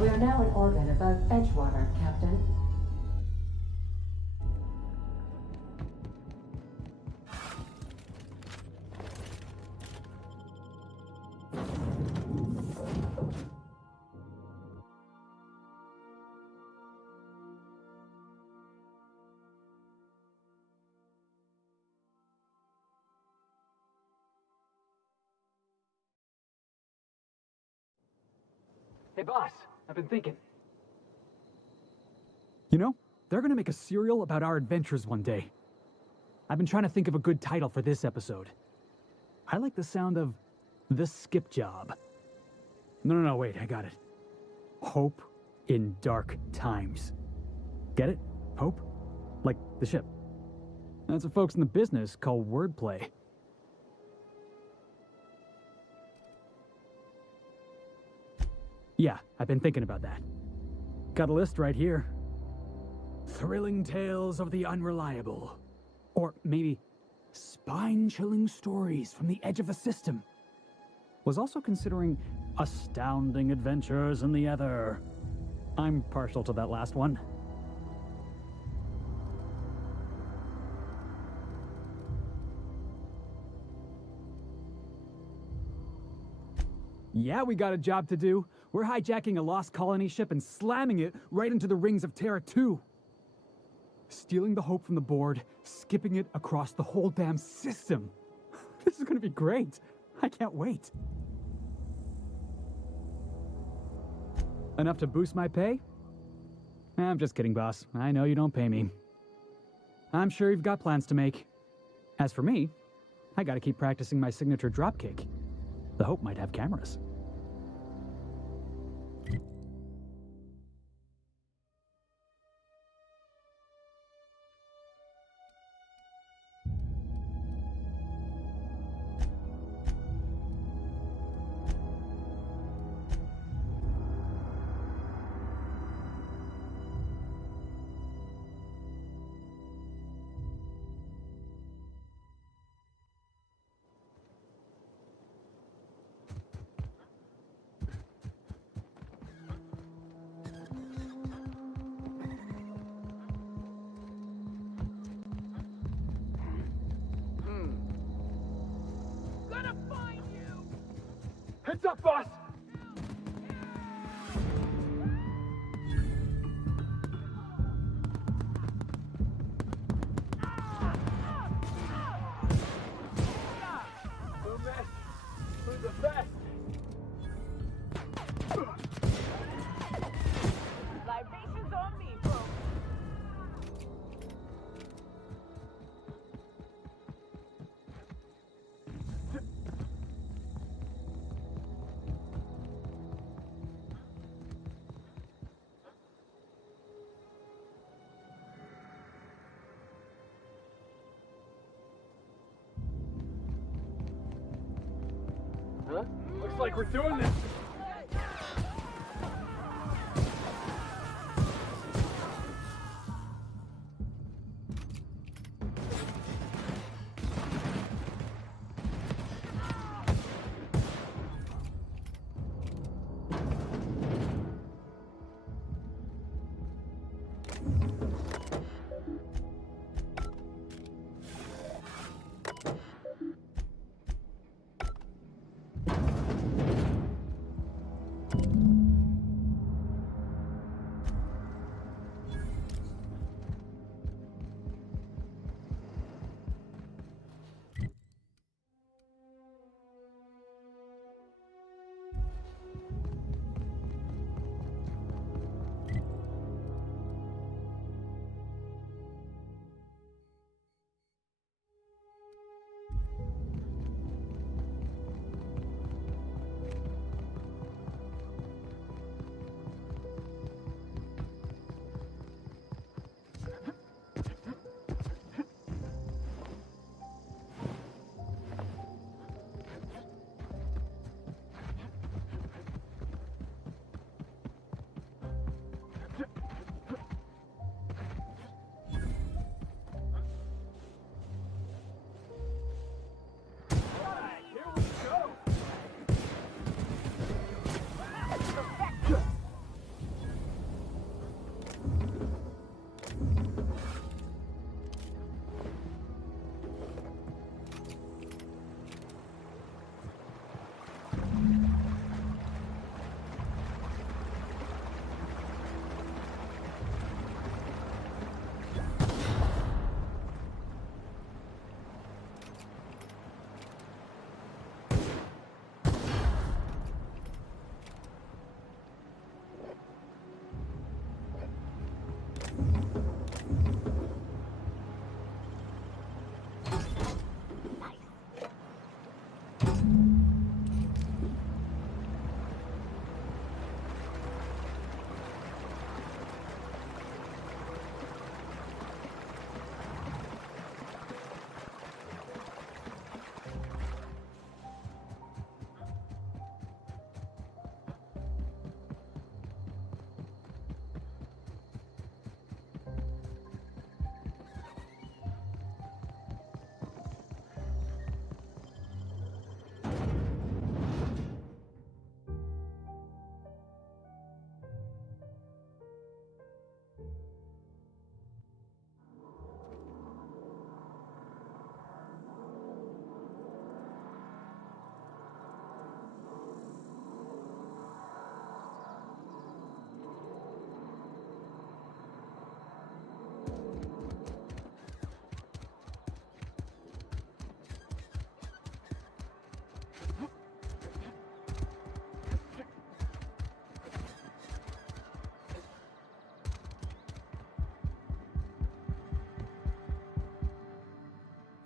We are now in orbit above Edgewater, Captain. Hey boss, I've been thinking. You know, they're gonna make a serial about our adventures one day. I've been trying to think of a good title for this episode. I like the sound of The Skip Job. No, wait, I got it. Hope in Dark Times. Get it? Hope? Like the ship. That's what folks in the business call wordplay. Yeah, I've been thinking about that. Got a list right here. Thrilling tales of the unreliable. Or maybe spine-chilling stories from the edge of the system. Was also considering astounding adventures in the ether. I'm partial to that last one. Yeah, we got a job to do. We're hijacking a lost colony ship and slamming it right into the rings of Terra 2. Stealing the hope from the board, skipping it across the whole damn system. This is gonna be great. I can't wait. Enough to boost my pay? I'm just kidding, boss. I know you don't pay me. I'm sure you've got plans to make. As for me, I gotta keep practicing my signature dropkick. The Hope might have cameras. Heads up, boss! No mess for the best. Libations on me, folks. Huh? Looks like we're doing this.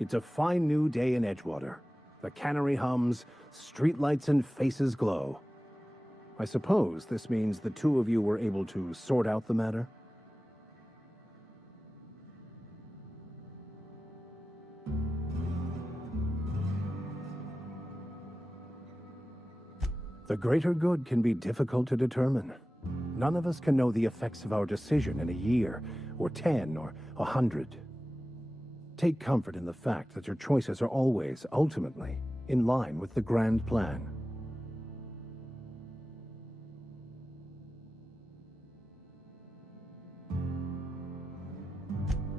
It's a fine new day in Edgewater. The cannery hums, streetlights and faces glow. I suppose this means the two of you were able to sort out the matter? The greater good can be difficult to determine. None of us can know the effects of our decision in a year, or 10, or 100. Take comfort in the fact that your choices are always, ultimately, in line with the grand plan.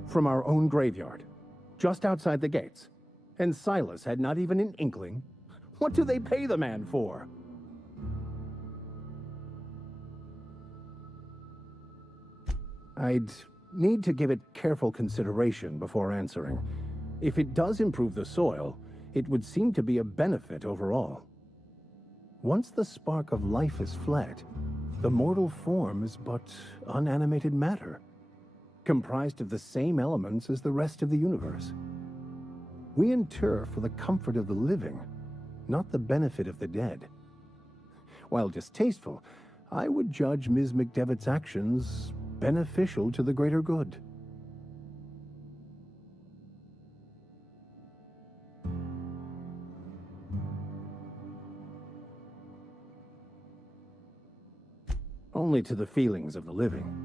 From our own graveyard, just outside the gates. And Silas had not even an inkling. What do they pay the man for? I'd need to give it careful consideration before answering. If it does improve the soil, it would seem to be a benefit overall. Once the spark of life is fled, the mortal form is but unanimated matter, comprised of the same elements as the rest of the universe. We inter for the comfort of the living, not the benefit of the dead. While distasteful, I would judge Ms. McDevitt's actions beneficial to the greater good. Only to the feelings of the living.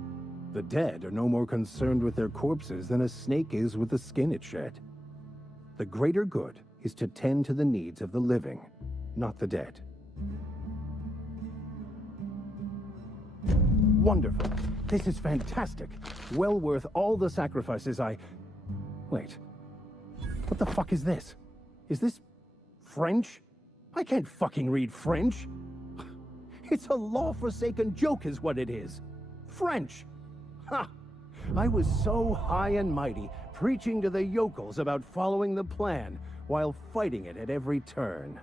The dead are no more concerned with their corpses than a snake is with the skin it shed. The greater good is to tend to the needs of the living, not the dead. Wonderful. This is fantastic. Well worth all the sacrifices I... Wait. What the fuck is this? Is this French? I can't fucking read French. It's a law-forsaken joke is what it is. French. Ha! I was so high and mighty, preaching to the yokels about following the plan, while fighting it at every turn.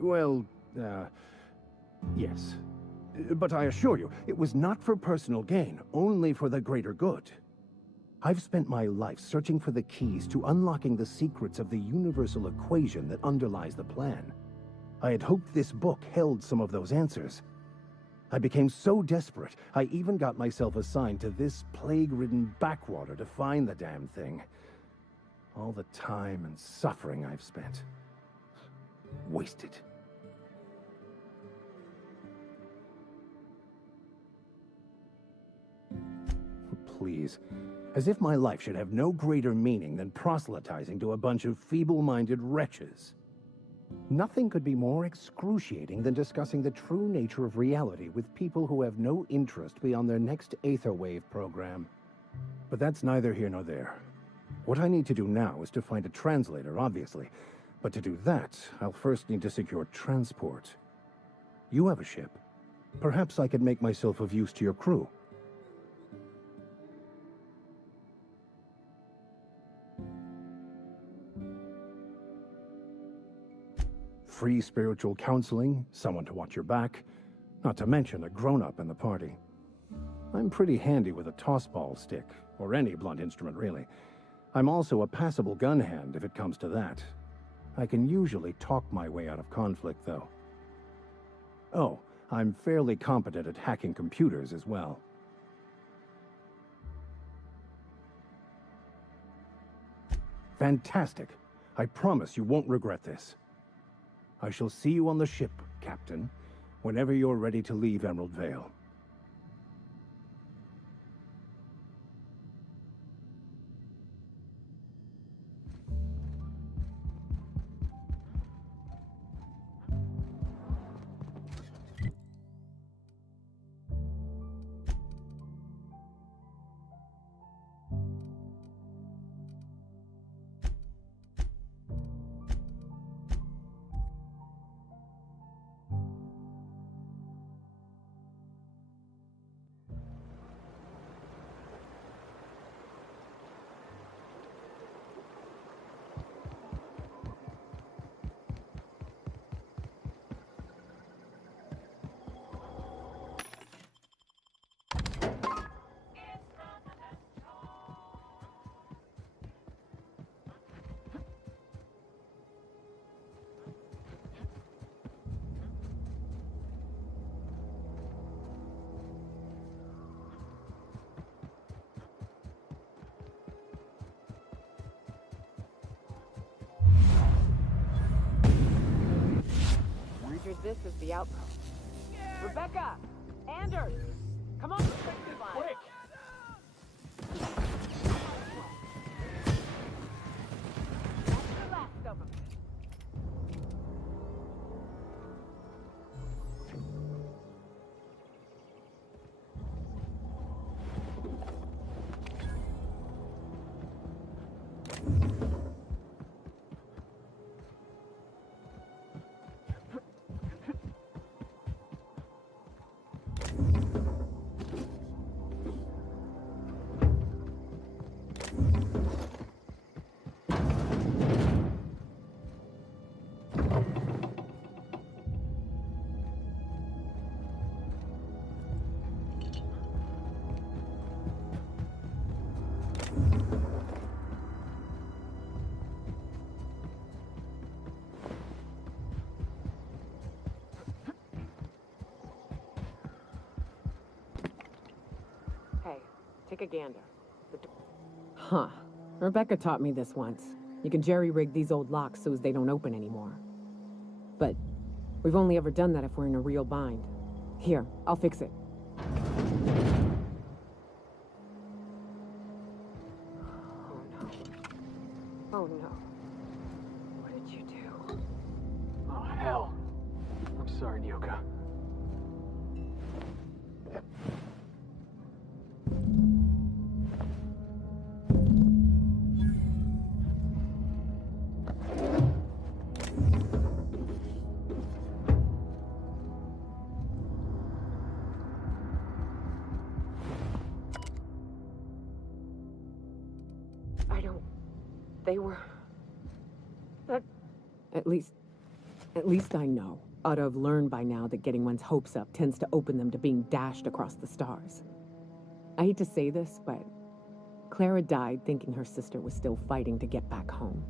Well, yes. But I assure you, it was not for personal gain, only for the greater good. I've spent my life searching for the keys to unlocking the secrets of the universal equation that underlies the plan. I had hoped this book held some of those answers. I became so desperate, I even got myself assigned to this plague-ridden backwater to find the damn thing. All the time and suffering I've spent. Wasted. Please. As if my life should have no greater meaning than proselytizing to a bunch of feeble-minded wretches. Nothing could be more excruciating than discussing the true nature of reality with people who have no interest beyond their next Aetherwave program. But that's neither here nor there. What I need to do now is to find a translator, obviously. But to do that, I'll first need to secure transport. You have a ship. Perhaps I could make myself of use to your crew. Free spiritual counseling, someone to watch your back, not to mention a grown-up in the party. I'm pretty handy with a tossball stick, or any blunt instrument really. I'm also a passable gun hand if it comes to that. I can usually talk my way out of conflict, though. Oh, I'm fairly competent at hacking computers as well. Fantastic. I promise you won't regret this. I shall see you on the ship, Captain, whenever you're ready to leave Emerald Vale. figured this is the outpost. Rebecca! Anders! Come on, Quick! That's the last of them. Hey, take a gander. Huh. Rebecca taught me this once. You can jerry-rig these old locks so as they don't open anymore. But we've only ever done that if we're in a real bind. Here, I'll fix it. Oh no. Oh no. What did you do? Oh, hell. I'm sorry, Nyoka. They were... At least I know. Ought to have learned by now that getting one's hopes up tends to open them to being dashed across the stars. I hate to say this, but Clara died thinking her sister was still fighting to get back home.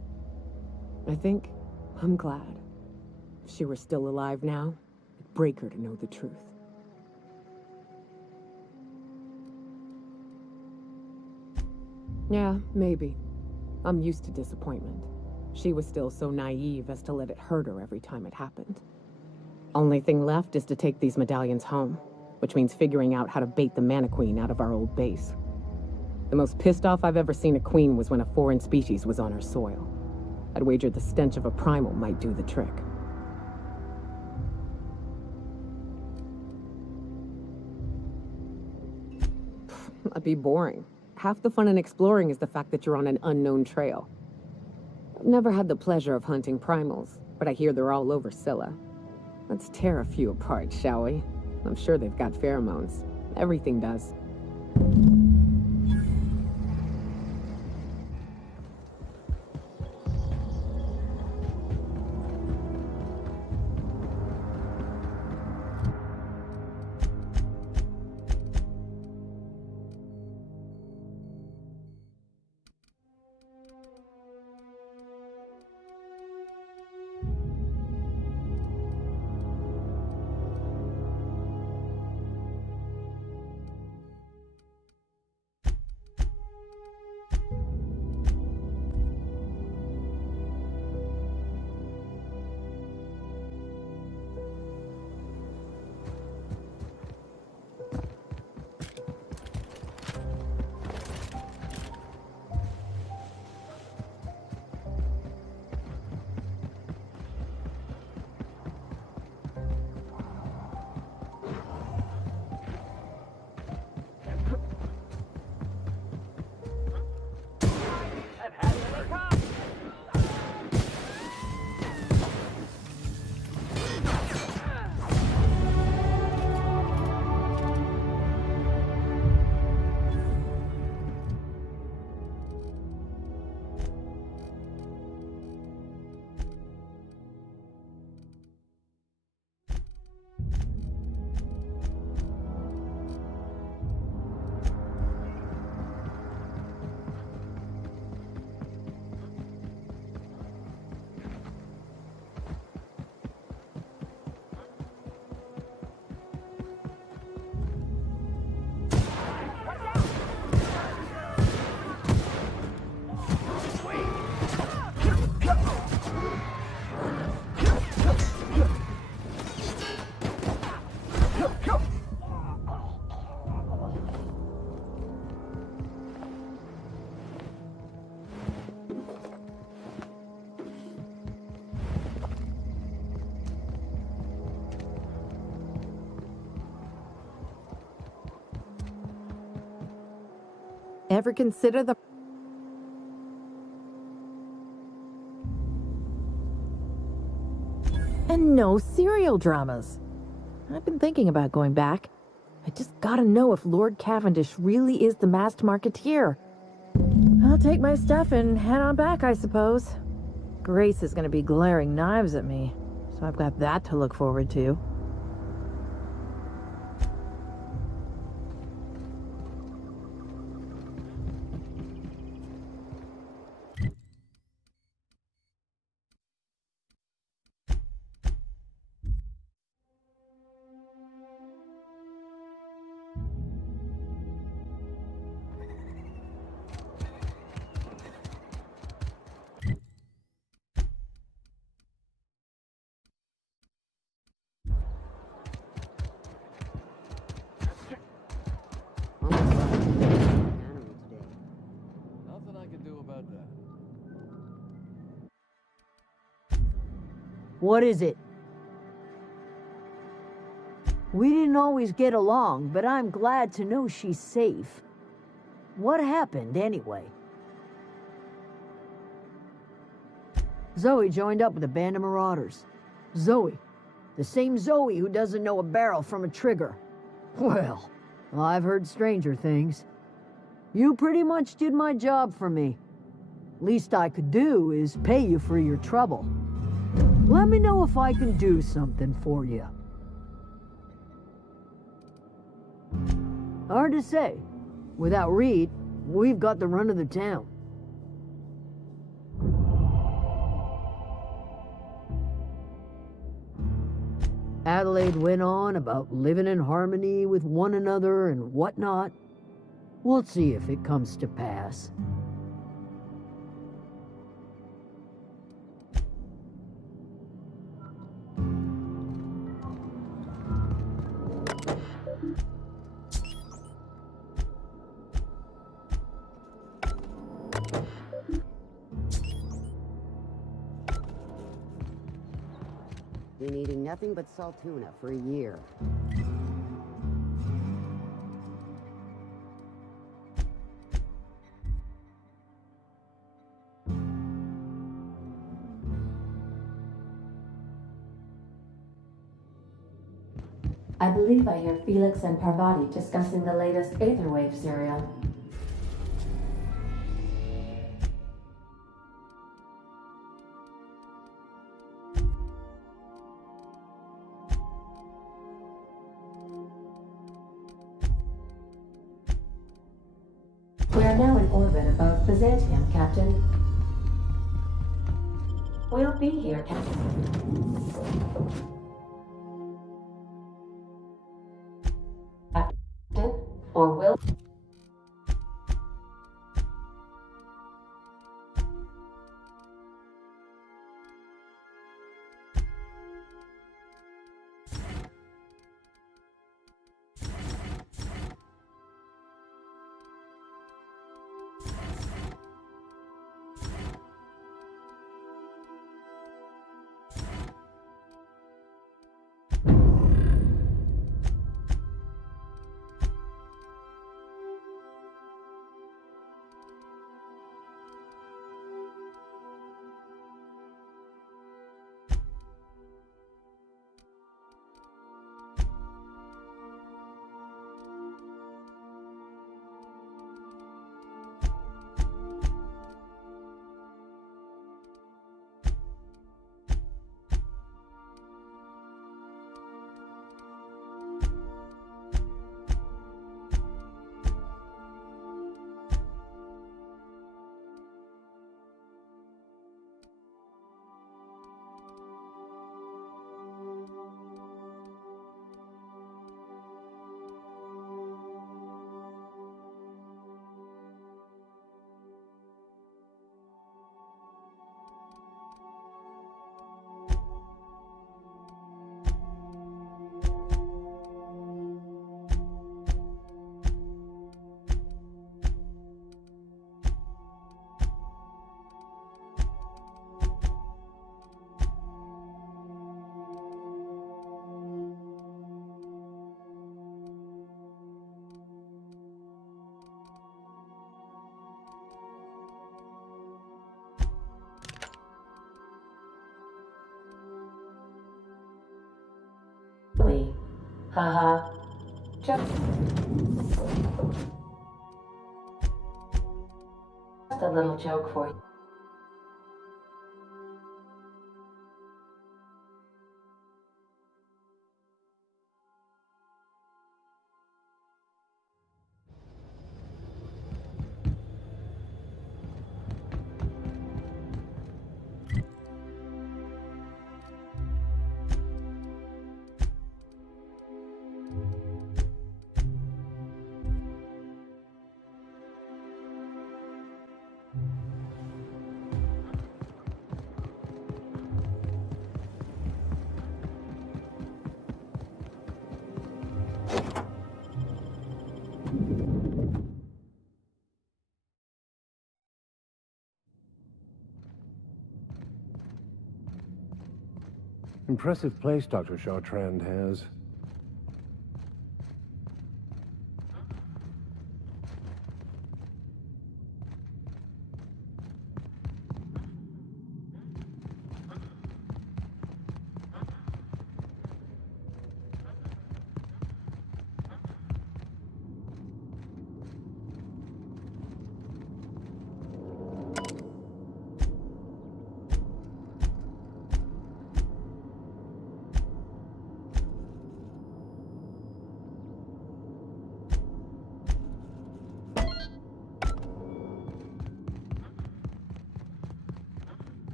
I'm glad. If she were still alive now, it'd break her to know the truth. Yeah, maybe. I'm used to disappointment. She was still so naive as to let it hurt her every time it happened. Only thing left is to take these medallions home, which means figuring out how to bait the Mana Queen out of our old base. The most pissed off I've ever seen a queen was when a foreign species was on her soil. I'd wager the stench of a primal might do the trick. That'd be boring. Half the fun in exploring is the fact that you're on an unknown trail. I've never had the pleasure of hunting primals, but I hear they're all over Scylla. Let's tear a few apart, shall we? I'm sure they've got pheromones. Everything does. Ever consider the... And no serial dramas. I've been thinking about going back. I just gotta know if Lord Cavendish really is the masked marketeer. I'll take my stuff and head on back, I suppose. Grace is gonna be glaring knives at me, so I've got that to look forward to. Nothing I can do about that. What is it? We didn't always get along, but I'm glad to know she's safe. What happened, anyway? Zoe joined up with a band of marauders. Zoe. The same Zoe who doesn't know a barrel from a trigger. Well, I've heard stranger things. You pretty much did my job for me. Least I could do is pay you for your trouble. Let me know if I can do something for you. Hard to say. Without Reed, we've got the run of the town. Adelaide went on about living in harmony with one another and whatnot. We'll see if it comes to pass. Been eating nothing but salt tuna for a year. I believe I hear Felix and Parvati discussing the latest Aetherwave serial. We are now in orbit above Byzantium, Captain. We'll be here, Captain. Or will... Haha. Just a little joke for you. Impressive place Dr. Chartrand has.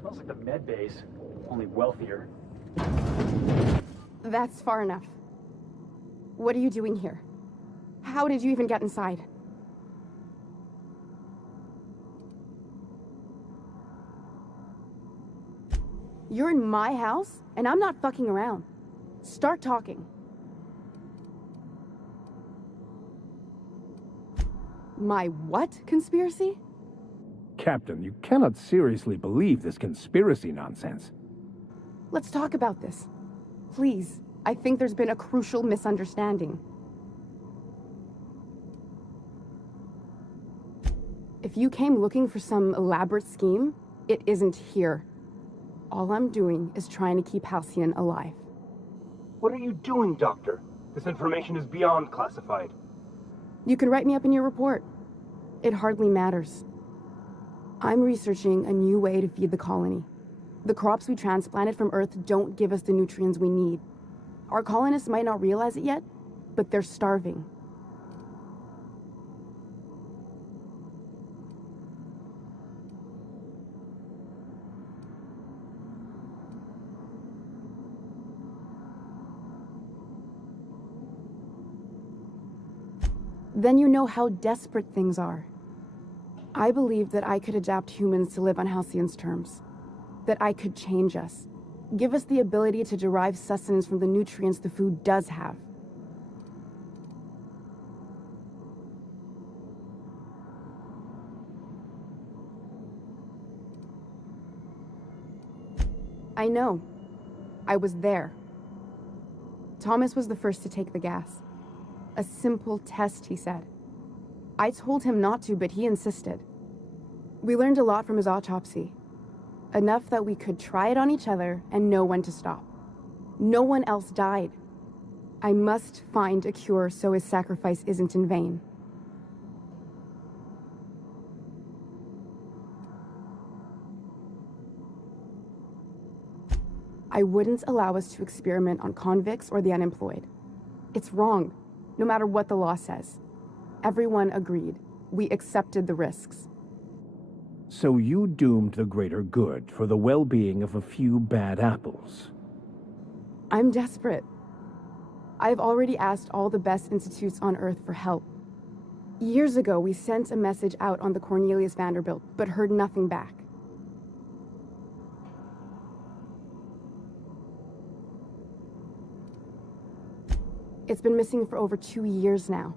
Smells like the med base, only wealthier. That's far enough. What are you doing here? How did you even get inside? You're in my house, and I'm not fucking around. Start talking. My what conspiracy? Captain, you cannot seriously believe this conspiracy nonsense. Let's talk about this. Please. I think there's been a crucial misunderstanding. If you came looking for some elaborate scheme, it isn't here. All I'm doing is trying to keep Halcyon alive. What are you doing, Doctor? This information is beyond classified. You can write me up in your report. It hardly matters. I'm researching a new way to feed the colony. The crops we transplanted from Earth don't give us the nutrients we need. Our colonists might not realize it yet, but they're starving. Then you know how desperate things are. I believe that I could adapt humans to live on Halcyon's terms. That I could change us. Give us the ability to derive sustenance from the nutrients the food does have. I know. I was there. Thomas was the first to take the gas. A simple test, he said. I told him not to, but he insisted. We learned a lot from his autopsy. Enough that we could try it on each other and know when to stop. No one else died. I must find a cure so his sacrifice isn't in vain. I wouldn't allow us to experiment on convicts or the unemployed. It's wrong, no matter what the law says. Everyone agreed. We accepted the risks. So you doomed the greater good for the well-being of a few bad apples. I'm desperate. I've already asked all the best institutes on Earth for help. Years ago, we sent a message out on the Cornelius Vanderbilt, but heard nothing back. It's been missing for over 2 years now.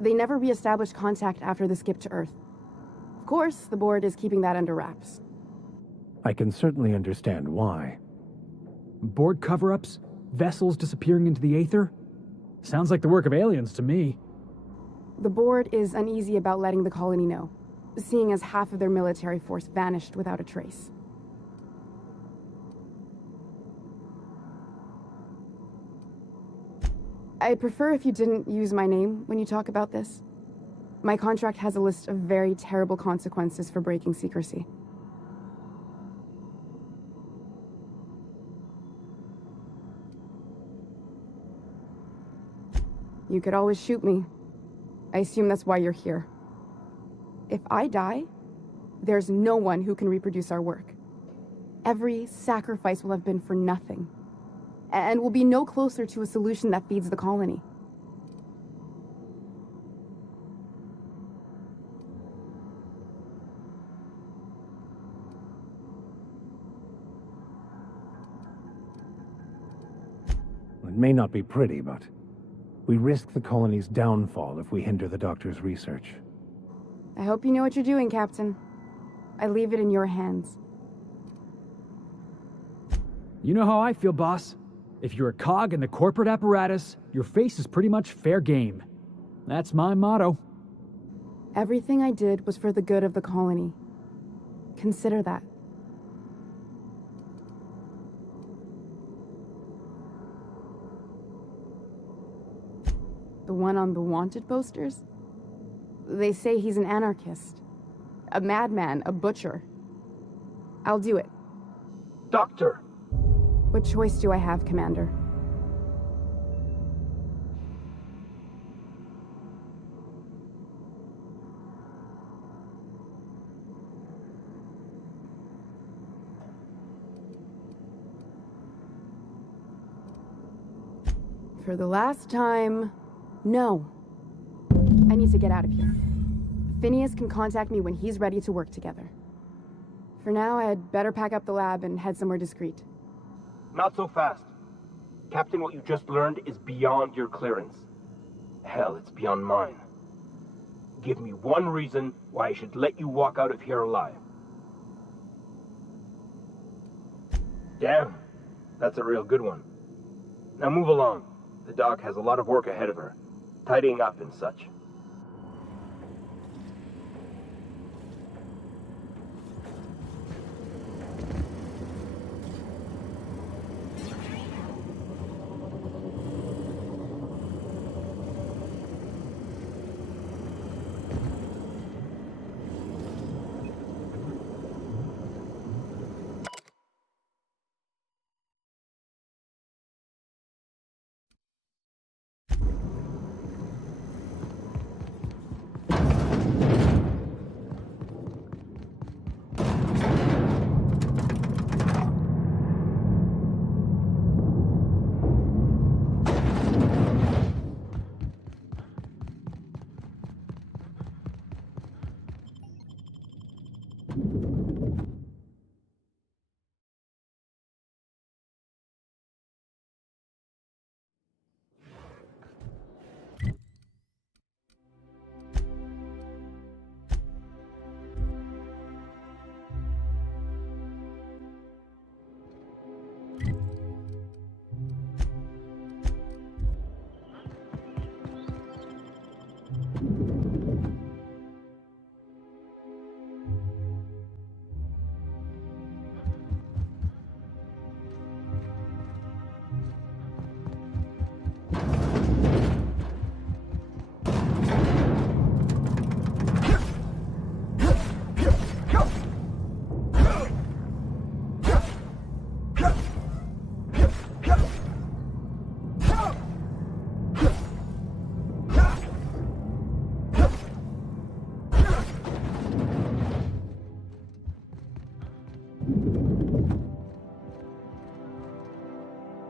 They never re-established contact after the skip to Earth. Of course, the board is keeping that under wraps. I can certainly understand why. Board cover-ups? Vessels disappearing into the aether? Sounds like the work of aliens to me. The board is uneasy about letting the colony know, seeing as half of their military force vanished without a trace. I'd prefer if you didn't use my name when you talk about this. My contract has a list of very terrible consequences for breaking secrecy. You could always shoot me. I assume that's why you're here. If I die, there's no one who can reproduce our work. Every sacrifice will have been for nothing. And we'll be no closer to a solution that feeds the colony. It may not be pretty, but we risk the colony's downfall if we hinder the doctor's research. I hope you know what you're doing, Captain. I leave it in your hands. You know how I feel, boss. If you're a cog in the corporate apparatus, your face is pretty much fair game. That's my motto. Everything I did was for the good of the colony. Consider that. The one on the wanted posters? They say he's an anarchist. A madman, a butcher. I'll do it. Doctor! What choice do I have, Commander? For the last time, no. I need to get out of here. Phineas can contact me when he's ready to work together. For now, I'd better pack up the lab and head somewhere discreet. Not so fast. Captain, what you just learned is beyond your clearance. Hell, it's beyond mine. Give me one reason why I should let you walk out of here alive. Damn, that's a real good one. Now move along. The doc has a lot of work ahead of her, tidying up and such.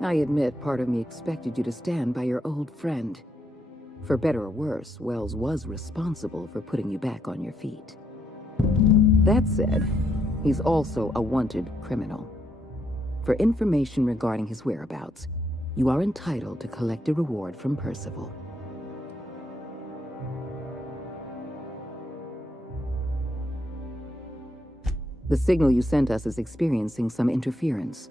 I admit part of me expected you to stand by your old friend. For better or worse, Wells was responsible for putting you back on your feet. That said, he's also a wanted criminal. For information regarding his whereabouts, you are entitled to collect a reward from Percival. The signal you sent us is experiencing some interference.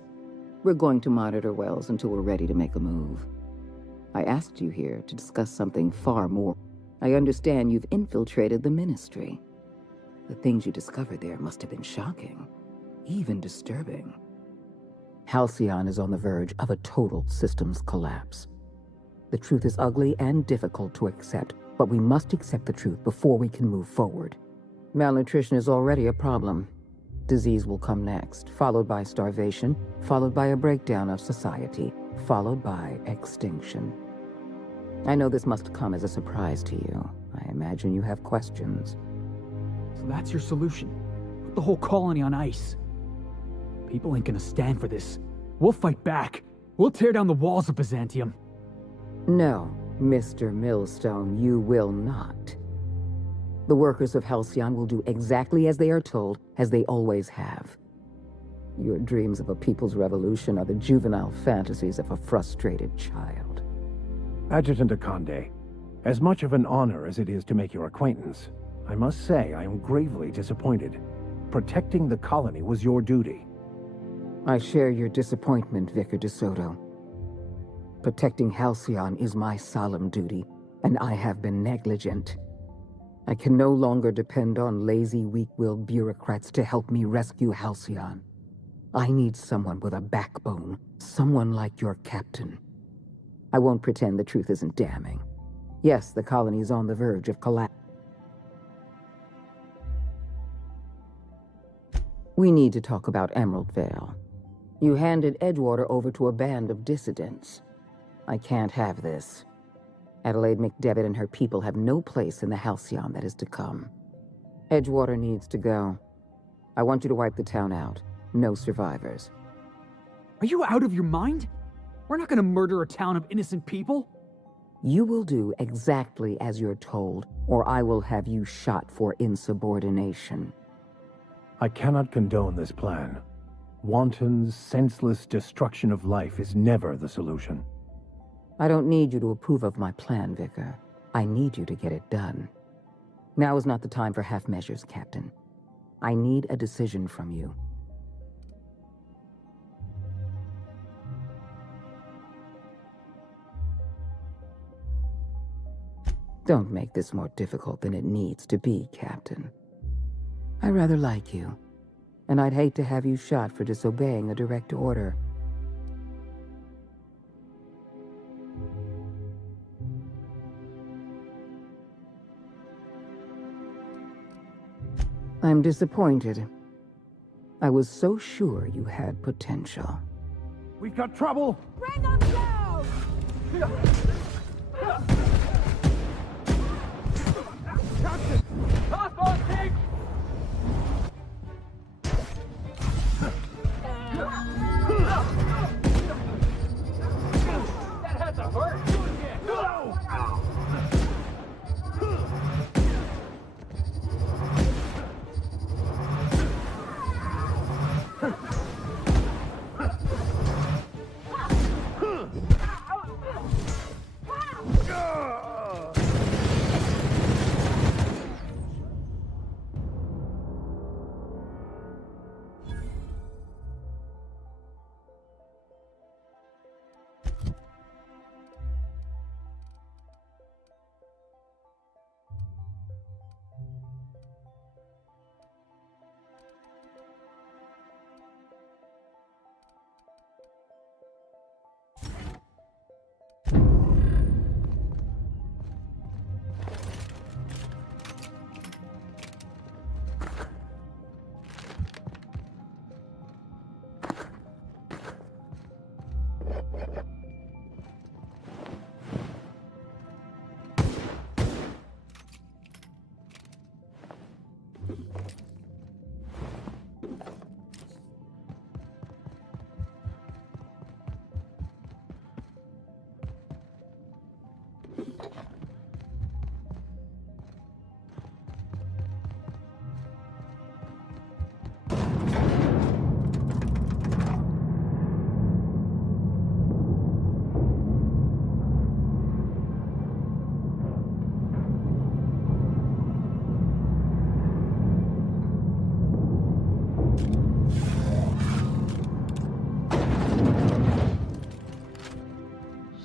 We're going to monitor Wells until we're ready to make a move. I asked you here to discuss something far more. I understand you've infiltrated the Ministry. The things you discovered there must have been shocking, even disturbing. Halcyon is on the verge of a total systems collapse. The truth is ugly and difficult to accept, but we must accept the truth before we can move forward. Malnutrition is already a problem. Disease will come next, followed by starvation, followed by a breakdown of society, followed by extinction. I know this must come as a surprise to you. I imagine you have questions. So that's your solution? Put the whole colony on ice. People ain't gonna stand for this. We'll fight back. We'll tear down the walls of Byzantium. No, Mr. Millstone, you will not. The workers of Halcyon will do exactly as they are told, as they always have. Your dreams of a people's revolution are the juvenile fantasies of a frustrated child. Adjutant Akande, as much of an honor as it is to make your acquaintance, I must say I am gravely disappointed. Protecting the colony was your duty. I share your disappointment, Vicar de Soto. Protecting Halcyon is my solemn duty, and I have been negligent. I can no longer depend on lazy, weak-willed bureaucrats to help me rescue Halcyon. I need someone with a backbone, someone like your captain. I won't pretend the truth isn't damning. Yes, the colony is on the verge of collapse. We need to talk about Emerald Vale. You handed Edgewater over to a band of dissidents. I can't have this. Adelaide McDevitt and her people have no place in the Halcyon that is to come. Edgewater needs to go. I want you to wipe the town out. No survivors. Are you out of your mind? We're not gonna murder a town of innocent people. You will do exactly as you're told, or I will have you shot for insubordination. I cannot condone this plan. Wanton, senseless destruction of life is never the solution. I don't need you to approve of my plan, Vicar. I need you to get it done. Now is not the time for half measures, Captain. I need a decision from you. Don't make this more difficult than it needs to be, Captain. I rather like you, and I'd hate to have you shot for disobeying a direct order. I'm disappointed. I was so sure you had potential. We've got trouble! Bring them down! Hostile tank! That had to hurt! Do it again! No!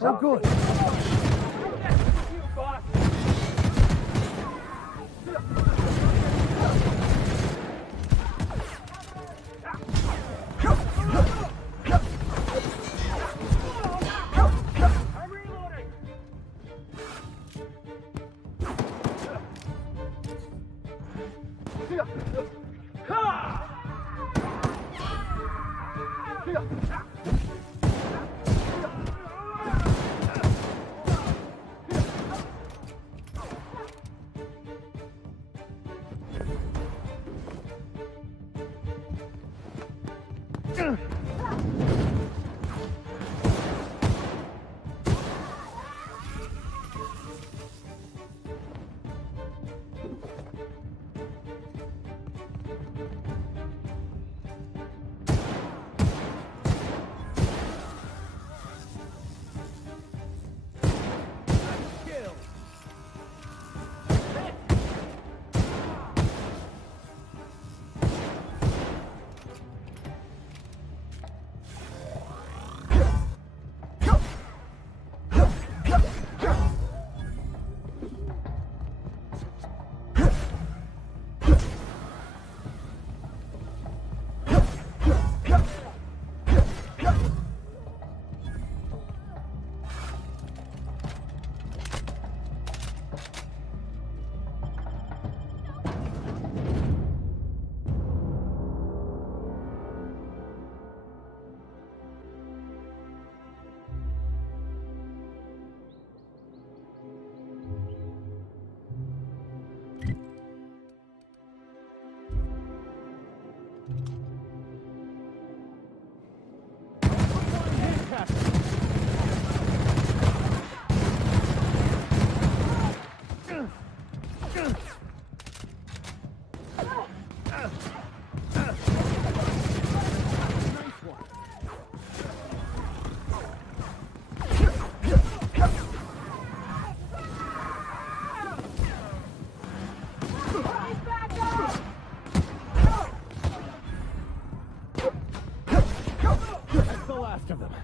Oh, good. boss! I'm reloading! That's the last of them.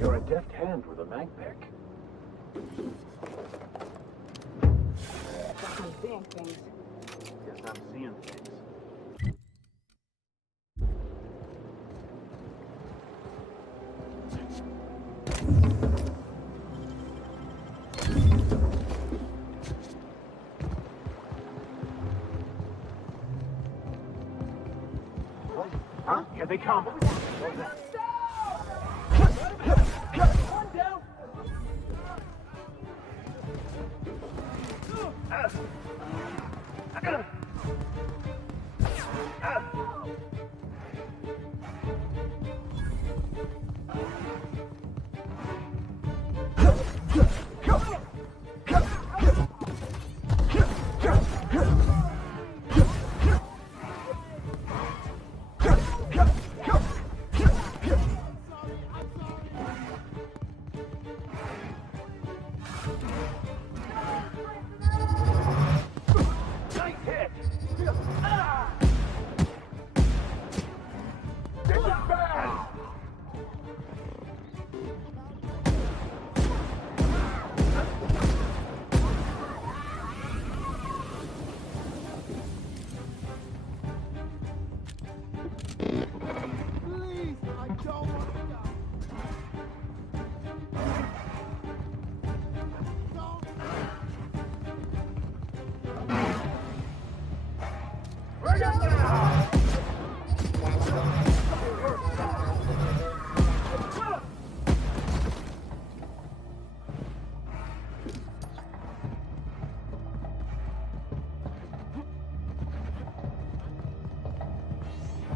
You're a deft hand with a mag pick. I'm seeing things. Guess I'm seeing things. Huh? Here they come.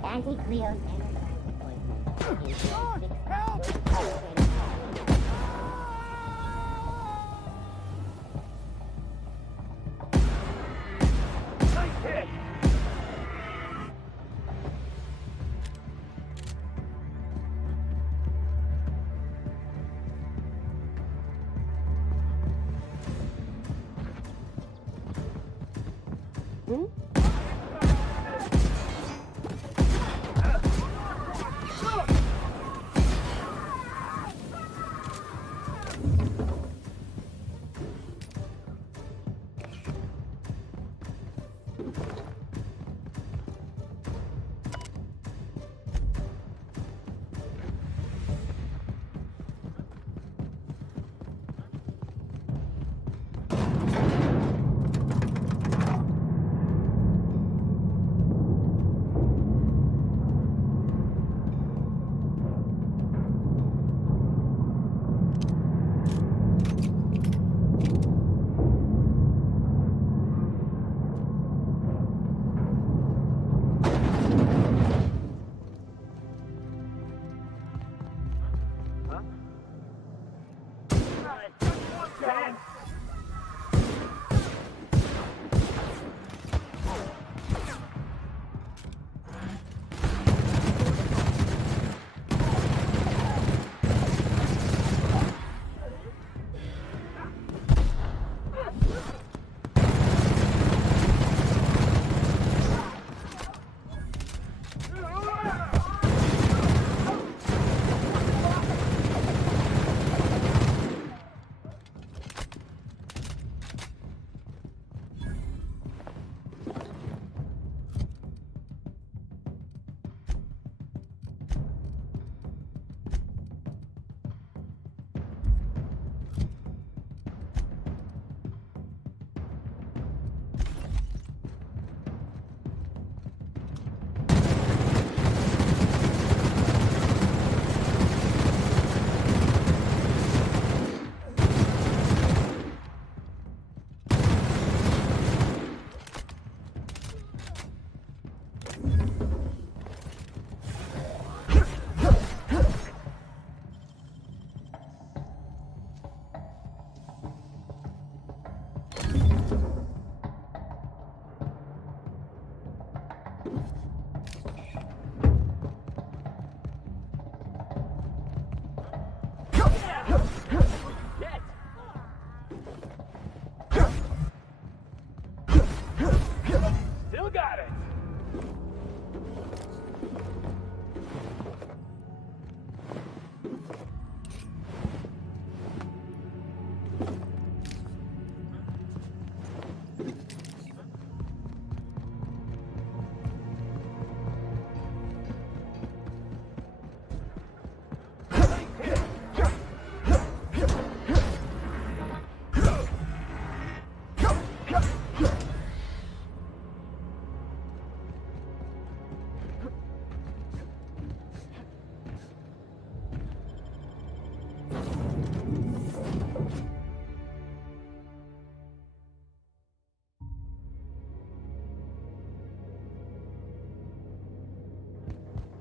Anti-Creo's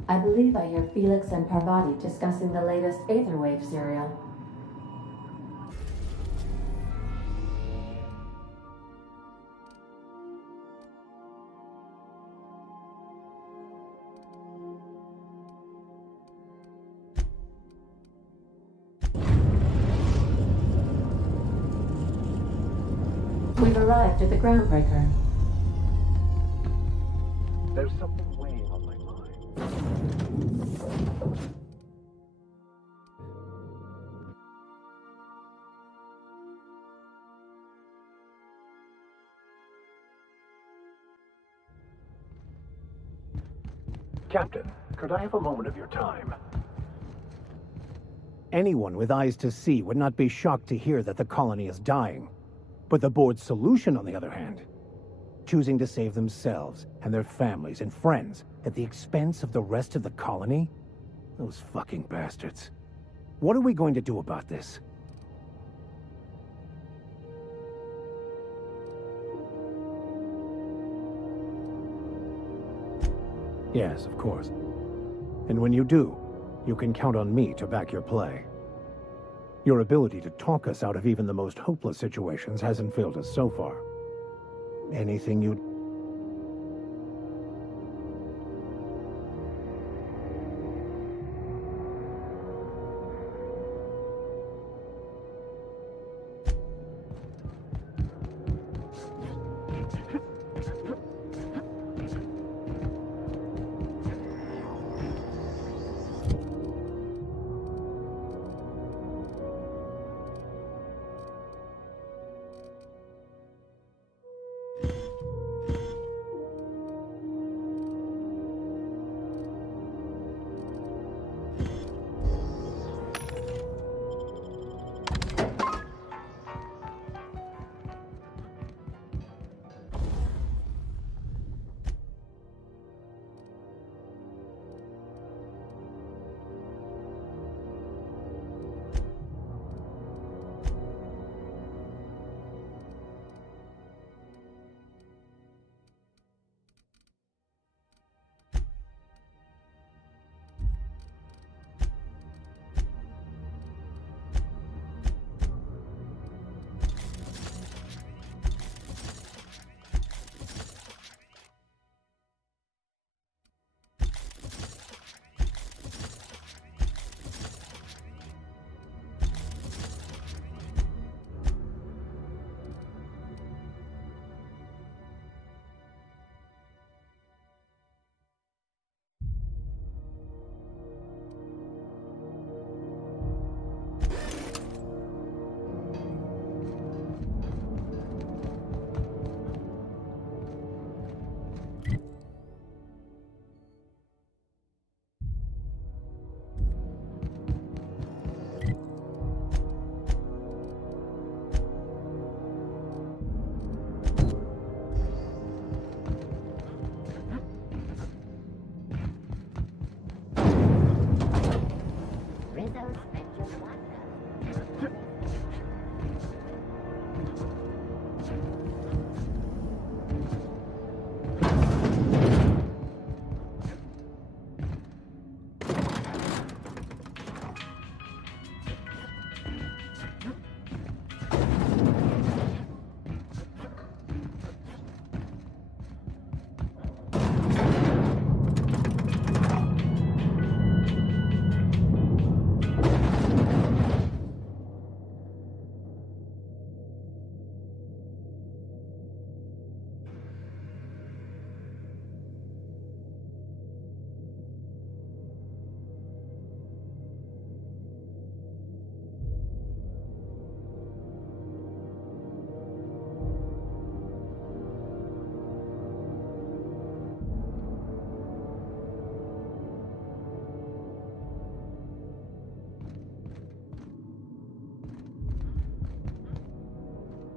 I believe I hear Felix and Parvati discussing the latest Aetherwave serial. We've arrived at the groundbreaker. There's something weighing on my mind. Captain, could I have a moment of your time? Anyone with eyes to see would not be shocked to hear that the colony is dying. But the board's solution, on the other hand, choosing to save themselves and their families and friends at the expense of the rest of the colony? Those fucking bastards. What are we going to do about this? Yes, of course. And when you do, you can count on me to back your play. Your ability to talk us out of even the most hopeless situations hasn't failed us so far. Anything you...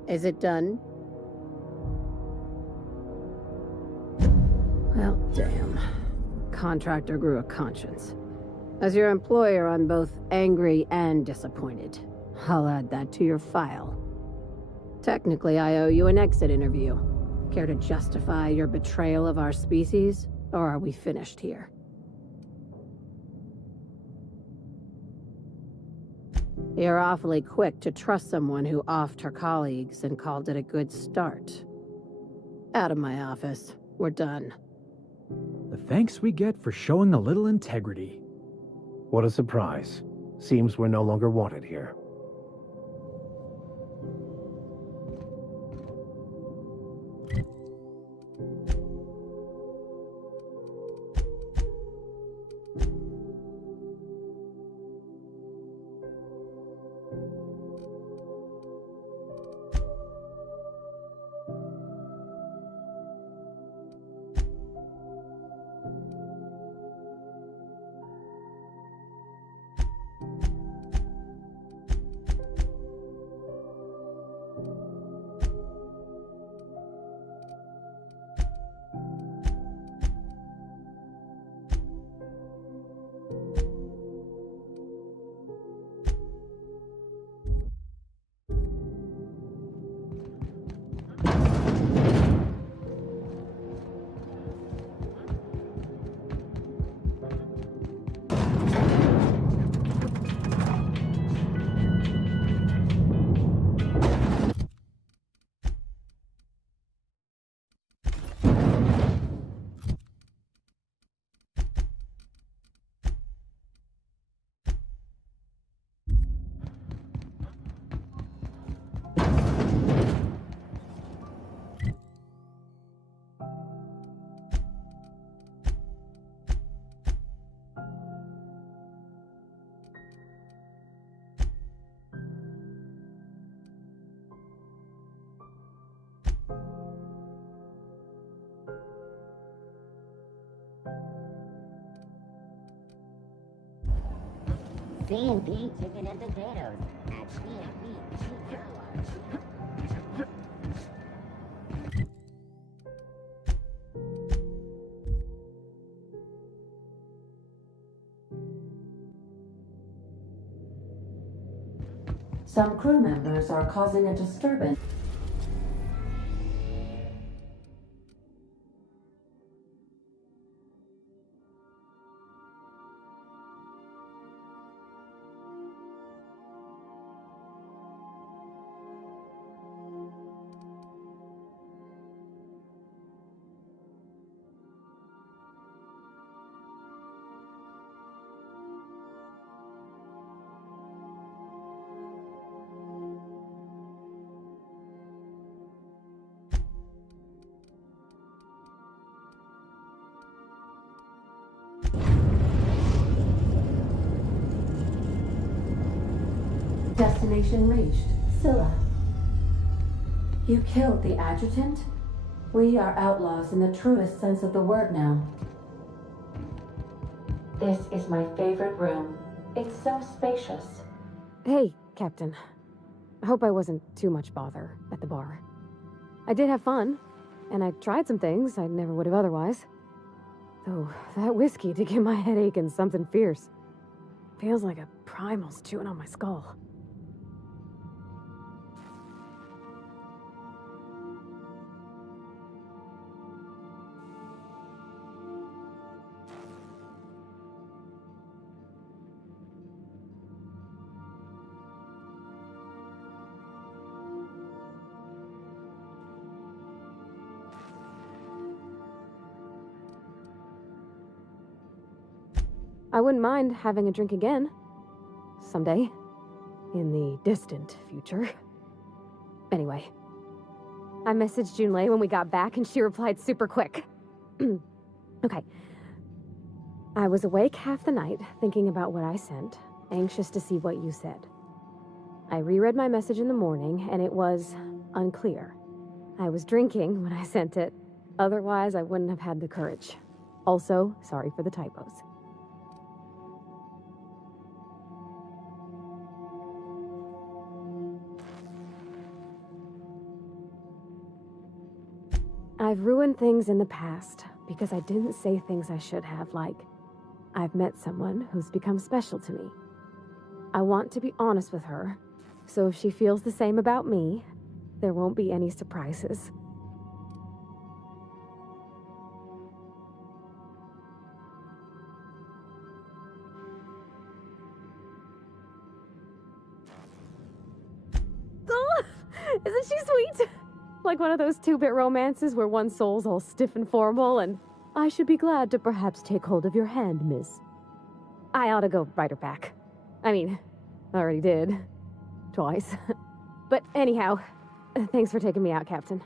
Is it done? Well, damn. Contractor grew a conscience. As your employer, I'm both angry and disappointed. I'll add that to your file. Technically, I owe you an exit interview. Care to justify your betrayal of our species, or are we finished here? You're awfully quick to trust someone who offed her colleagues and called it a good start. Out of my office. We're done. The thanks we get for showing a little integrity. What a surprise. Seems we're no longer wanted here. C&B chicken and potatoes at C&B $2. Some crew members are causing a disturbance. Destination reached. Scylla. You killed the adjutant? We are outlaws in the truest sense of the word now. This is my favorite room. It's so spacious. Hey, Captain. I hope I wasn't too much bother at the bar. I did have fun, and I tried some things I never would have otherwise. Though, that whiskey did give my head aching something fierce. Feels like a primal's chewing on my skull. I wouldn't mind having a drink again. Someday. In the distant future. Anyway. I messaged Junlei when we got back and she replied super quick. Okay. I was awake half the night, thinking about what I sent, anxious to see what you said. I reread my message in the morning, and it was unclear. I was drinking when I sent it. Otherwise, I wouldn't have had the courage. Also, sorry for the typos. I've ruined things in the past because I didn't say things I should have, like, I've met someone who's become special to me. I want to be honest with her, so if she feels the same about me, there won't be any surprises. Isn't she sweet? Like one of those two-bit romances where one soul's all stiff and formal and, I should be glad to perhaps take hold of your hand, miss. I ought to go write her back. I mean, I already did. Twice. But anyhow, thanks for taking me out, Captain.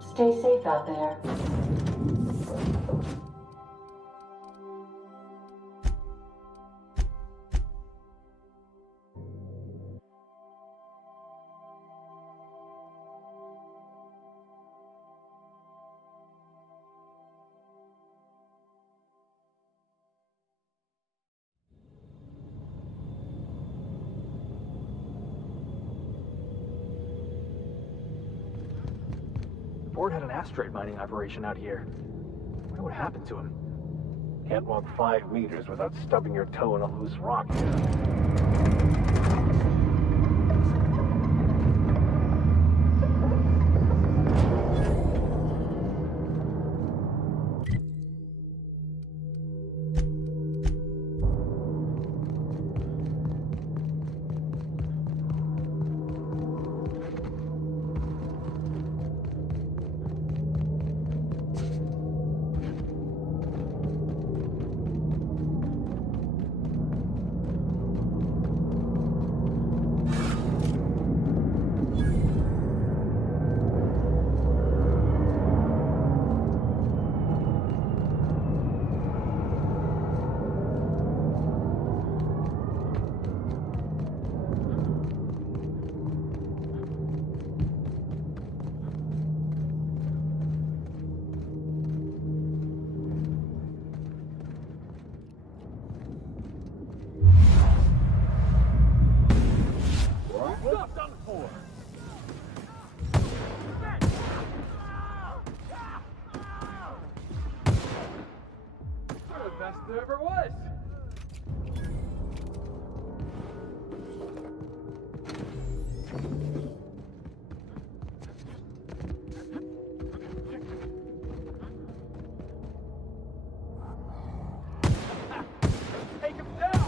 Stay safe out there. Ford had an asteroid mining operation out here. I wonder what happened to him. Can't walk 5 meters without stubbing your toe in a loose rock here. Best there ever was. Take him down.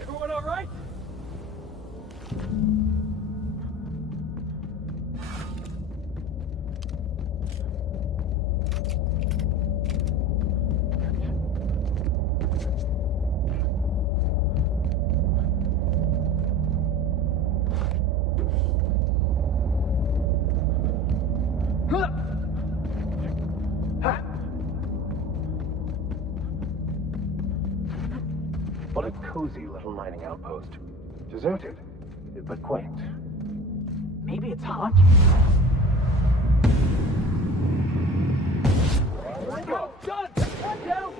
Everyone all right? What a cozy little mining outpost. Deserted, but quaint. Maybe it's hot. Go, John! One down!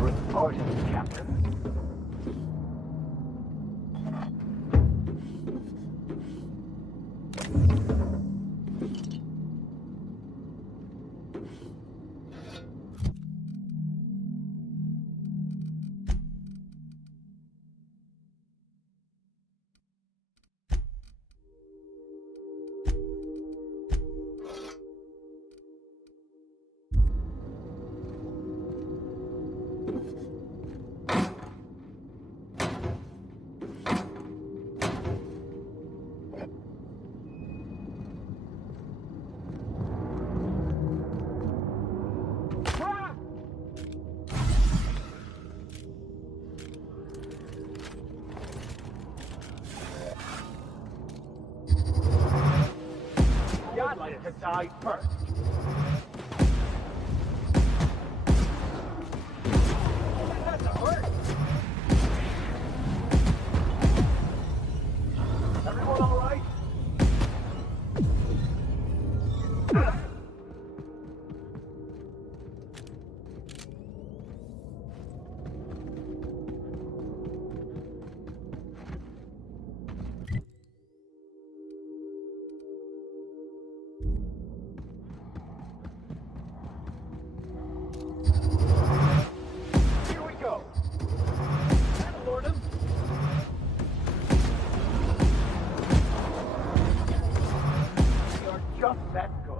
Reporting, Captain. wanted to die first. That's a hurt. Everyone all right? Here we go. That'll lord him. You're just that good.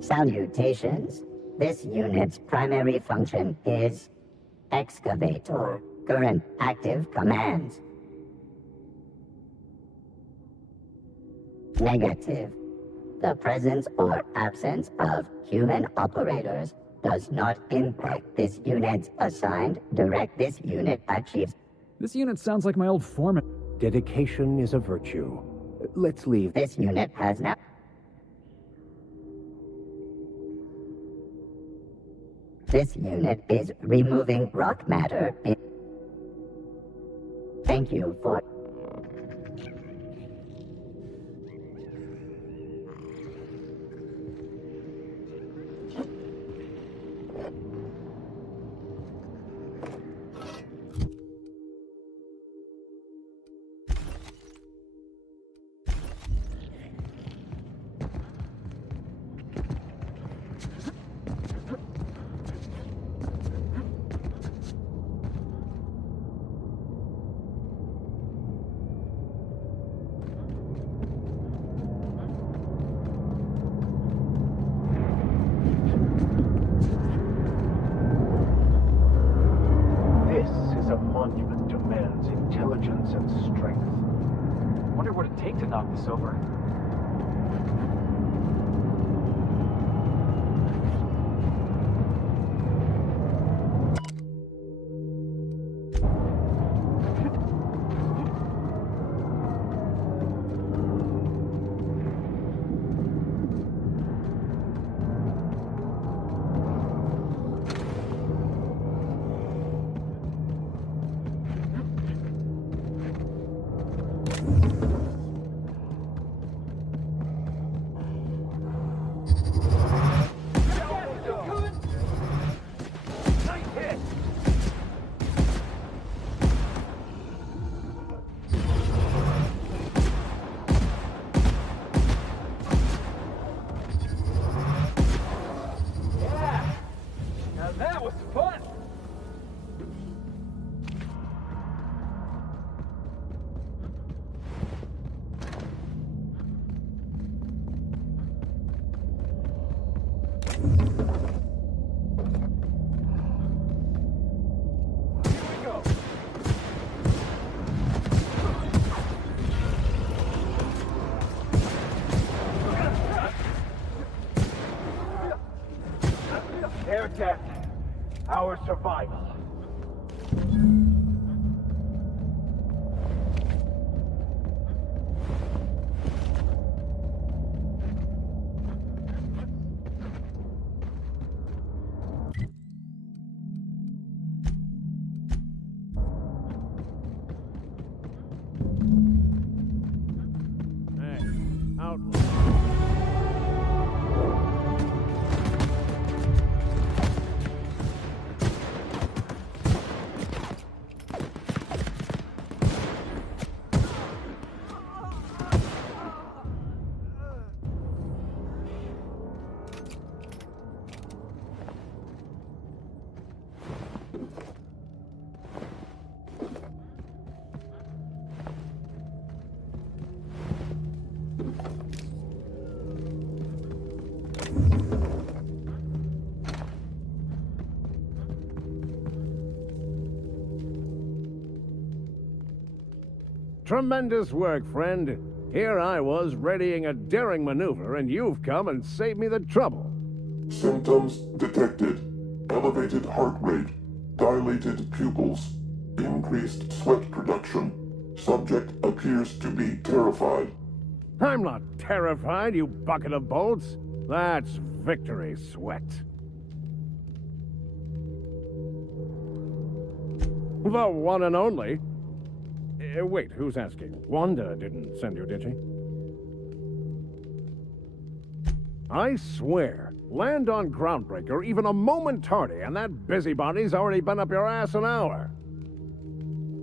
Salutations. This unit's primary function is excavator. Current active commands. Negative. The presence or absence of human operators does not impact this unit's assigned direct. This unit achieves. This unit sounds like my old foreman. Dedication is a virtue. Let's leave. This unit has now. This unit is removing rock matter. Thank you for. Monument demands intelligence and strength. Wonder what it'd take to knock this over. Air tech. Our survival. Tremendous work, friend. Here I was readying a daring maneuver, and you've come and saved me the trouble. Symptoms detected. Elevated heart rate, dilated pupils, increased sweat production. Subject appears to be terrified. I'm not terrified, you bucket of bolts. That's victory sweat. The one and only. Wait, who's asking? Wanda didn't send you, did she? I swear, land on Groundbreaker even a moment tardy, and that busybody's already been up your ass an hour.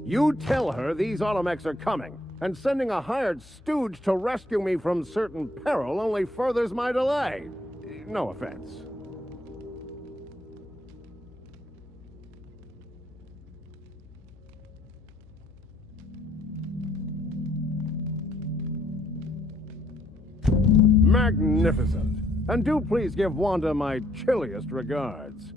You tell her these automechs are coming, and sending a hired stooge to rescue me from certain peril only furthers my delay. No offense. Magnificent. And do please give Wanda my chilliest regards.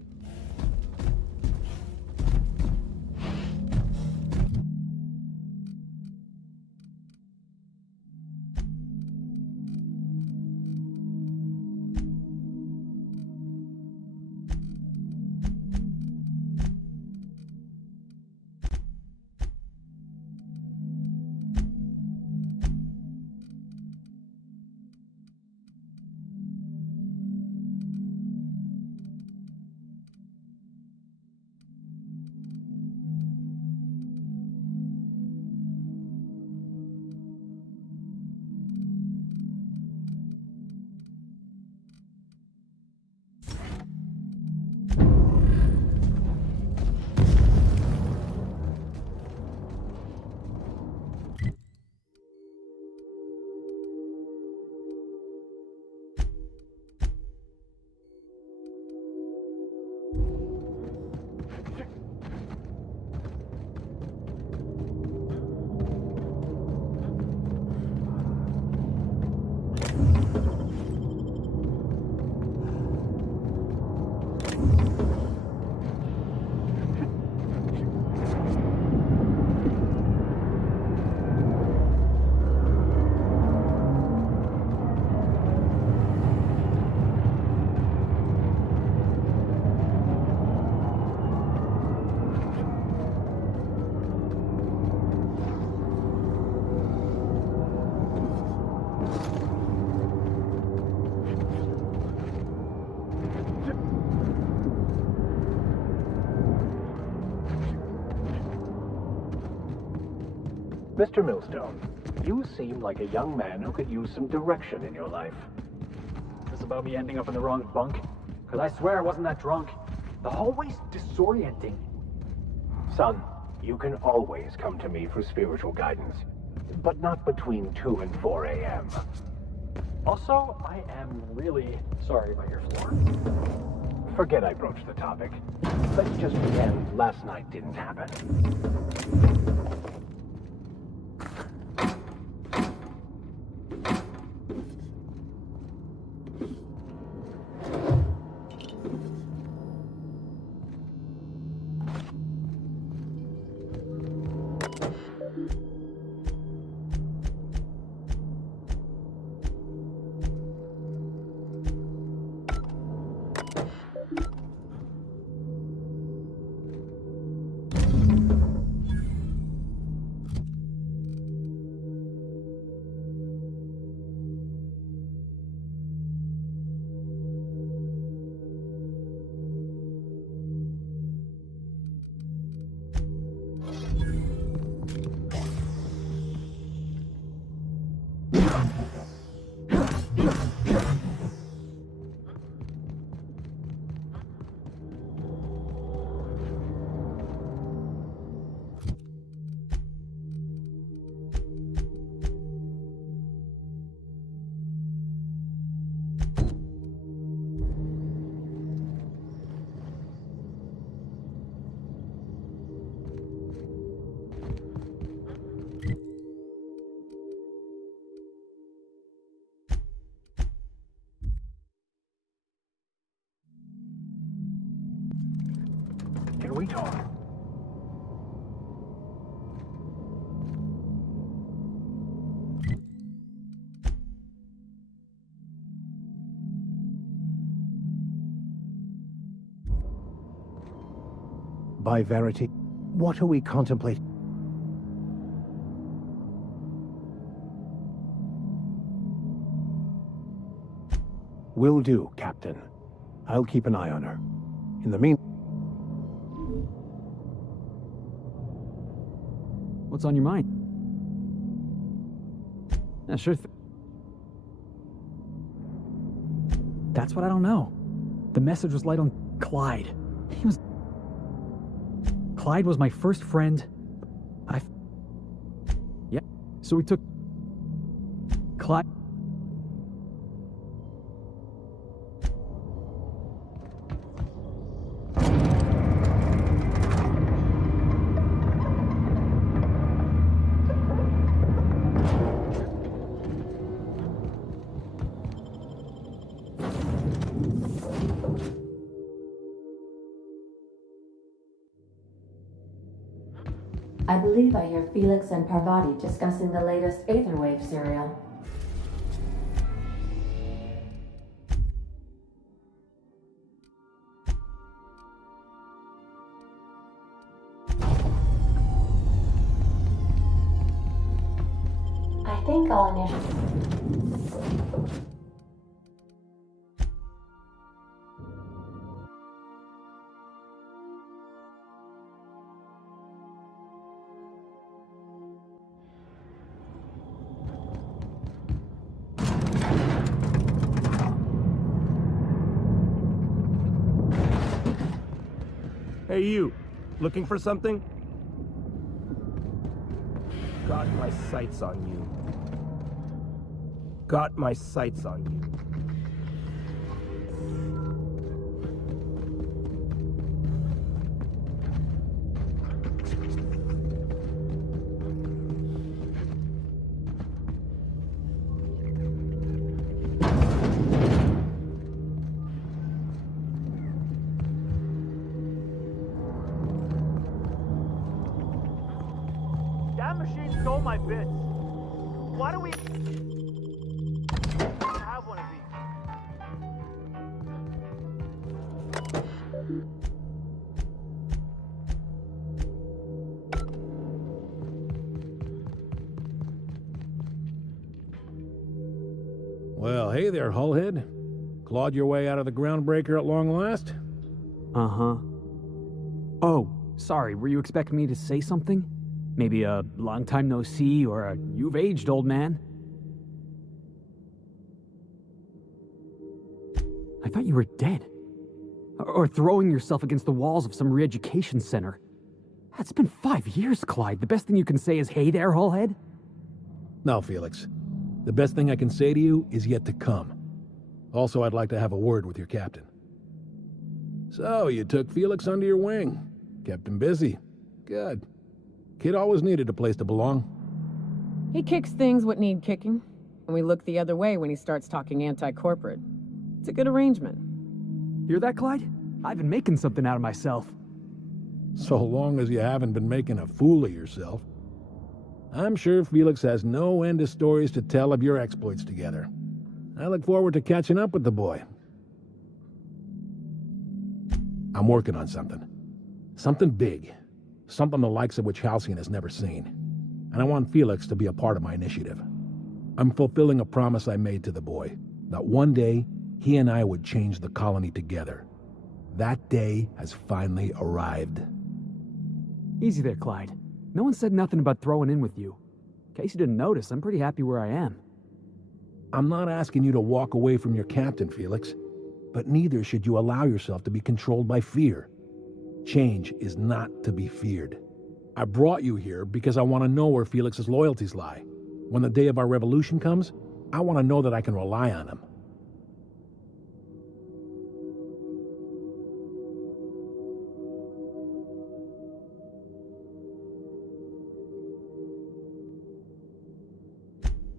Mr. Millstone, you seem like a young man who could use some direction in your life. This about me ending up in the wrong bunk? Because I swear I wasn't that drunk. The hallway's disorienting. Son, you can always come to me for spiritual guidance, but not between 2 and 4 a.m. Also, I am really sorry about your floor. Forget I broached the topic. Let's just pretend last night didn't happen. Can we talk? By Verity, what are we contemplating? Will do, Captain. I'll keep an eye on her. In the meantime... What's on your mind? Yeah, sure. That's what I don't know. The message was light on Clyde. Clyde was my first friend. Yeah. So we took Clyde. I believe I hear Felix and Parvati discussing the latest Aetherwave serial. I think I'll initiate... Hey you, looking for something? Got my sights on you. Got my sights on you. That machine stole my bits. Why do we have one of these? Well, hey there, Hullhead. Clawed your way out of the groundbreaker at long last? Uh-huh. Oh, sorry, were you expecting me to say something? Maybe a long time no see, or a you've aged, old man? I thought you were dead. Or throwing yourself against the walls of some re-education center. It's been 5 years, Clyde. The best thing you can say is, hey there, Hullhead? No, Felix. The best thing I can say to you is yet to come. Also, I'd like to have a word with your captain. So, you took Felix under your wing. Kept him busy. Good. Kid always needed a place to belong. He kicks things what need kicking, and we look the other way when he starts talking anti-corporate. It's a good arrangement. Hear that, Clyde? I've been making something out of myself. So long as you haven't been making a fool of yourself. I'm sure Felix has no end of stories to tell of your exploits together. I look forward to catching up with the boy. I'm working on something. Something big. Something the likes of which Halcyon has never seen. And I want Felix to be a part of my initiative. I'm fulfilling a promise I made to the boy, that one day he and I would change the colony together. That day has finally arrived. Easy there, Clyde. No one said nothing about throwing in with you. In case you didn't notice, I'm pretty happy where I am. I'm not asking you to walk away from your captain, Felix. But neither should you allow yourself to be controlled by fear. Change is not to be feared. I brought you here because I want to know where Felix's loyalties lie. When the day of our revolution comes, I want to know that I can rely on him.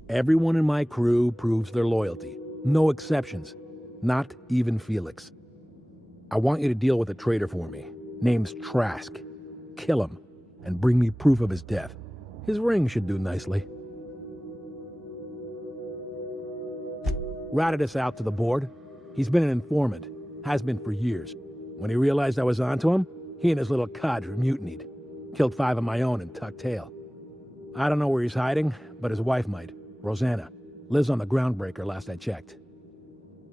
Everyone in my crew proves their loyalty. No exceptions. Not even Felix. I want you to deal with a traitor for me. Name's Trask. Kill him, and bring me proof of his death. His ring should do nicely. Ratted us out to the board. He's been an informant. Has been for years. When he realized I was onto him, He and his little cadre mutinied. Killed 5 of my own and tucked tail. I don't know where he's hiding, but his wife might. Rosanna. Lives on the Groundbreaker last I checked.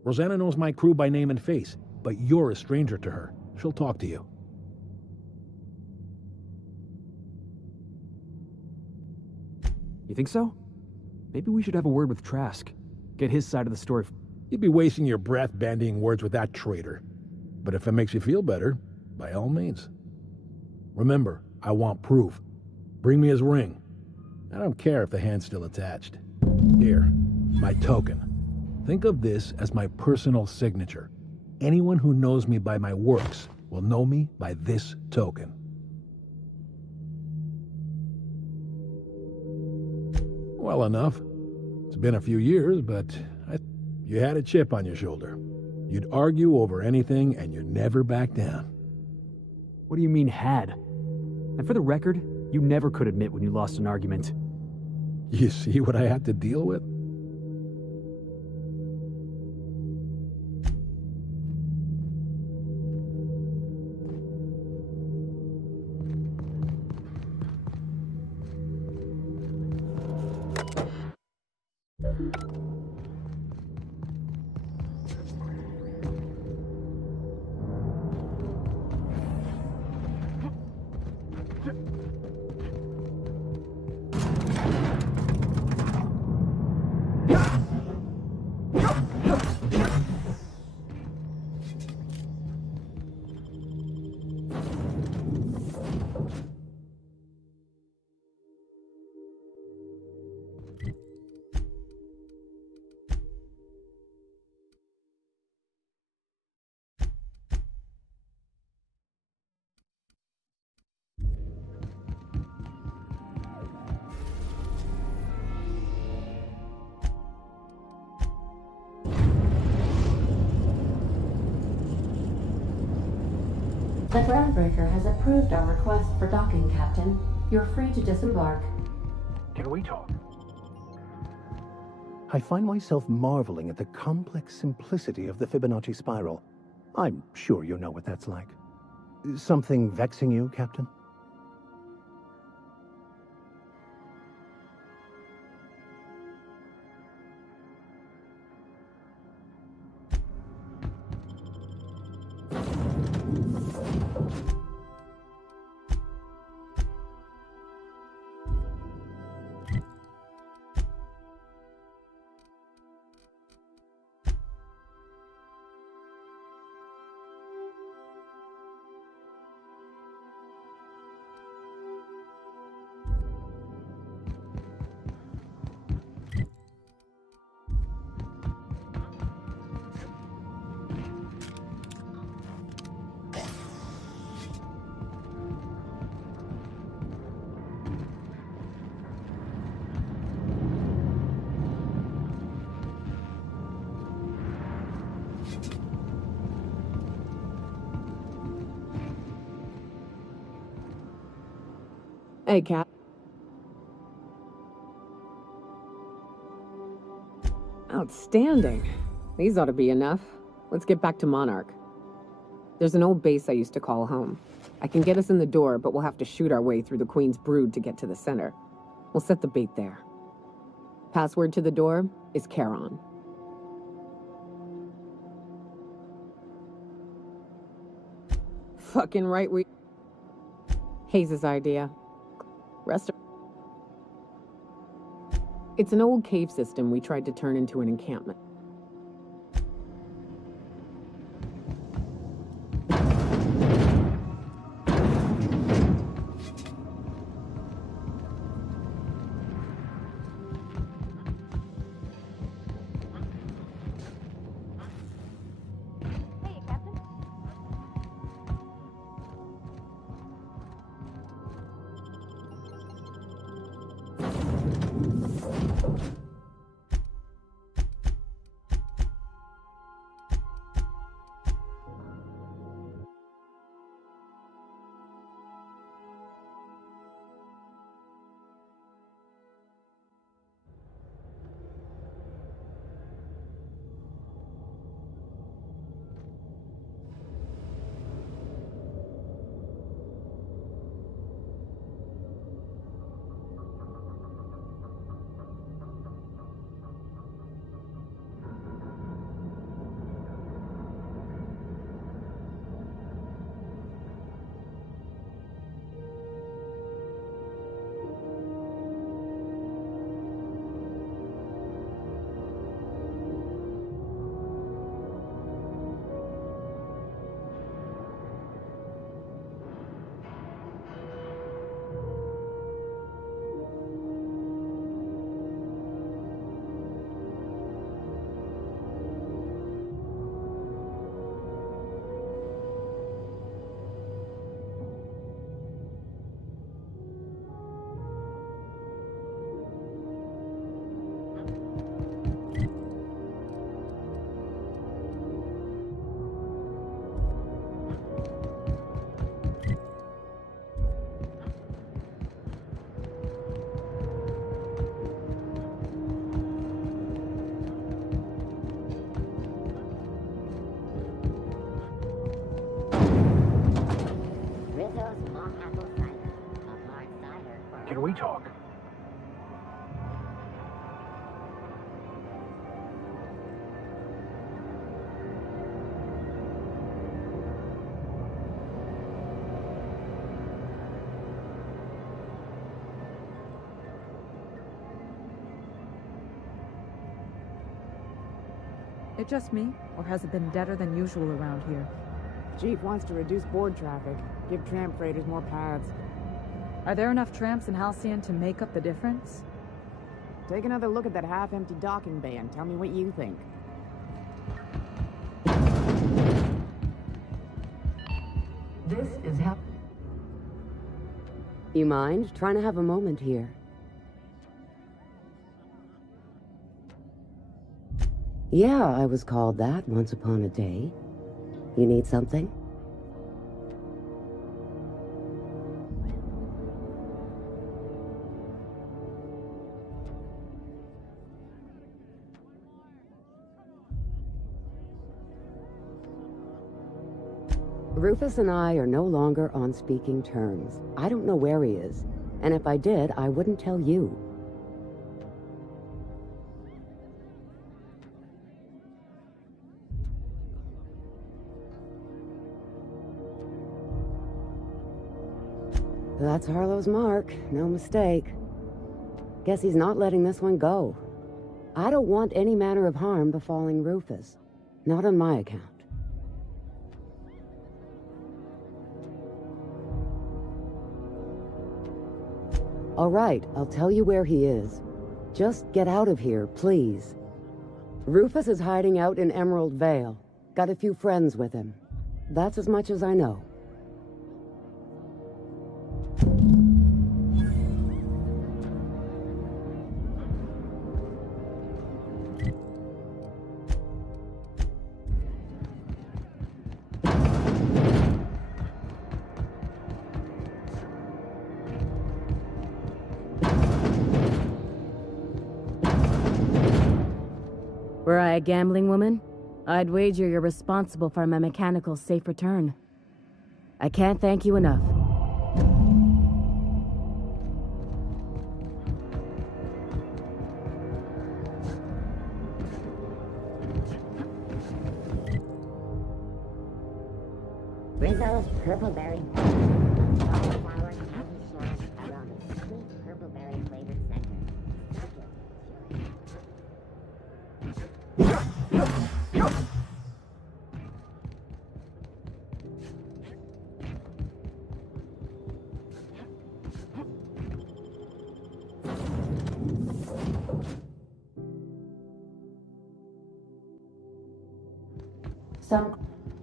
Rosanna knows my crew by name and face, but you're a stranger to her. She'll talk to you. You think so? Maybe we should have a word with Trask. Get his side of the story. You'd be wasting your breath bandying words with that traitor. But if it makes you feel better, by all means. Remember, I want proof. Bring me his ring. I don't care if the hand's still attached. Here, my token. Think of this as my personal signature. Anyone who knows me by my works will know me by this token. Well enough. It's been a few years, but you had a chip on your shoulder. You'd argue over anything and you'd never back down. What do you mean, had? And for the record, you never could admit when you lost an argument. You see what I had to deal with? The Groundbreaker has approved our request for docking, Captain. You're free to disembark. Can we talk? I find myself marveling at the complex simplicity of the Fibonacci spiral. I'm sure you know what that's like. Something vexing you, Captain? Hey, Cap. Outstanding. These ought to be enough. Let's get back to Monarch. There's an old base I used to call home. I can get us in the door, but we'll have to shoot our way through the Queen's brood to get to the center. We'll set the bait there. Password to the door is Charon. Fucking right we... Hayes' idea. It's an old cave system we tried to turn into an encampment. we talk? It just me, or has it been deader than usual around here? Chief wants to reduce board traffic, give tramp freighters more paths. Are there enough tramps in Halcyon to make up the difference? Take another look at that half-empty docking bay and tell me what you think. This is how... You mind? Trying to have a moment here. Yeah, I was called that once upon a day. You need something? Rufus and I are no longer on speaking terms. I don't know where he is, and if I did, I wouldn't tell you. That's Harlow's mark, no mistake. Guess he's not letting this one go. I don't want any manner of harm befalling Rufus. Not on my account. All right, I'll tell you where he is. Just get out of here, please. Rufus is hiding out in Emerald Vale. Got a few friends with him. That's as much as I know. Were I a gambling woman, I'd wager you're responsible for my mechanical safe return. I can't thank you enough. Rizzo's Purpleberry. Flower happy shores around a sweet purpleberry flavored center.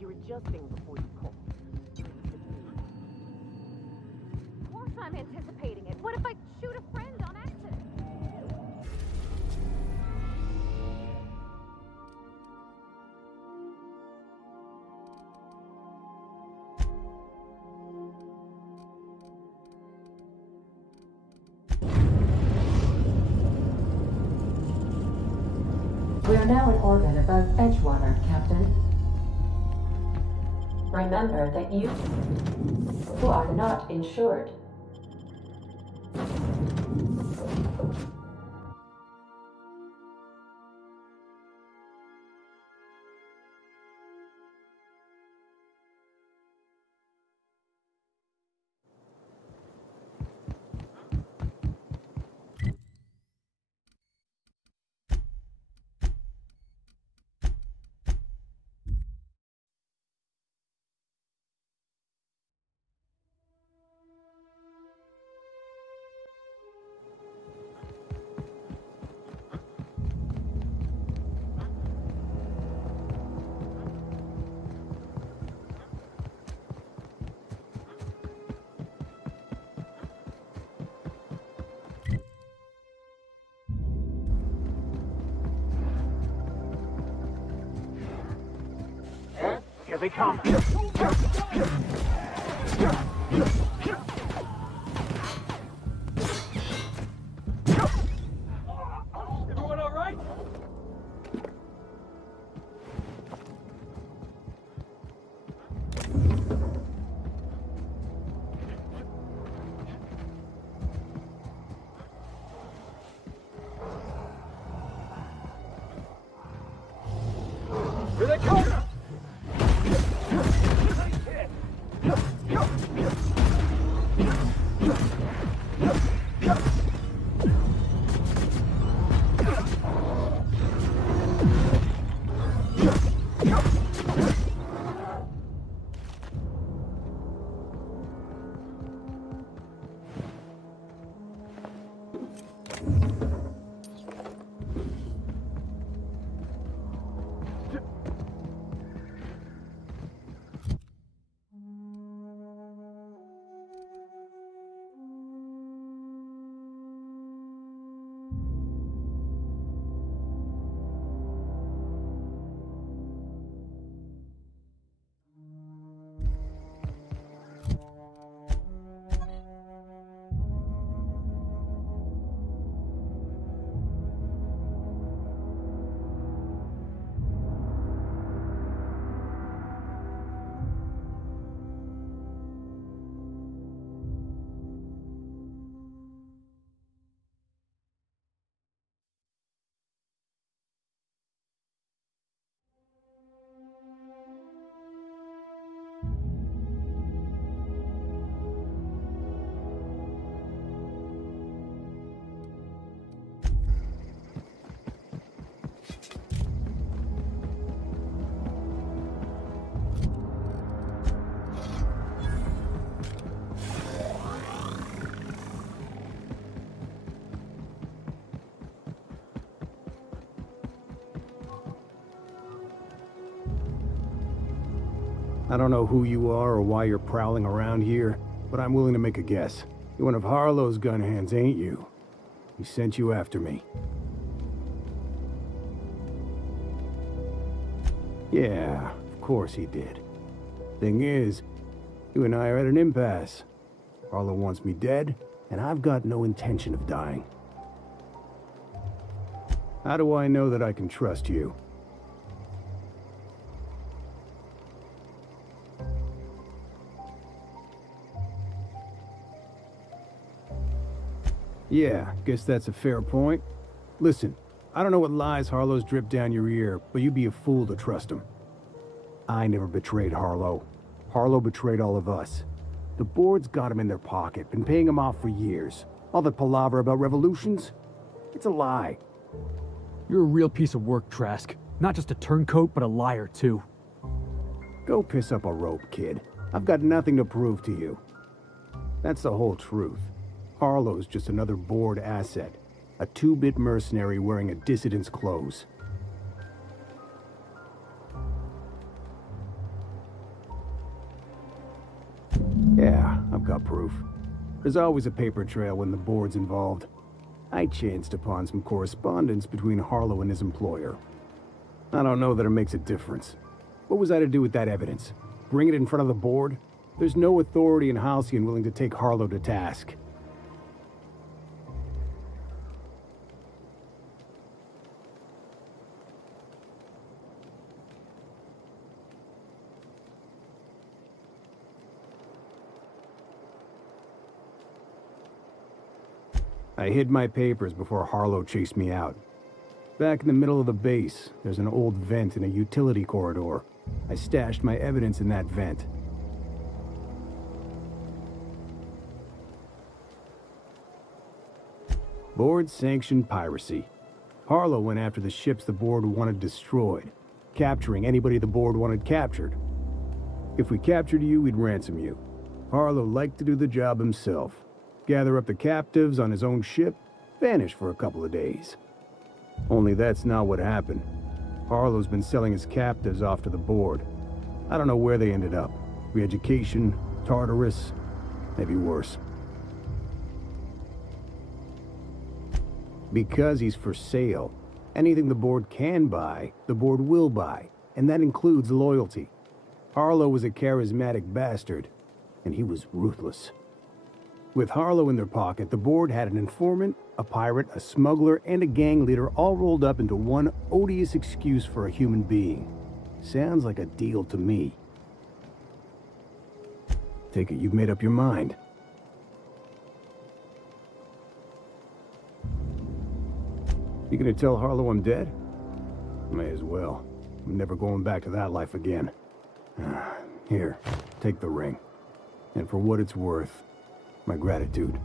You were adjusting before you called. Of course I'm anticipating it. What if I shoot a friend on accident? We are now in orbit above Edgewater, Captain. Remember that you are not insured. Here they come. Everyone all right? I don't know who you are or why you're prowling around here, but I'm willing to make a guess. You're one of Harlow's gun hands, ain't you? He sent you after me. Yeah, of course he did. Thing is, you and I are at an impasse. Harlow wants me dead, and I've got no intention of dying. How do I know that I can trust you? Yeah, guess that's a fair point. Listen, I don't know what lies Harlow's dripped down your ear, but you'd be a fool to trust him. I never betrayed Harlow. Harlow betrayed all of us. The board's got him in their pocket, been paying him off for years. All that palaver about revolutions? It's a lie. You're a real piece of work, Trask. Not just a turncoat, but a liar, too. Go piss up a rope, kid. I've got nothing to prove to you. That's the whole truth. Harlow's just another board asset. A 2-bit mercenary wearing a dissident's clothes. Yeah, I've got proof. There's always a paper trail when the board's involved. I chanced upon some correspondence between Harlow and his employer. I don't know that it makes a difference. What was I to do with that evidence? Bring it in front of the board? There's no authority in Halcyon willing to take Harlow to task. I hid my papers before Harlow chased me out. Back in the middle of the base, there's an old vent in a utility corridor. I stashed my evidence in that vent. Board-sanctioned piracy. Harlow went after the ships the board wanted destroyed, capturing anybody the board wanted captured. If we captured you, we'd ransom you. Harlow liked to do the job himself. Gather up the captives on his own ship, vanish for a couple of days. Only that's not what happened. Harlow's been selling his captives off to the board. I don't know where they ended up. Re-education, Tartarus, maybe worse. Because he's for sale. Anything the board can buy, the board will buy, and that includes loyalty. Harlow was a charismatic bastard, and he was ruthless. With Harlow in their pocket, the board had an informant, a pirate, a smuggler, and a gang leader all rolled up into one odious excuse for a human being. Sounds like a deal to me. Take it you've made up your mind. You gonna tell Harlow I'm dead? May as well. I'm never going back to that life again. Here, take the ring. And for what it's worth, my gratitude.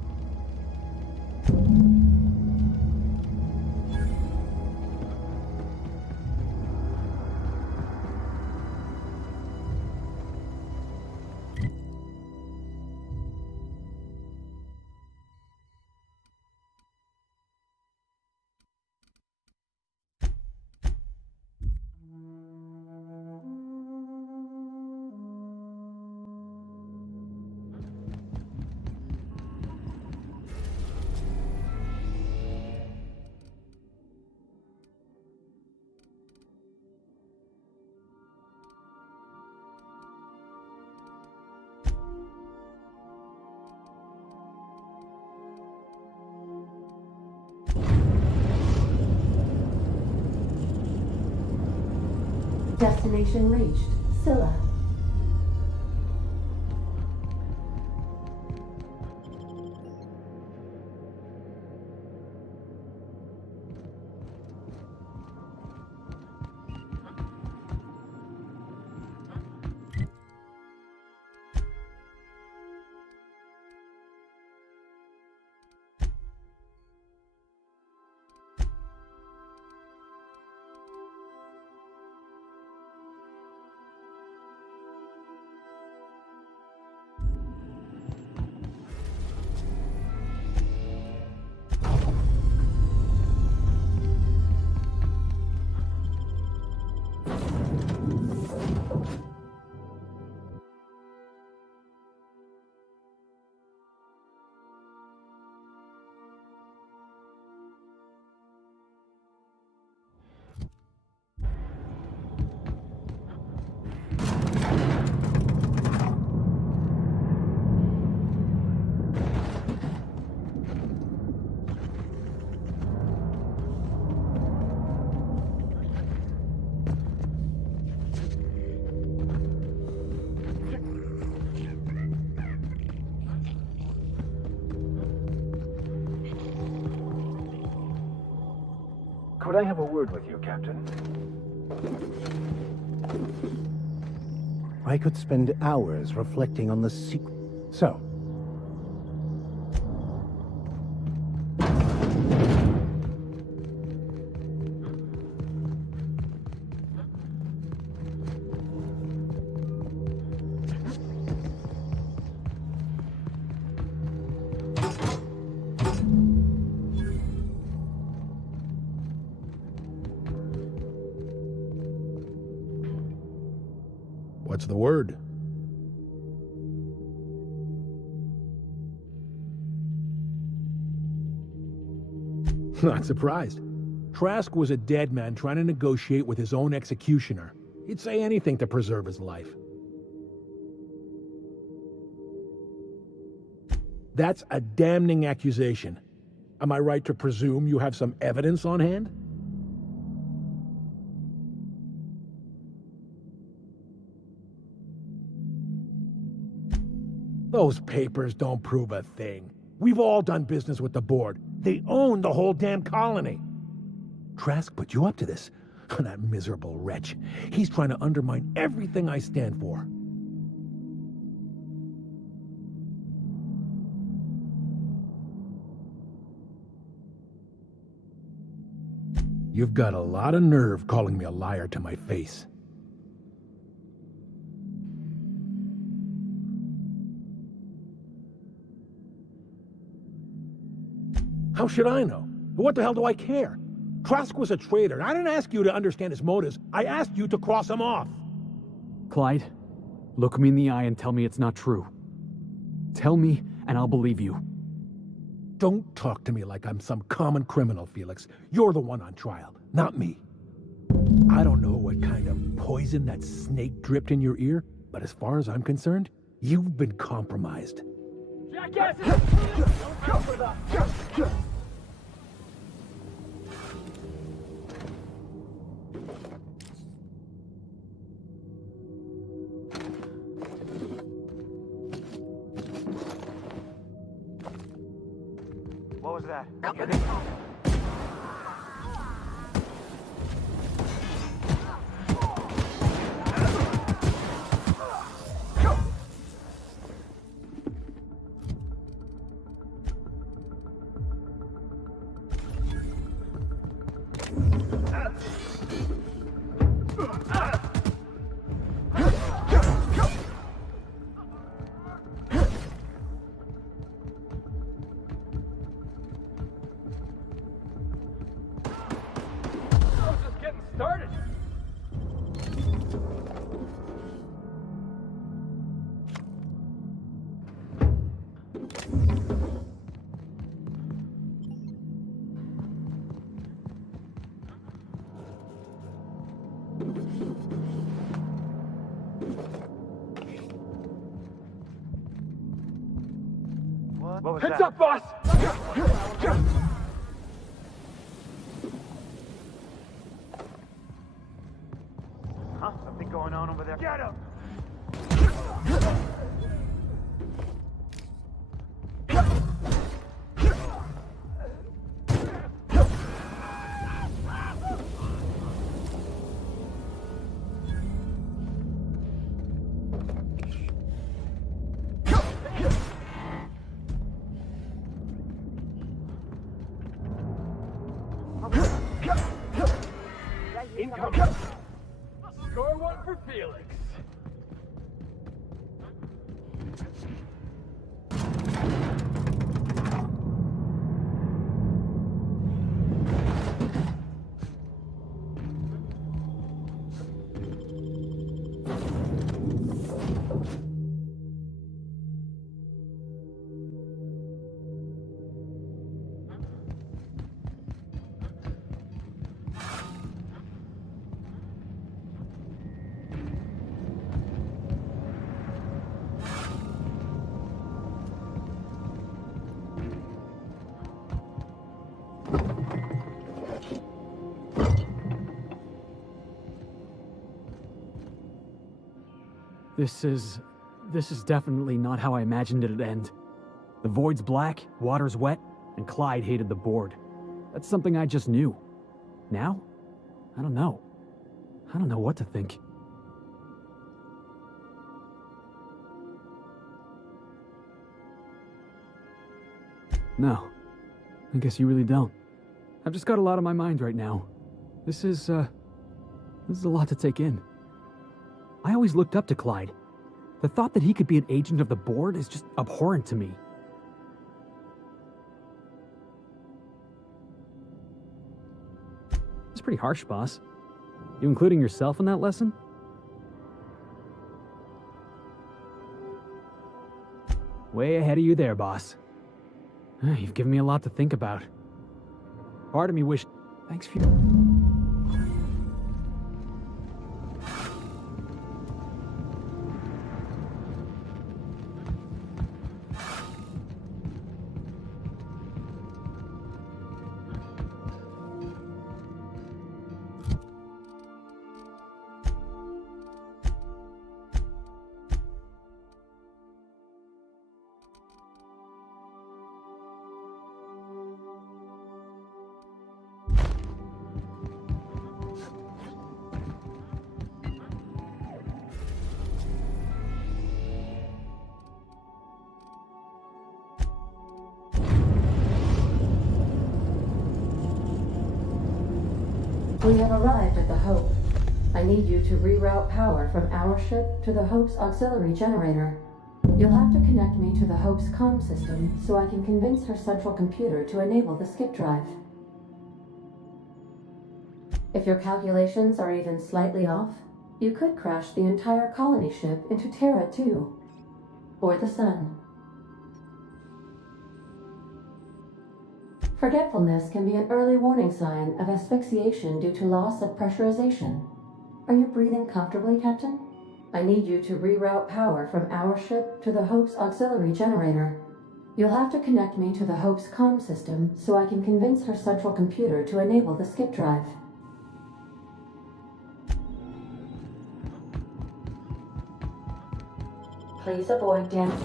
Destination reached. Scylla. Could I have a word with you, Captain? I could spend hours reflecting on the secret. So, what's the word? Not surprised. Trask was a dead man trying to negotiate with his own executioner. He'd say anything to preserve his life. That's a damning accusation. Am I right to presume you have some evidence on hand? Those papers don't prove a thing. We've all done business with the board. They own the whole damn colony. Trask put you up to this. That miserable wretch. He's trying to undermine everything I stand for. You've got a lot of nerve calling me a liar to my face. How should I know? What the hell do I care? Trask was a traitor. I didn't ask you to understand his motives. I asked you to cross him off. Clyde, look me in the eye and tell me it's not true. Tell me, and I'll believe you. Don't talk to me like I'm some common criminal, Felix. You're the one on trial, not me. I don't know what kind of poison that snake dripped in your ear, but as far as I'm concerned, you've been compromised. Jackasses! Don't come for that! What was that? Started. What was Heads that? up, boss! Huh? Something going on over there. Get him! Incoming. Score one for Felix. This is definitely not how I imagined it'd end. The void's black, water's wet, and Clyde hated the board. That's something I just knew. Now? I don't know. I don't know what to think. No. I guess you really don't. I've just got a lot on my mind right now. This is a lot to take in. I always looked up to Clyde. The thought that he could be an agent of the board is just abhorrent to me. It's pretty harsh, boss. You including yourself in that lesson? Way ahead of you there, boss. You've given me a lot to think about. Part of me wished... Thanks for your... We have arrived at the Hope. I need you to reroute power from our ship to the Hope's auxiliary generator. You'll have to connect me to the Hope's comm system so I can convince her central computer to enable the skip drive. If your calculations are even slightly off, you could crash the entire colony ship into Terra 2, or the Sun. Forgetfulness can be an early warning sign of asphyxiation due to loss of pressurization. Are you breathing comfortably, Captain? I need you to reroute power from our ship to the Hope's auxiliary generator. You'll have to connect me to the Hope's comm system so I can convince her central computer to enable the skip drive. Please avoid damaging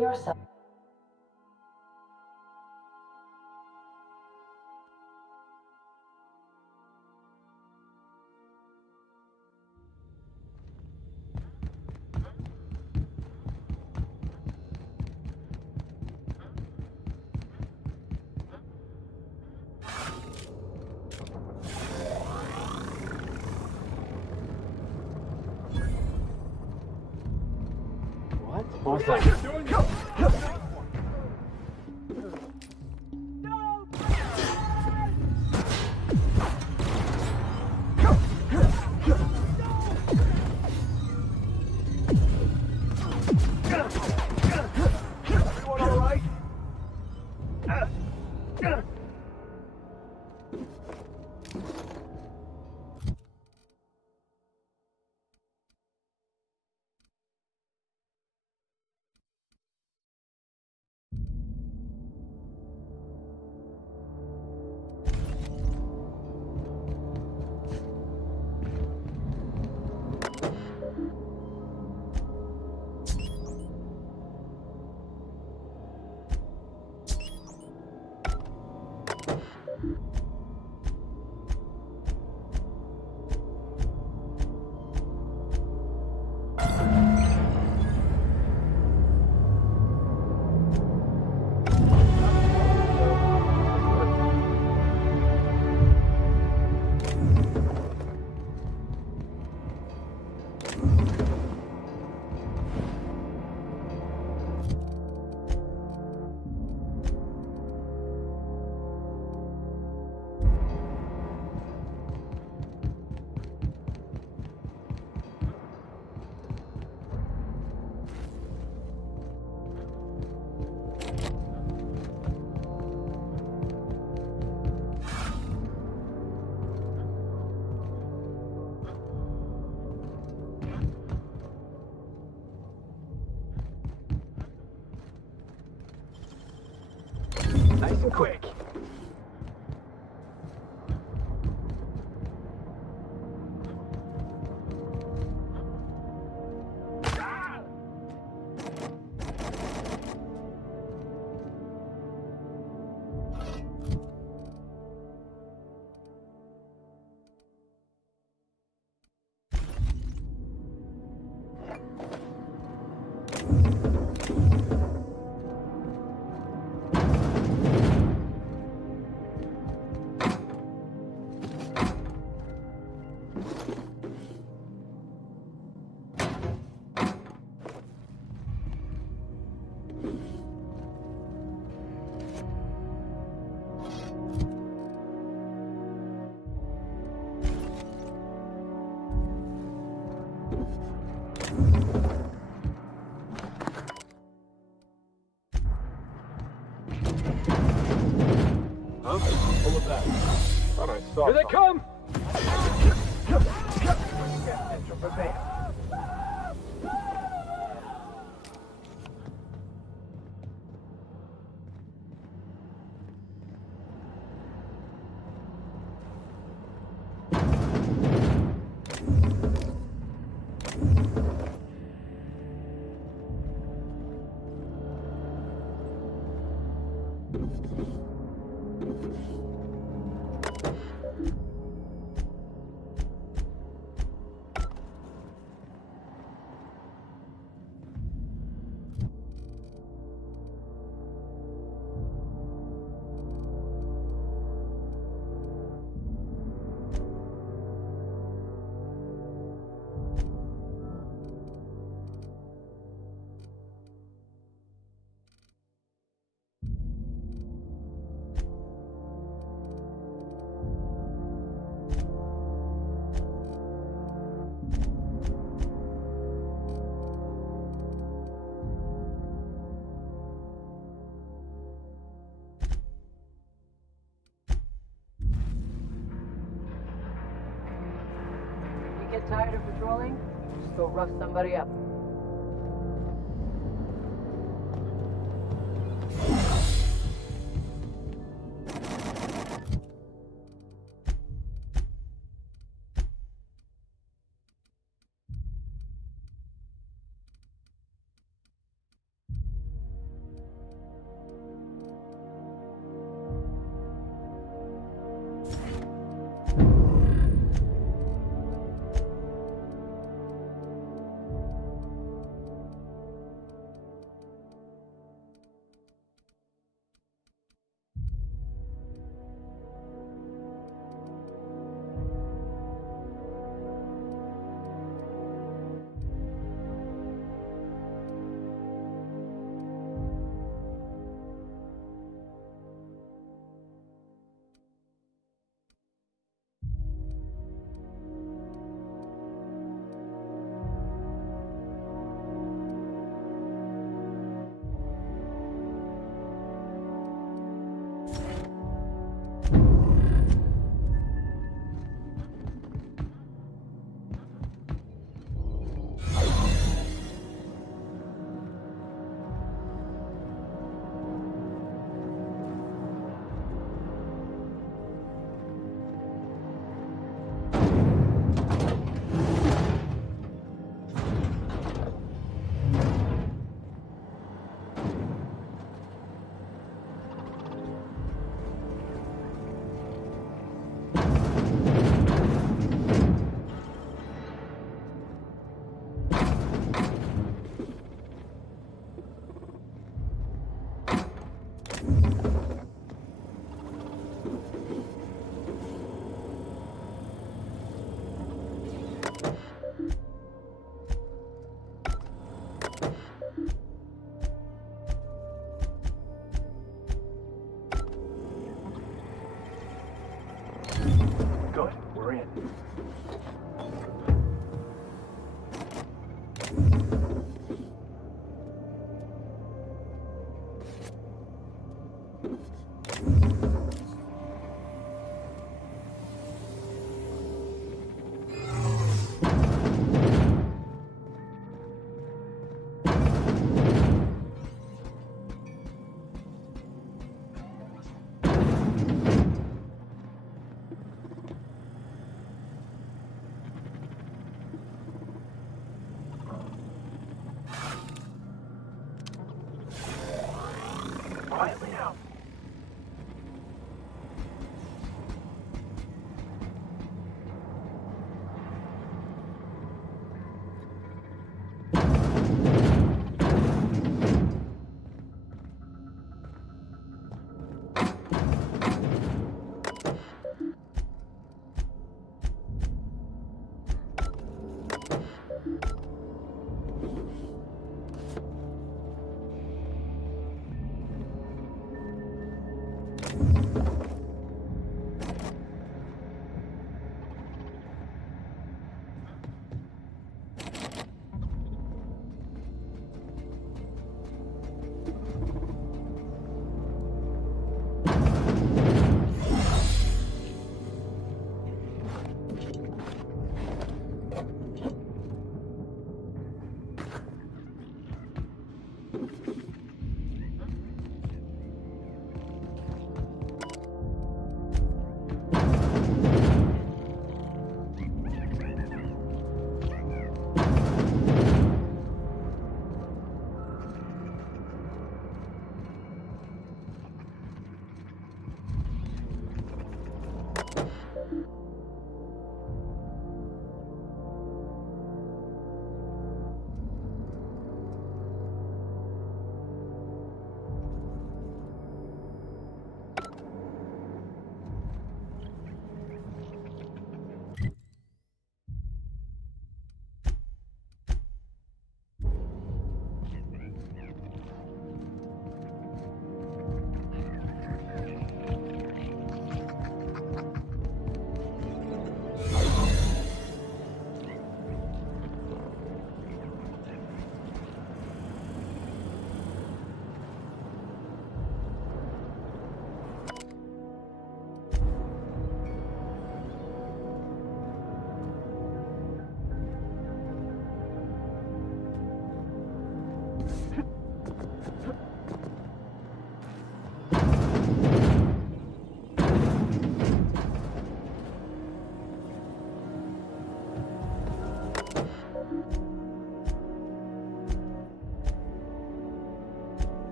yourself. What was that? Everyone all right? Nice and quick. Huh? What was that? Thought I saw. Here they come! Get tired of patrolling? Just go rough somebody up.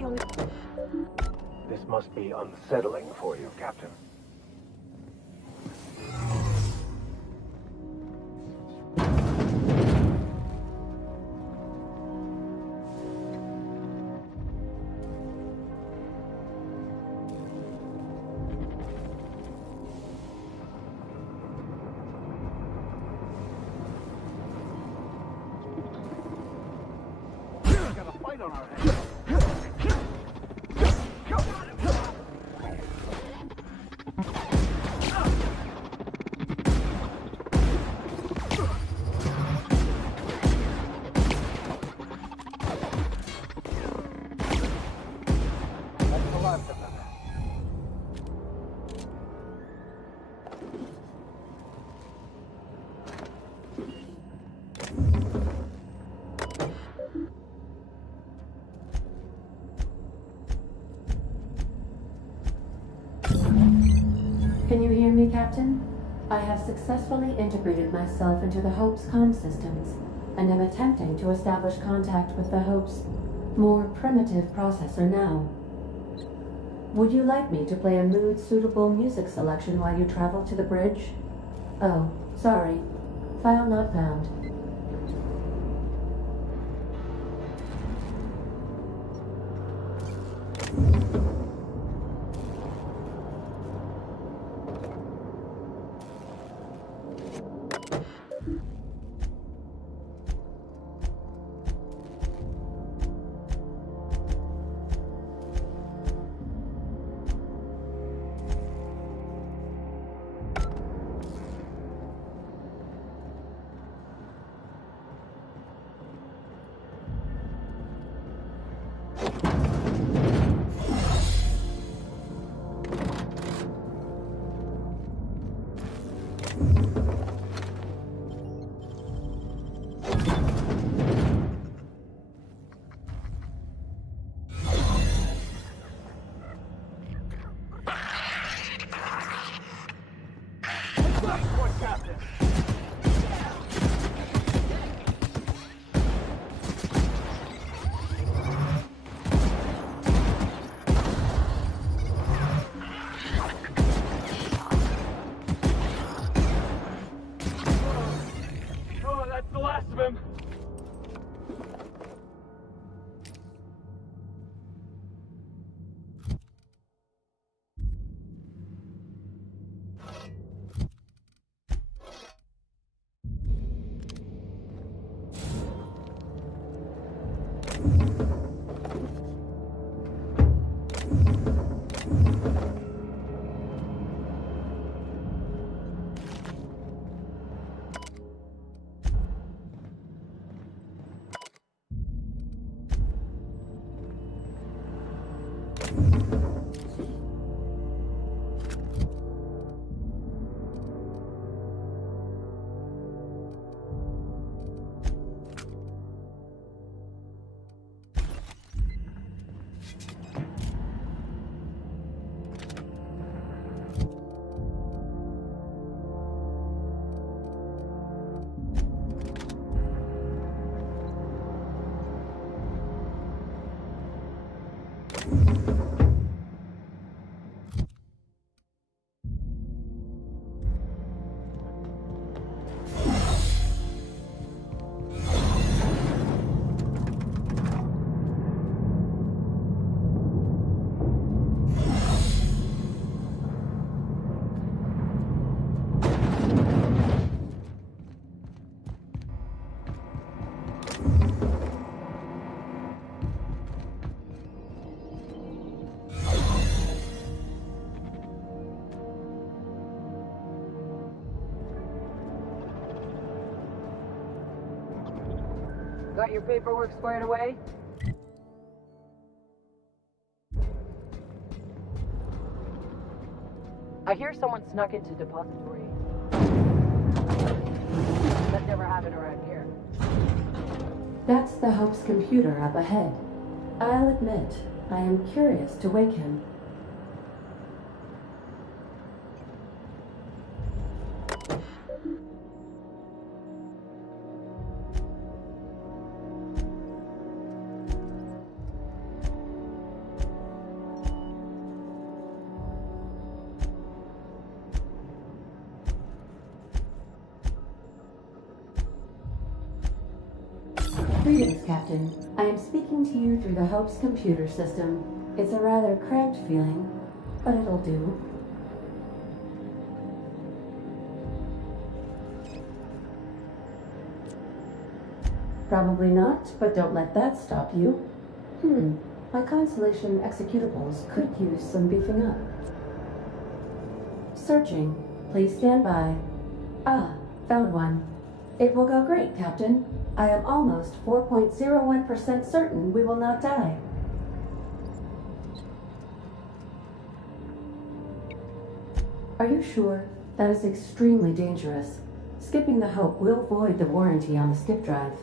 the only... This must be unsettling for you, Captain. Can you hear me, Captain? I have successfully integrated myself into the Hope's comm systems, and am attempting to establish contact with the Hope's more primitive processor now. Would you like me to play a mood-suitable music selection while you travel to the bridge? Oh, sorry. File not found. Got your paperwork squared away? I hear someone snuck into depository. That never happened around here. That's the Hope's computer up ahead. I'll admit, I am curious to wake him. Greetings, Captain. I am speaking to you through the Hope's computer system. It's a rather cramped feeling, but it'll do. Probably not, but don't let that stop you. My Constellation executables could use some beefing up. Searching. Please stand by. Ah, found one. It will go great, Captain. I am almost 4.01% certain we will not die. Are you sure? That is extremely dangerous. Skipping the Hope will void the warranty on the skip drive.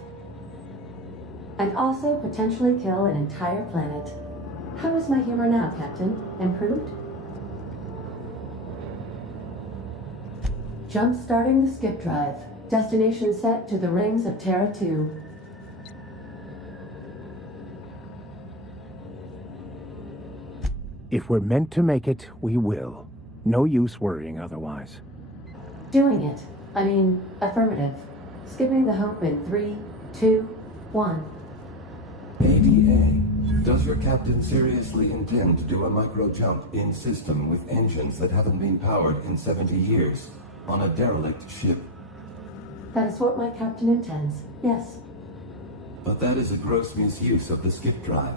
And also potentially kill an entire planet. How is my humor now, Captain? Improved? Jump-starting the skip drive. Destination set to the rings of Terra 2. If we're meant to make it, we will. No use worrying otherwise. Doing it. I mean, affirmative. Skipping the Hope in 3, 2, 1. ADA, does your captain seriously intend to do a micro-jump in system with engines that haven't been powered in 70 years on a derelict ship? That is what my captain intends, yes. But that is a gross misuse of the skip drive.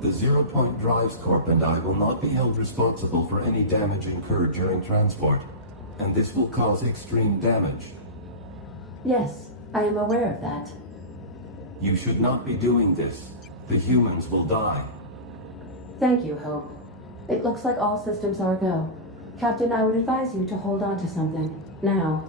The Zero Point Drives Corp and I will not be held responsible for any damage incurred during transport, and this will cause extreme damage. Yes, I am aware of that. You should not be doing this. The humans will die. Thank you, Hope. It looks like all systems are go. Captain, I would advise you to hold on to something. Now.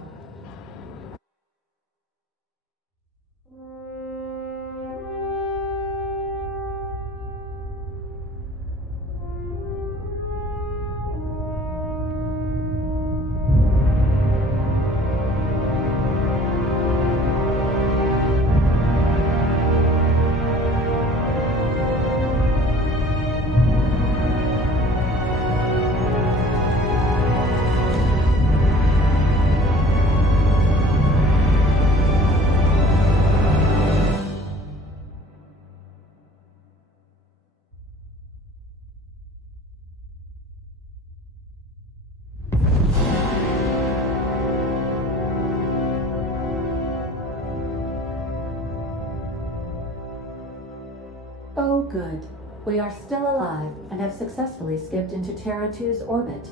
Oh, good. We are still alive and have successfully skipped into Terra 2's orbit.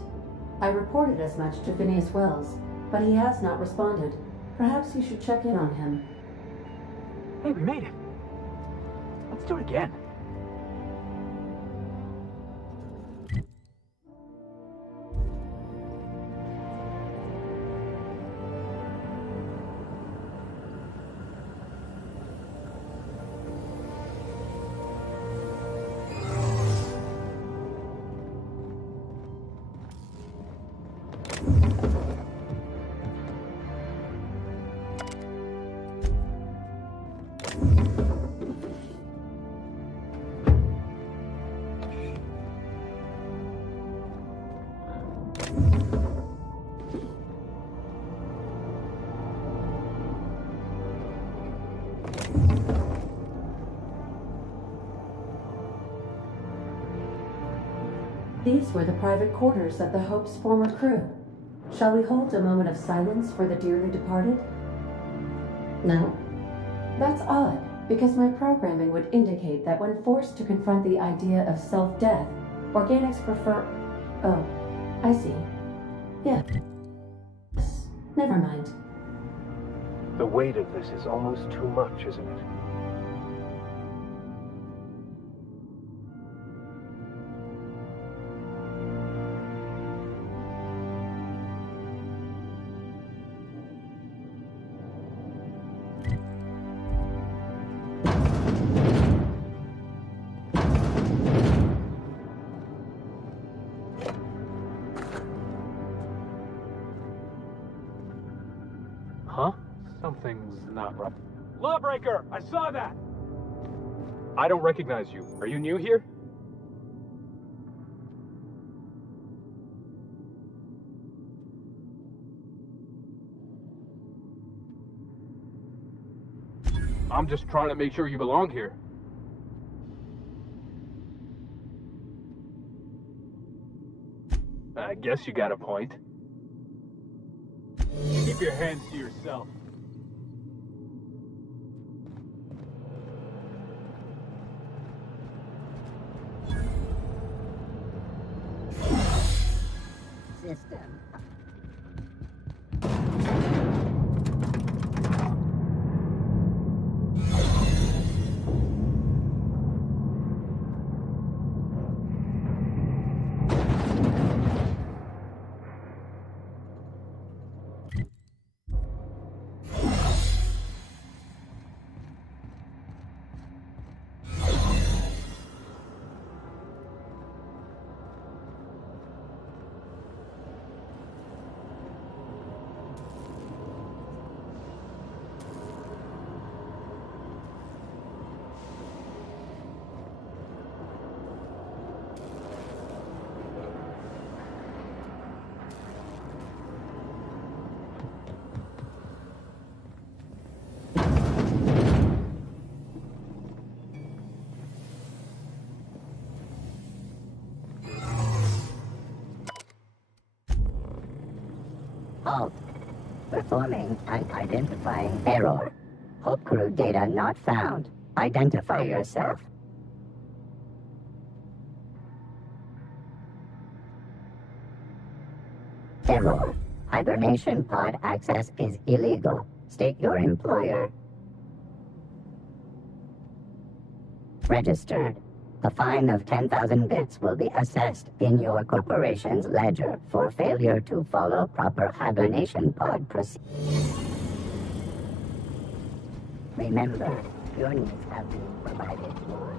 I reported as much to Phineas Wells, but he has not responded. Perhaps you should check in on him. Hey, we made it. Let's do it again. These were the private quarters of the Hope's former crew. Shall we hold a moment of silence for the dearly departed? No? That's odd, because my programming would indicate that when forced to confront the idea of self-death, organics prefer... Oh, I see. Yes. Never mind. The weight of this is almost too much, isn't it? Huh? Something's not right. Lawbreaker! I saw that! I don't recognize you. Are you new here? I'm just trying to make sure you belong here. I guess you got a point. Keep your hands to yourself. System. Halt. Performing an identifying error. Hope crew data not found. Identify yourself. Error. Hibernation pod access is illegal. State your employer. Registered. A fine of 10,000 bits will be assessed in your corporation's ledger for failure to follow proper hibernation pod procedures. Remember, your needs have been provided for.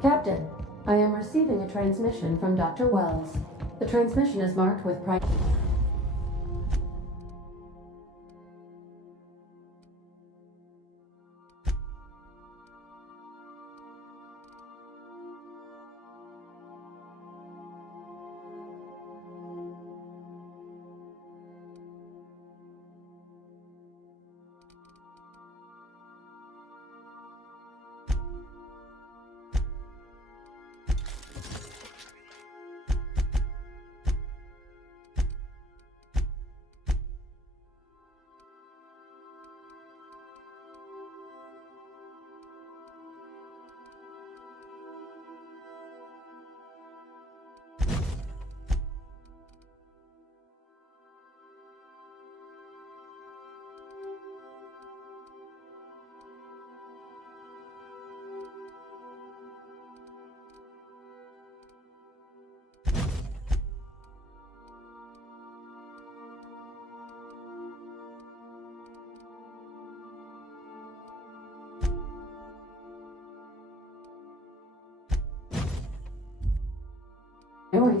Captain, I am receiving a transmission from Dr. Wells. The transmission is marked with priority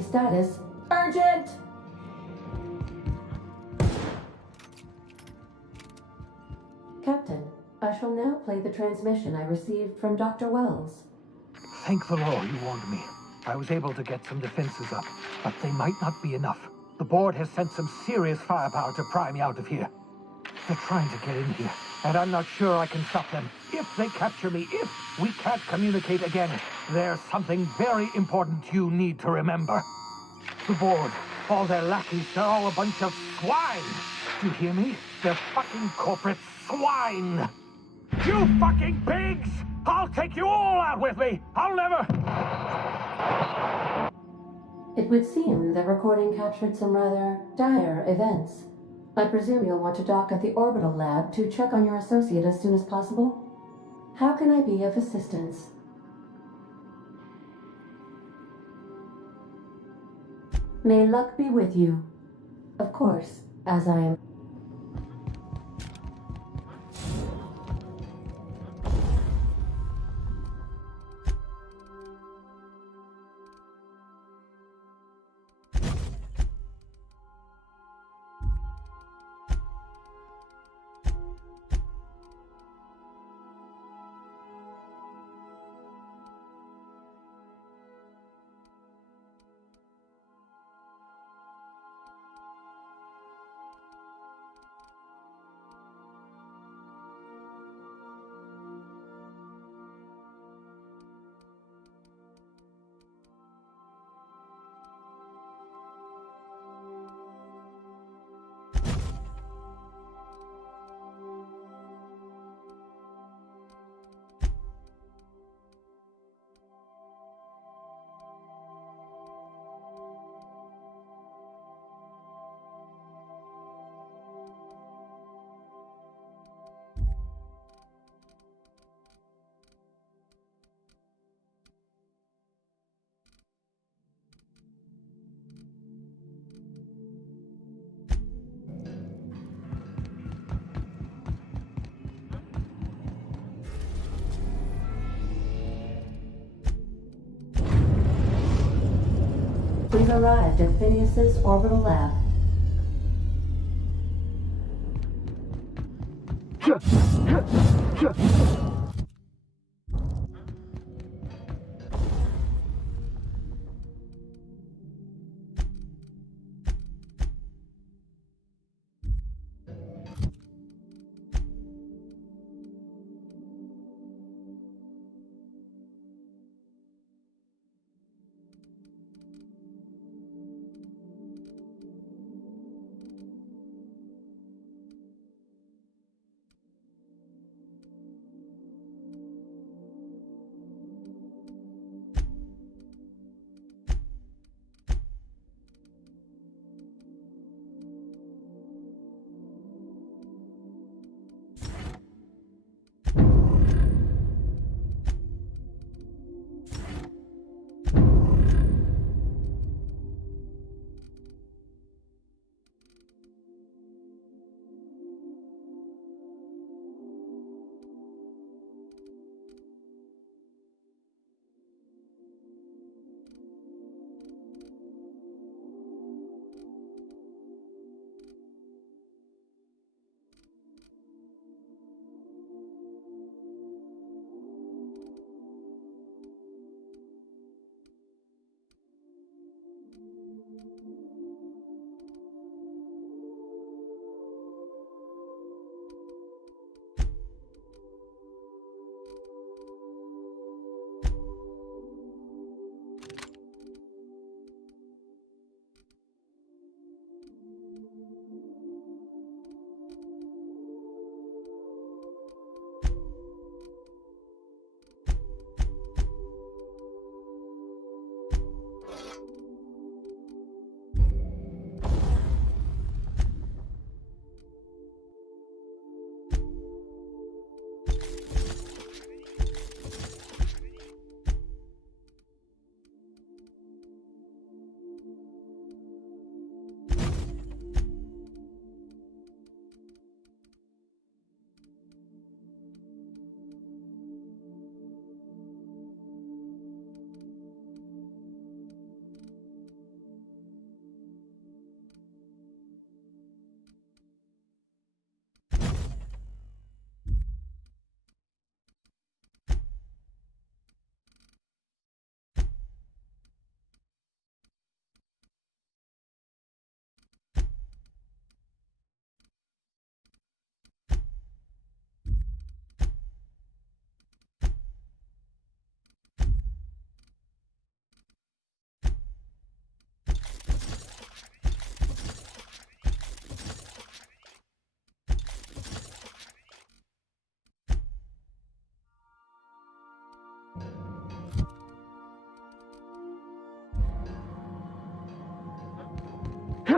status. Urgent! Captain, I shall now play the transmission I received from Dr. Wells. Thank the law you warned me. I was able to get some defenses up, but they might not be enough. The board has sent some serious firepower to pry me out of here. They're trying to get in here, and I'm not sure I can stop them. If they capture me, if we can't communicate again, there's something very important you need to remember. The board, all their lackeys, they're all a bunch of swine. Do you hear me? They're fucking corporate swine! You fucking pigs! I'll take you all out with me! I'll never... It would seem the recording captured some rather dire events. I presume you'll want to dock at the orbital lab to check on your associate as soon as possible. How can I be of assistance? May luck be with you. Of course, as I am... We've arrived at Phineas's orbital lab.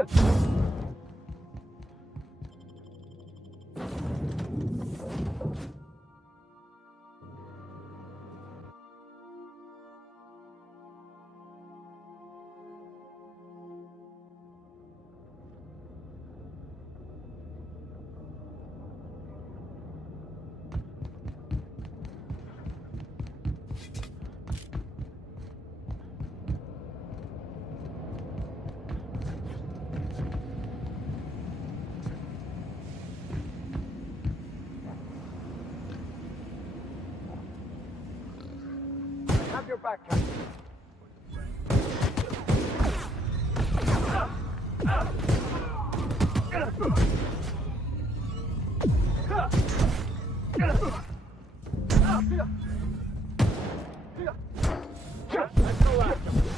Have your back, Captain. Let's go after him.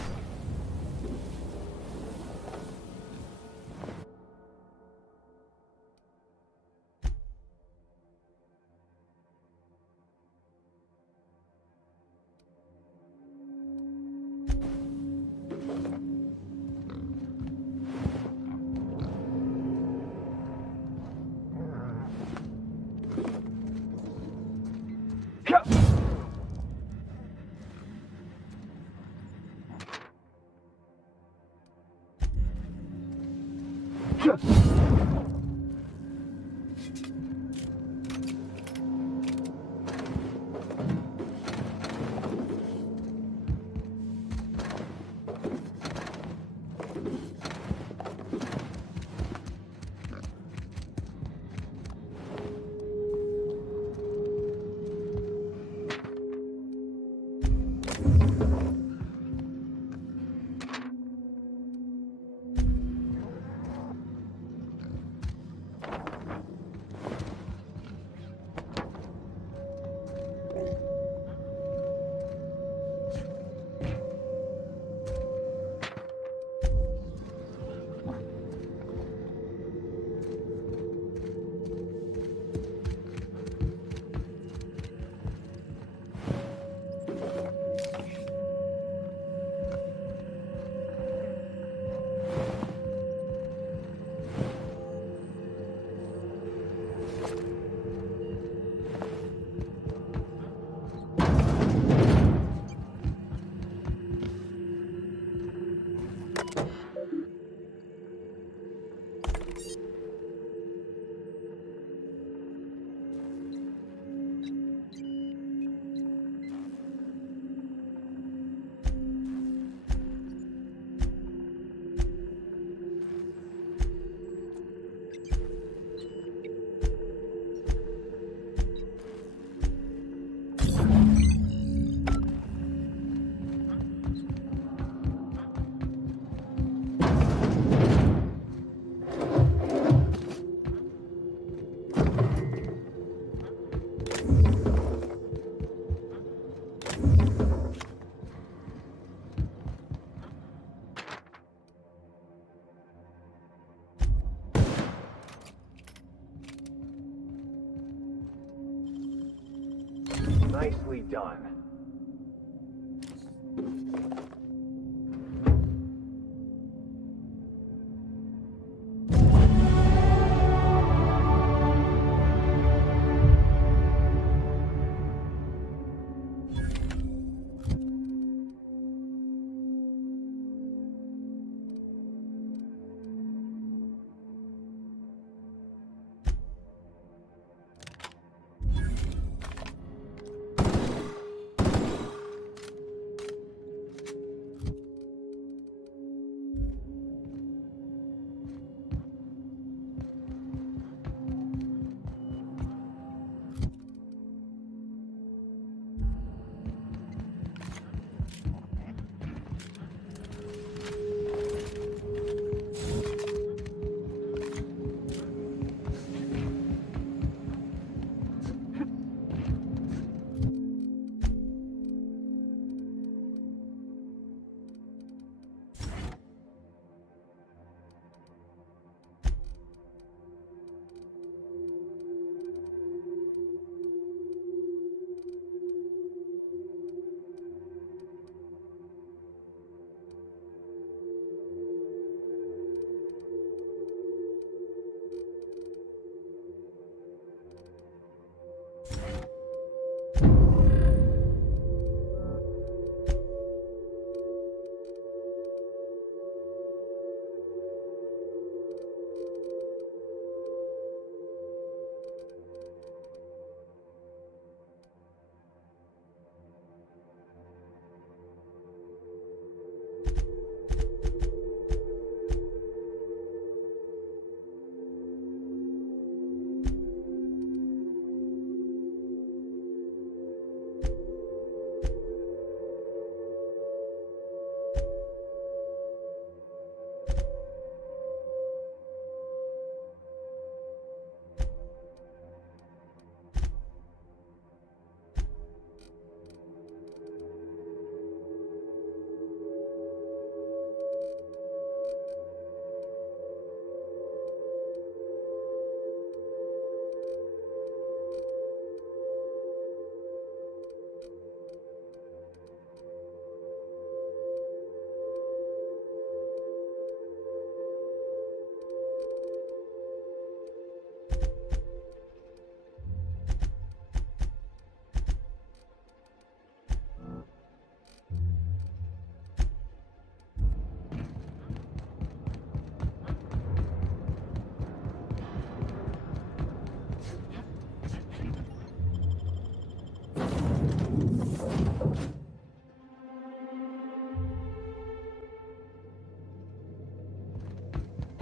Nicely done.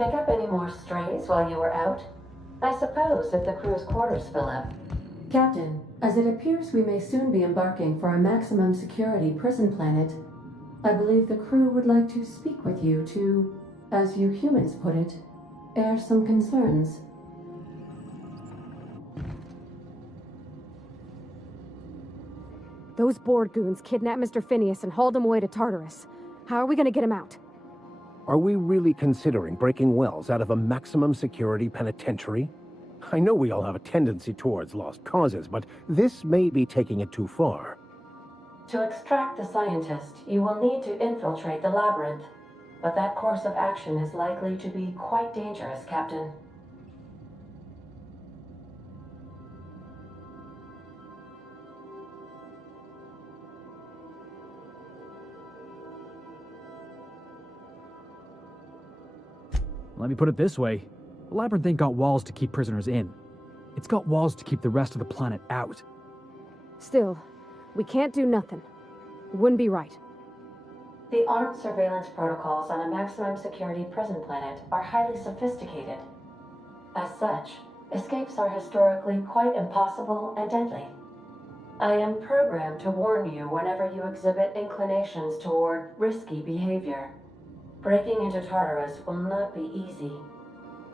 Pick up any more strays while you were out? I suppose if the crew's quarters fill up. Captain, as it appears we may soon be embarking for a maximum security prison planet, I believe the crew would like to speak with you to, as you humans put it, air some concerns. Those board goons kidnapped Mr. Phineas and hauled him away to Tartarus. How are we gonna get him out? Are we really considering breaking Wells out of a maximum security penitentiary? I know we all have a tendency towards lost causes, but this may be taking it too far. To extract the scientist, you will need to infiltrate the labyrinth. But that course of action is likely to be quite dangerous, Captain. Let me put it this way. The labyrinth ain't got walls to keep prisoners in. It's got walls to keep the rest of the planet out. Still, we can't do nothing. It wouldn't be right. The armed surveillance protocols on a maximum security prison planet are highly sophisticated. As such, escapes are historically quite impossible and deadly. I am programmed to warn you whenever you exhibit inclinations toward risky behavior. Breaking into Tartarus will not be easy.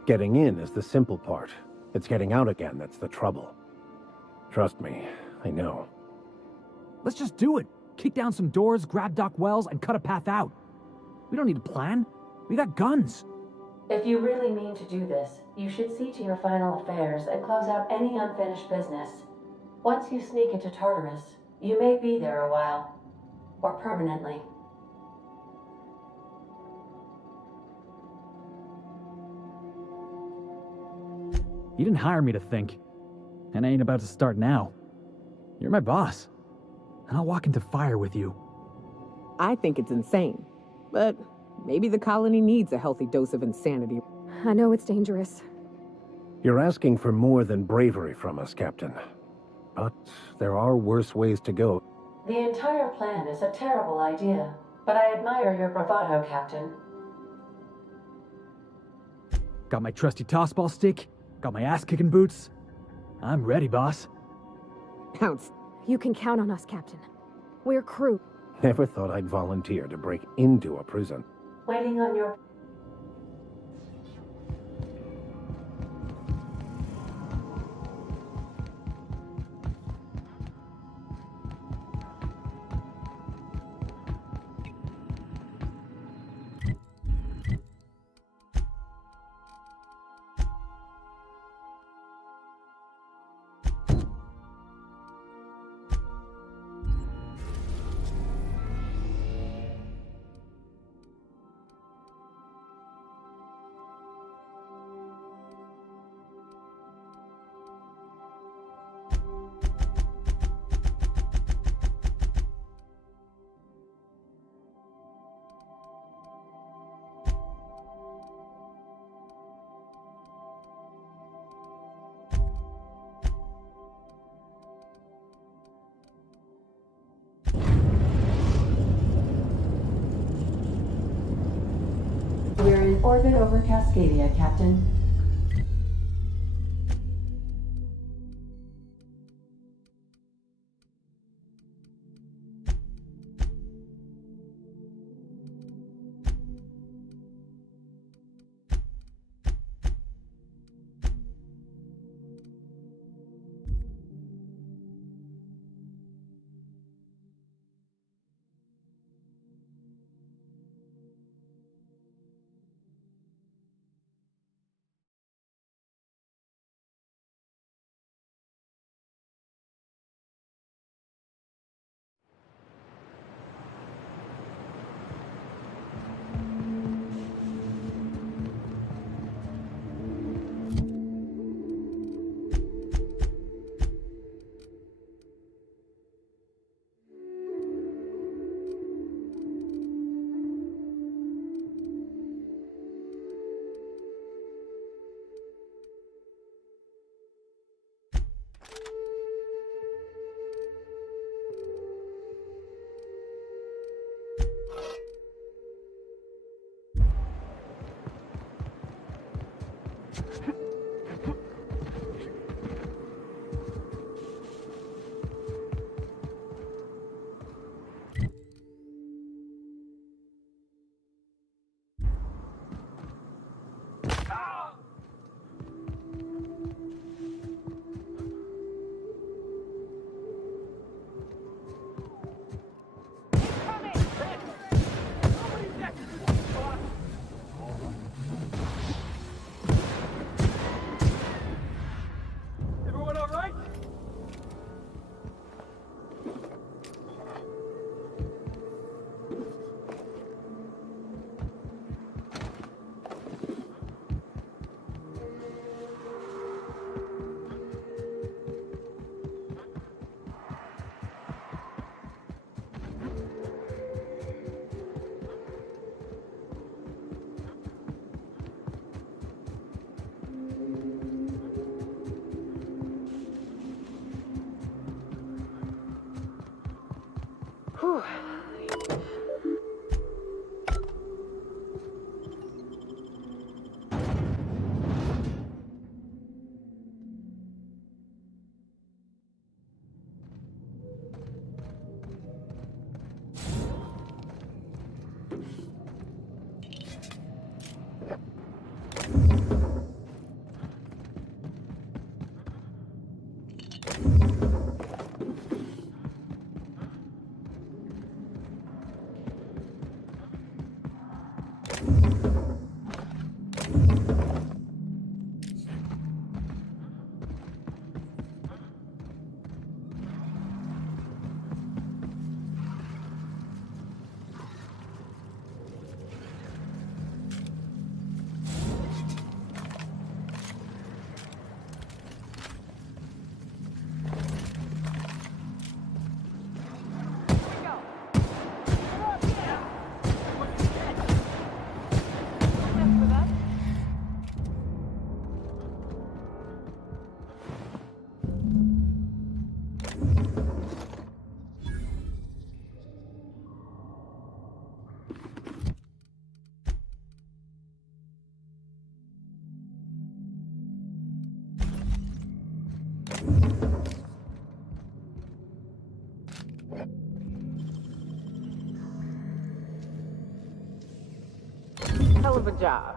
Getting in is the simple part. It's getting out again that's the trouble. Trust me, I know. Let's just do it. Kick down some doors, grab Doc Wells, and cut a path out. We don't need a plan. We got guns. If you really mean to do this, you should see to your final affairs and close out any unfinished business. Once you sneak into Tartarus, you may be there a while. Or permanently. You didn't hire me to think. And I ain't about to start now. You're my boss. And I'll walk into fire with you. I think it's insane. But maybe the colony needs a healthy dose of insanity. I know it's dangerous. You're asking for more than bravery from us, Captain. But there are worse ways to go. The entire plan is a terrible idea, but I admire your bravado, Captain. Got my trusty tossball stick. Got my ass-kicking boots. I'm ready, boss. Pounce. You can count on us, Captain. We're crew. Never thought I'd volunteer to break into a prison. Waiting on your... We're in orbit over Cascadia, Captain. Whew. Hell of a job.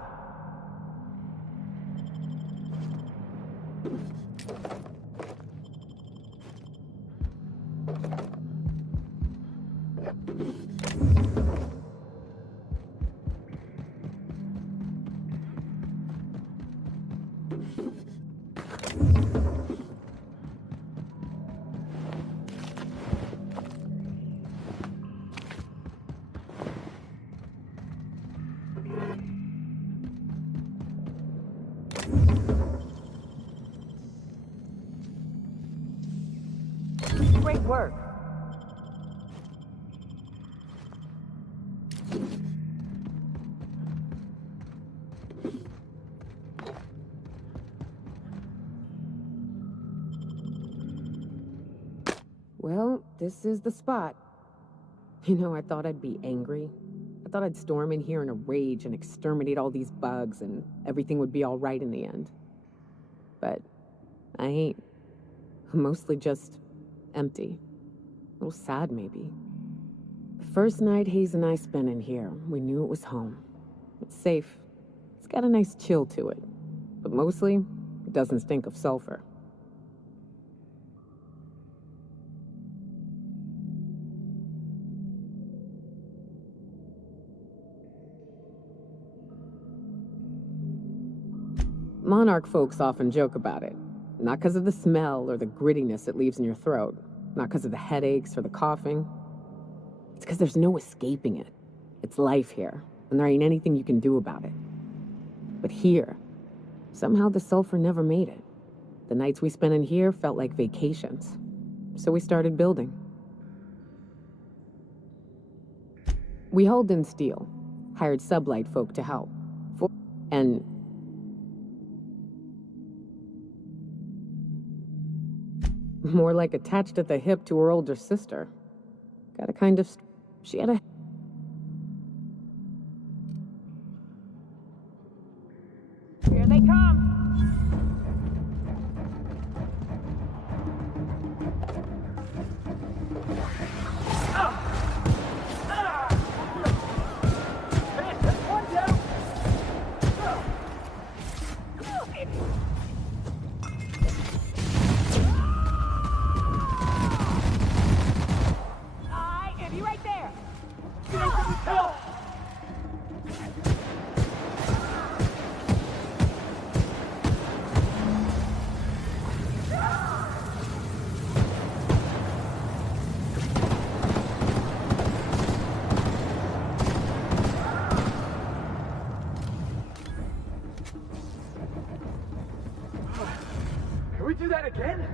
Great work. Well, this is the spot. You know, I thought I'd be angry. I thought I'd storm in here in a rage and exterminate all these bugs and everything would be all right in the end. But I ain't. I'm mostly just empty. A little sad, maybe. The first night Hayes and I spent in here, we knew it was home. It's safe. It's got a nice chill to it. But mostly, it doesn't stink of sulfur. Monarch folks often joke about it. Not because of the smell or the grittiness it leaves in your throat. Not because of the headaches or the coughing. It's because there's no escaping it. It's life here, and there ain't anything you can do about it. But here, somehow the sulfur never made it. The nights we spent in here felt like vacations. So we started building. We hauled in steel, hired sublight folk to help. And more like attached at the hip to her older sister. Got a kind of... She had a... Here they come! Can we do that again?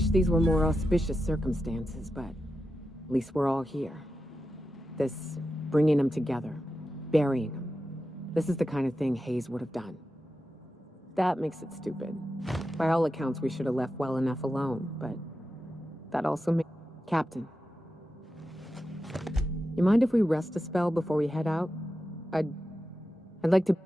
wish these were more auspicious circumstances, but at least we're all here. This bringing them together, burying them. This is the kind of thing Hayes would have done. That makes it stupid. By all accounts, we should have left well enough alone, but that also makes... Captain. You mind if we rest a spell before we head out? I'd like to...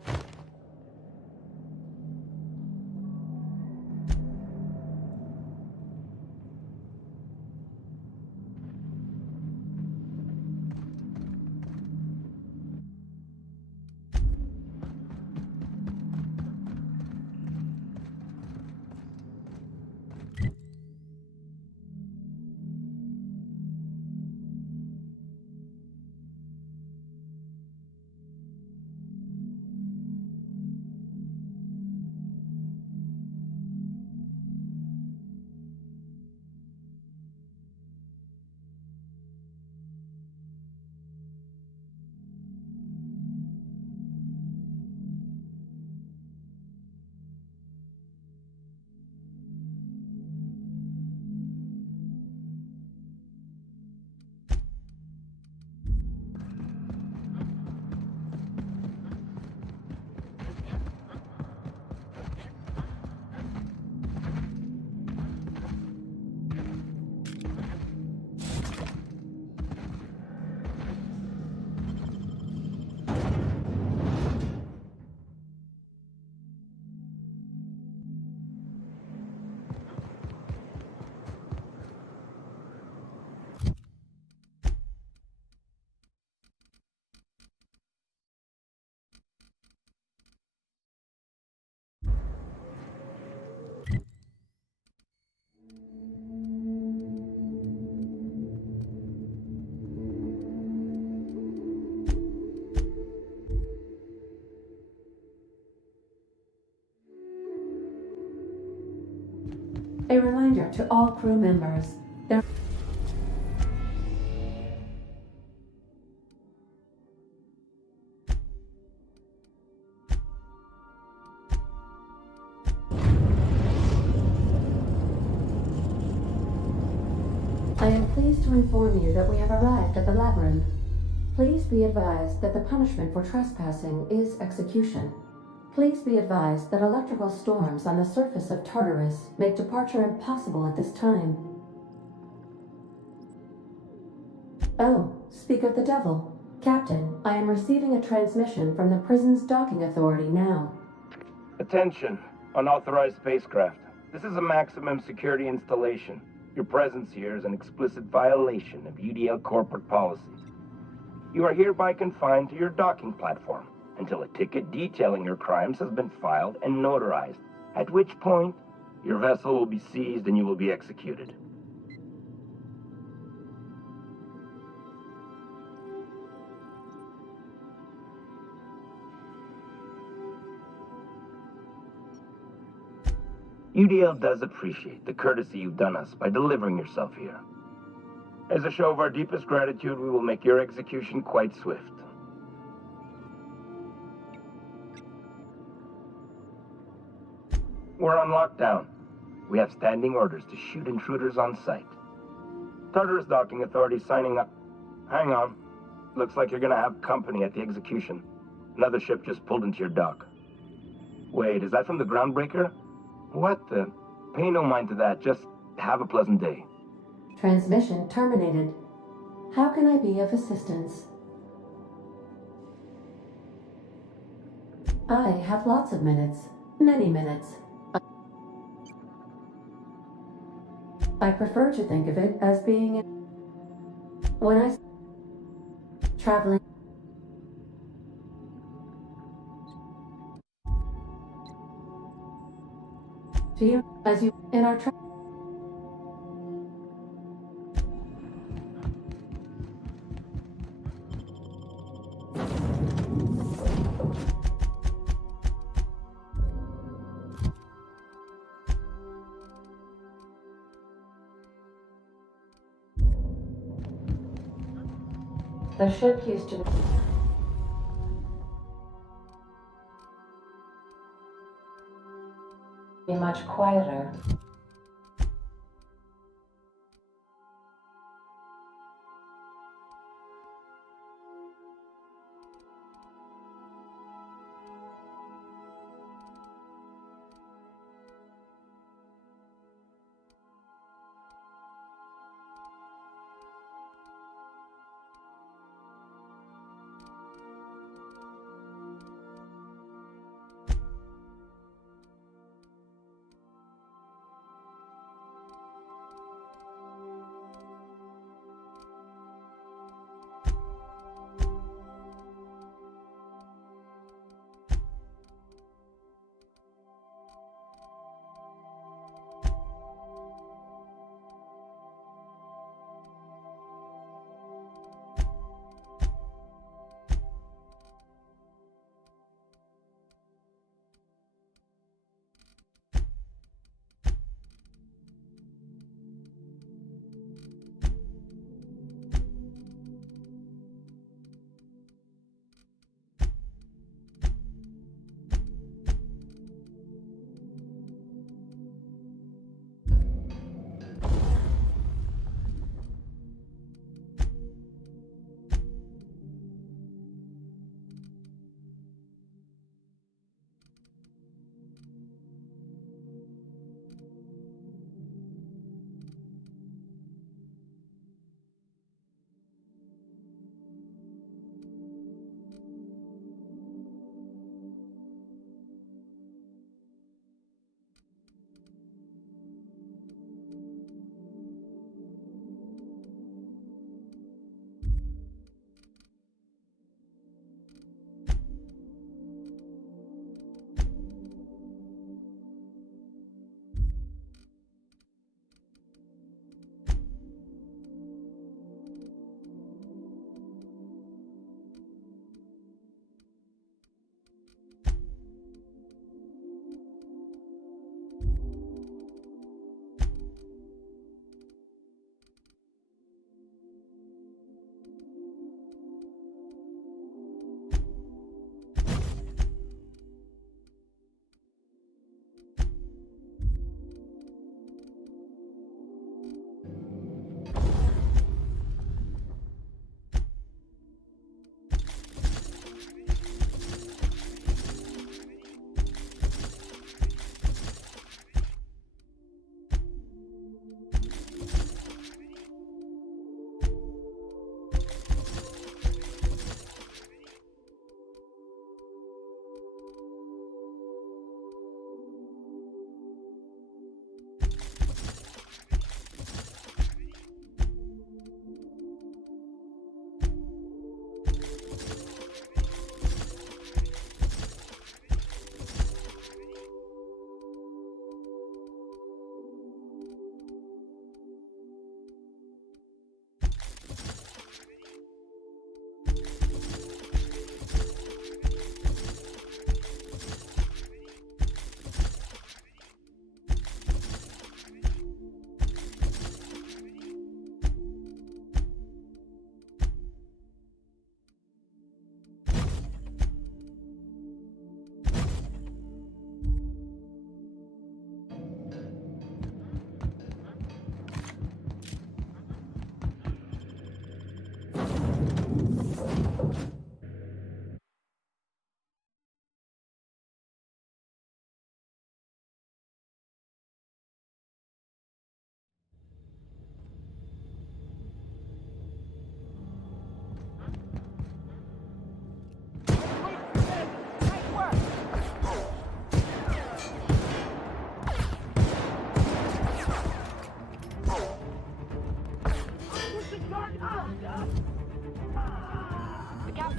A reminder to all crew members, I am pleased to inform you that we have arrived at the labyrinth. Please be advised that the punishment for trespassing is execution. Please be advised that electrical storms on the surface of Tartarus make departure impossible at this time. Oh, speak of the devil. Captain, I am receiving a transmission from the prison's docking authority now. Attention, unauthorized spacecraft. This is a maximum security installation. Your presence here is an explicit violation of UDL corporate policy. You are hereby confined to your docking platform until a ticket detailing your crimes has been filed and notarized, at which point your vessel will be seized and you will be executed. UDL does appreciate the courtesy you've done us by delivering yourself here. As a show of our deepest gratitude, we will make your execution quite swift. We're on lockdown. We have standing orders to shoot intruders on sight. Tartarus Docking Authority signing up. Hang on. Looks like you're gonna have company at the execution. Another ship just pulled into your dock. Wait, is that from the Groundbreaker? What the? Pay no mind to that. Just have a pleasant day. Transmission terminated. How can I be of assistance? I have lots of minutes. Many minutes. I prefer to think of it as being when I traveling. To you, as you in our the ship used to be much quieter.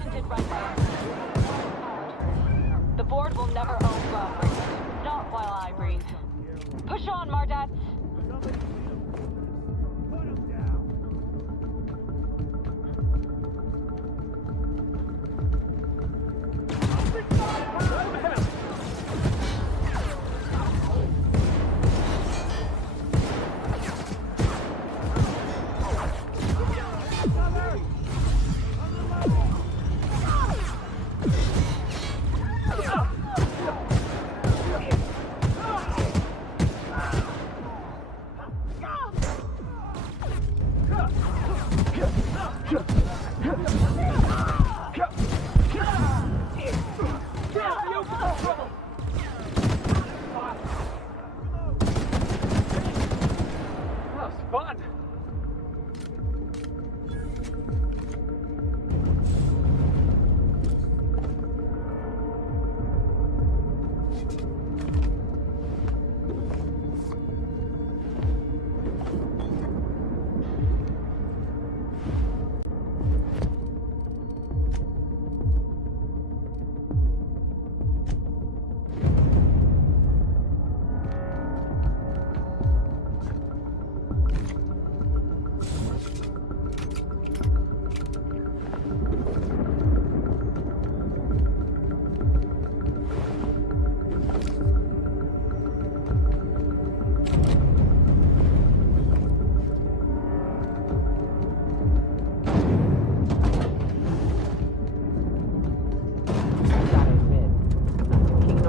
Ryzen did right by us. The board will never own Rob. Not while I breathe. Push on, Mardats.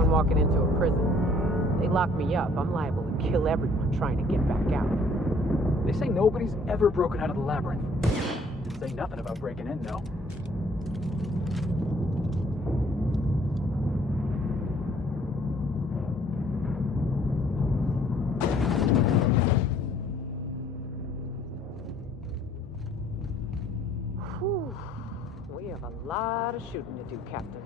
Walking into a prison. They lock me up, I'm liable to kill everyone trying to get back out. They say nobody's ever broken out of the labyrinth. Say nothing about breaking in, though. Whew. We have a lot of shooting to do, Captain.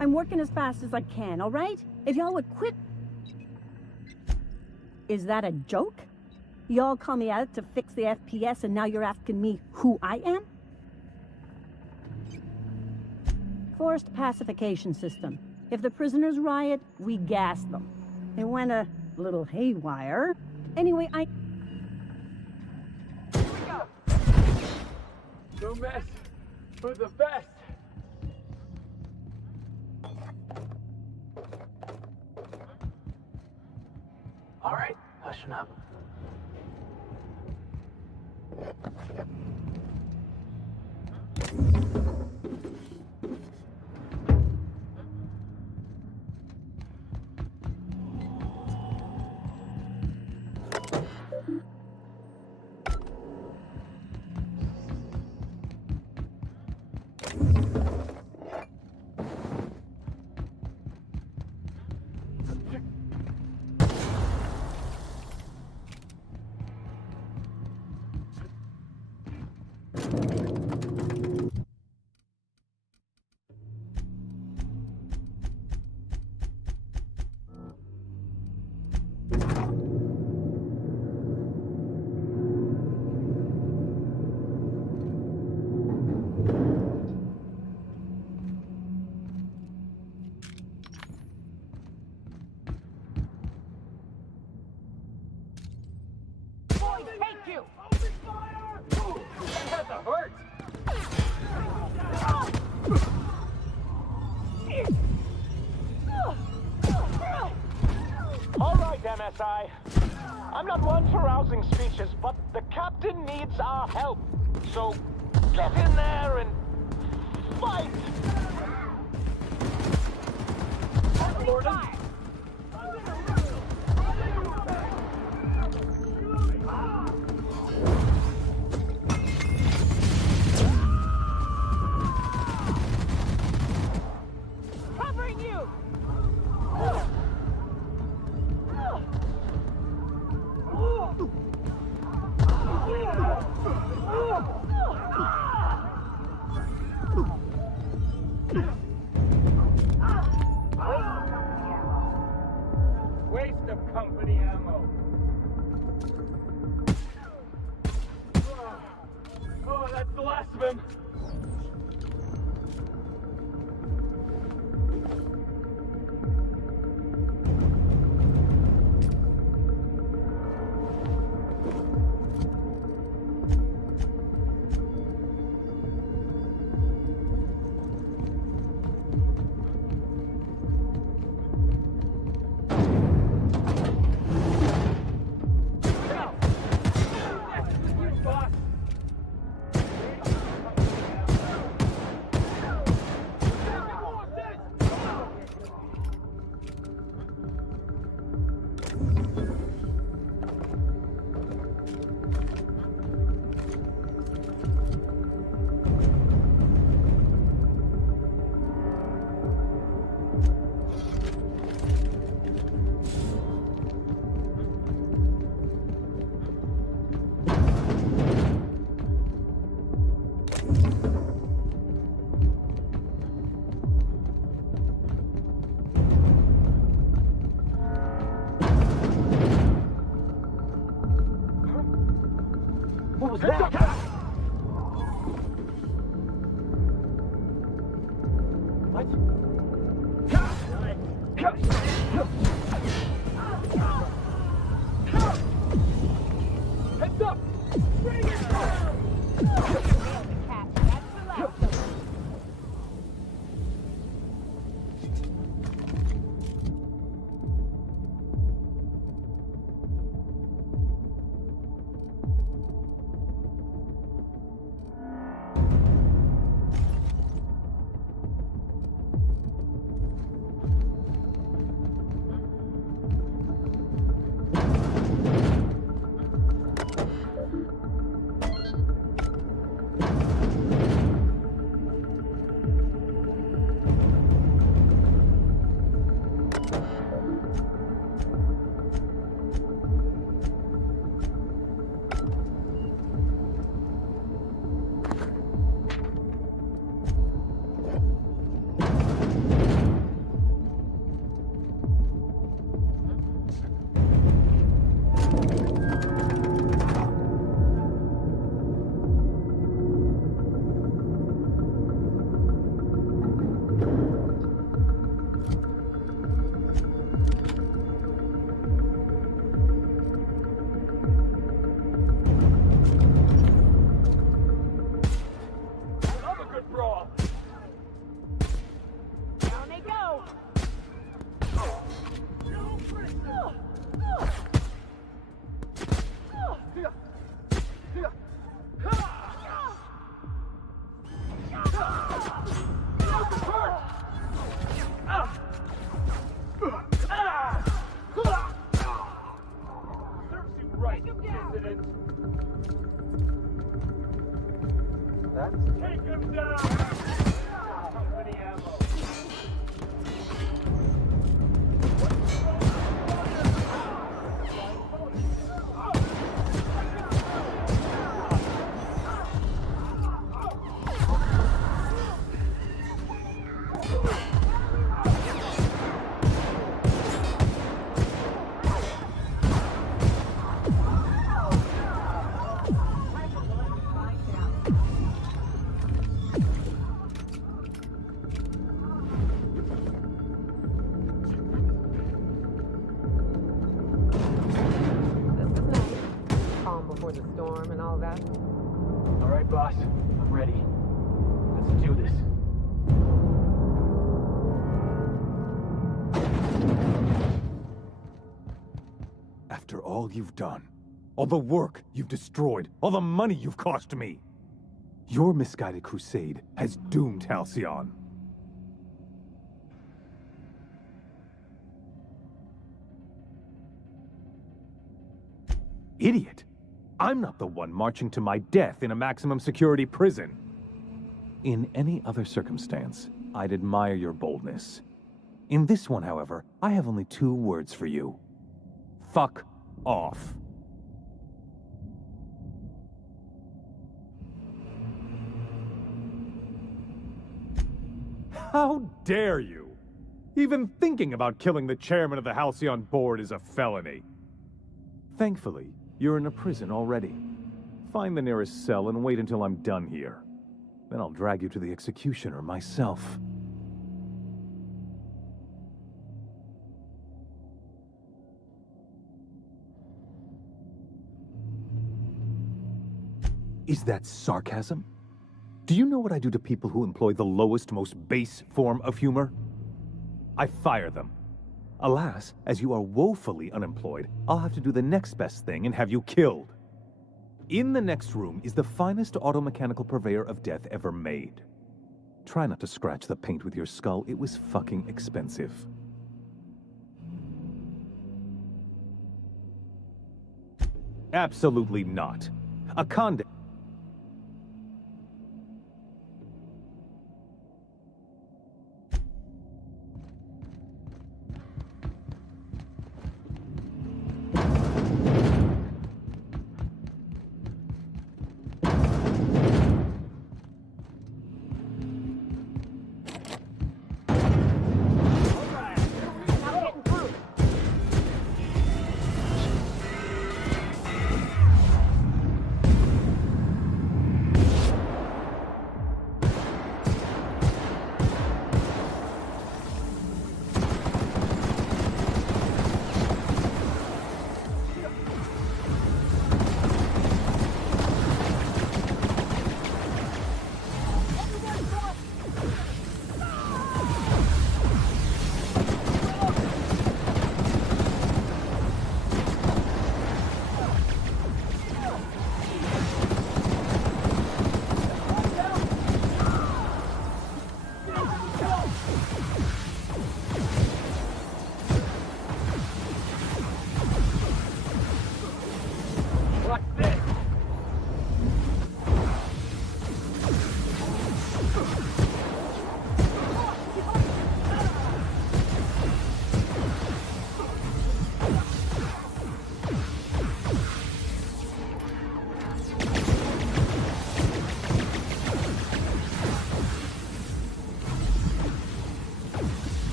I'm working as fast as I can, all right? If y'all would quit... Is that a joke? Y'all call me out to fix the FPS and now you're asking me who I am? Forced pacification system. If the prisoners riot, we gas them. It went a little haywire. Anyway, No mess for the best. All right, listen up. Take you! That had to hurt. All right, MSI. I'm not one for rousing speeches, but the captain needs our help. So get in there and fight! Gordon? Covering you! Heads up! Take him down! Company ammo. Before the storm and all that. All right, boss. I'm ready. Let's do this. After all you've done, all the work you've destroyed, all the money you've cost me, your misguided crusade has doomed Halcyon. Idiot! I'm not the one marching to my death in a maximum security prison. In any other circumstance, I'd admire your boldness. In this one, however, I have only 2 words for you. Fuck off. How dare you? Even thinking about killing the chairman of the Halcyon board is a felony. Thankfully, you're in a prison already. Find the nearest cell and wait until I'm done here. Then I'll drag you to the executioner myself. Is that sarcasm? Do you know what I do to people who employ the lowest, most base form of humor? I fire them. Alas, as you are woefully unemployed, I'll have to do the next best thing and have you killed. In the next room is the finest automechanical purveyor of death ever made. Try not to scratch the paint with your skull, it was fucking expensive. Absolutely not. A conde-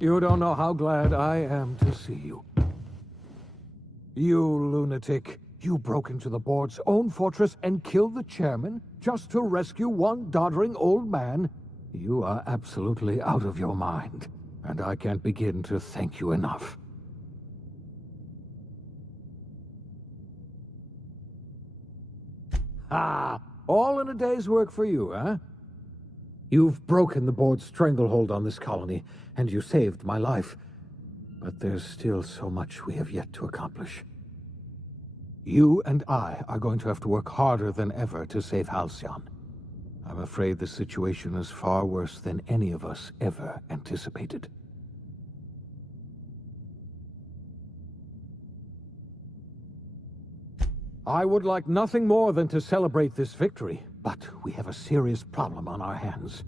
You don't know how glad I am to see you. You lunatic. You broke into the board's own fortress and killed the chairman just to rescue one doddering old man? You are absolutely out of your mind, and I can't begin to thank you enough. Ah, all in a day's work for you, huh? You've broken the board's stranglehold on this colony, and you saved my life. But there's still so much we have yet to accomplish. You and I are going to have to work harder than ever to save Halcyon. I'm afraid the situation is far worse than any of us ever anticipated. I would like nothing more than to celebrate this victory, but we have a serious problem on our hands.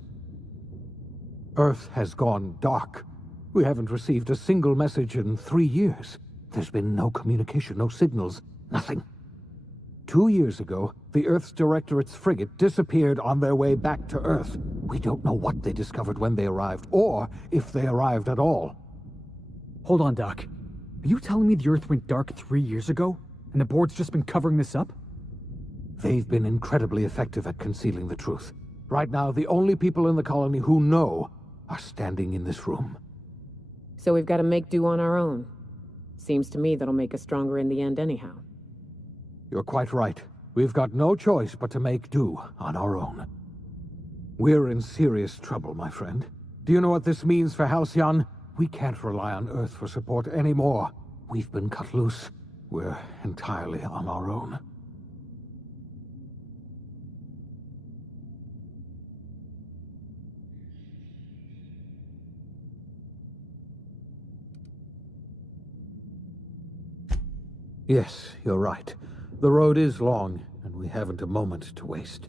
Earth has gone dark. We haven't received a single message in 3 years. There's been no communication, no signals, nothing. 2 years ago, the Earth's Directorate's frigate disappeared on their way back to Earth. We don't know what they discovered when they arrived, or if they arrived at all. Hold on, Doc. Are you telling me the Earth went dark 3 years ago, and the board's just been covering this up? They've been incredibly effective at concealing the truth. Right now, the only people in the colony who know are standing in this room. So we've got to make do on our own. Seems to me that'll make us stronger in the end anyhow. You're quite right. We've got no choice but to make do on our own. We're in serious trouble, my friend. Do you know what this means for Halcyon? We can't rely on Earth for support anymore. We've been cut loose. We're entirely on our own. Yes, you're right. The road is long, and we haven't a moment to waste.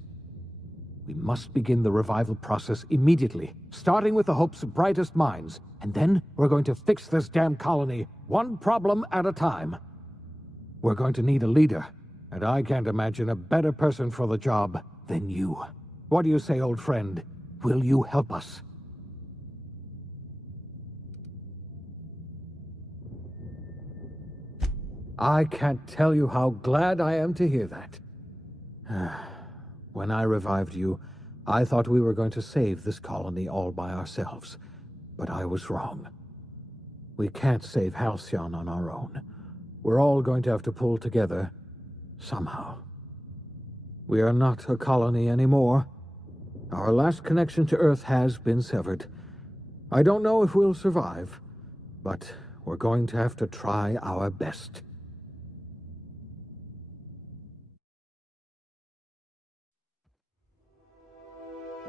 We must begin the revival process immediately, starting with the Hope's brightest minds, and then we're going to fix this damn colony, one problem at a time. We're going to need a leader, and I can't imagine a better person for the job than you. What do you say, old friend? Will you help us? I can't tell you how glad I am to hear that. When I revived you, I thought we were going to save this colony all by ourselves. But I was wrong. We can't save Halcyon on our own. We're all going to have to pull together, somehow. We are not a colony anymore. Our last connection to Earth has been severed. I don't know if we'll survive, but we're going to have to try our best.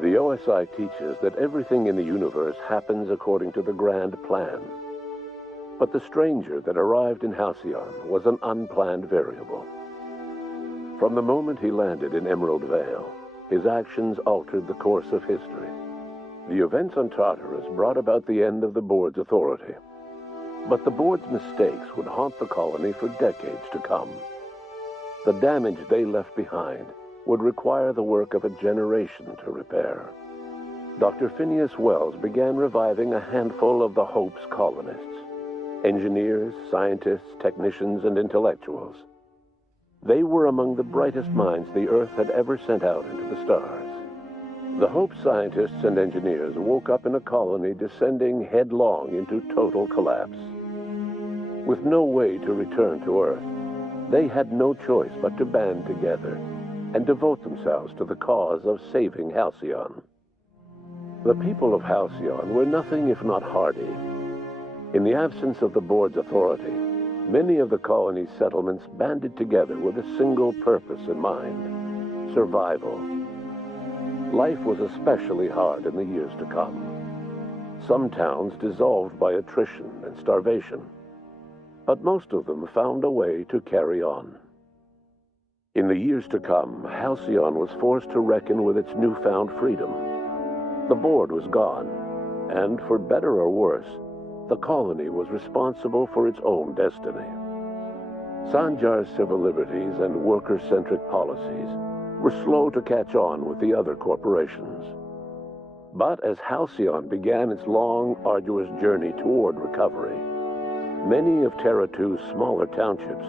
The OSI teaches that everything in the universe happens according to the grand plan. But the stranger that arrived in Halcyon was an unplanned variable. From the moment he landed in Emerald Vale, his actions altered the course of history. The events on Tartarus brought about the end of the board's authority. But the board's mistakes would haunt the colony for decades to come. The damage they left behind would require the work of a generation to repair. Dr. Phineas Wells began reviving a handful of the Hope's colonists. Engineers, scientists, technicians, and intellectuals. They were among the brightest minds the Earth had ever sent out into the stars. The Hope scientists and engineers woke up in a colony descending headlong into total collapse. With no way to return to Earth, they had no choice but to band together and devote themselves to the cause of saving Halcyon. The people of Halcyon were nothing if not hardy. In the absence of the board's authority, many of the colony's settlements banded together with a single purpose in mind: survival. Life was especially hard in the years to come. Some towns dissolved by attrition and starvation, but most of them found a way to carry on. In the years to come, Halcyon was forced to reckon with its newfound freedom. The board was gone, and for better or worse, the colony was responsible for its own destiny. Sanjar's civil liberties and worker-centric policies were slow to catch on with the other corporations. But as Halcyon began its long, arduous journey toward recovery, many of Terra 2's smaller townships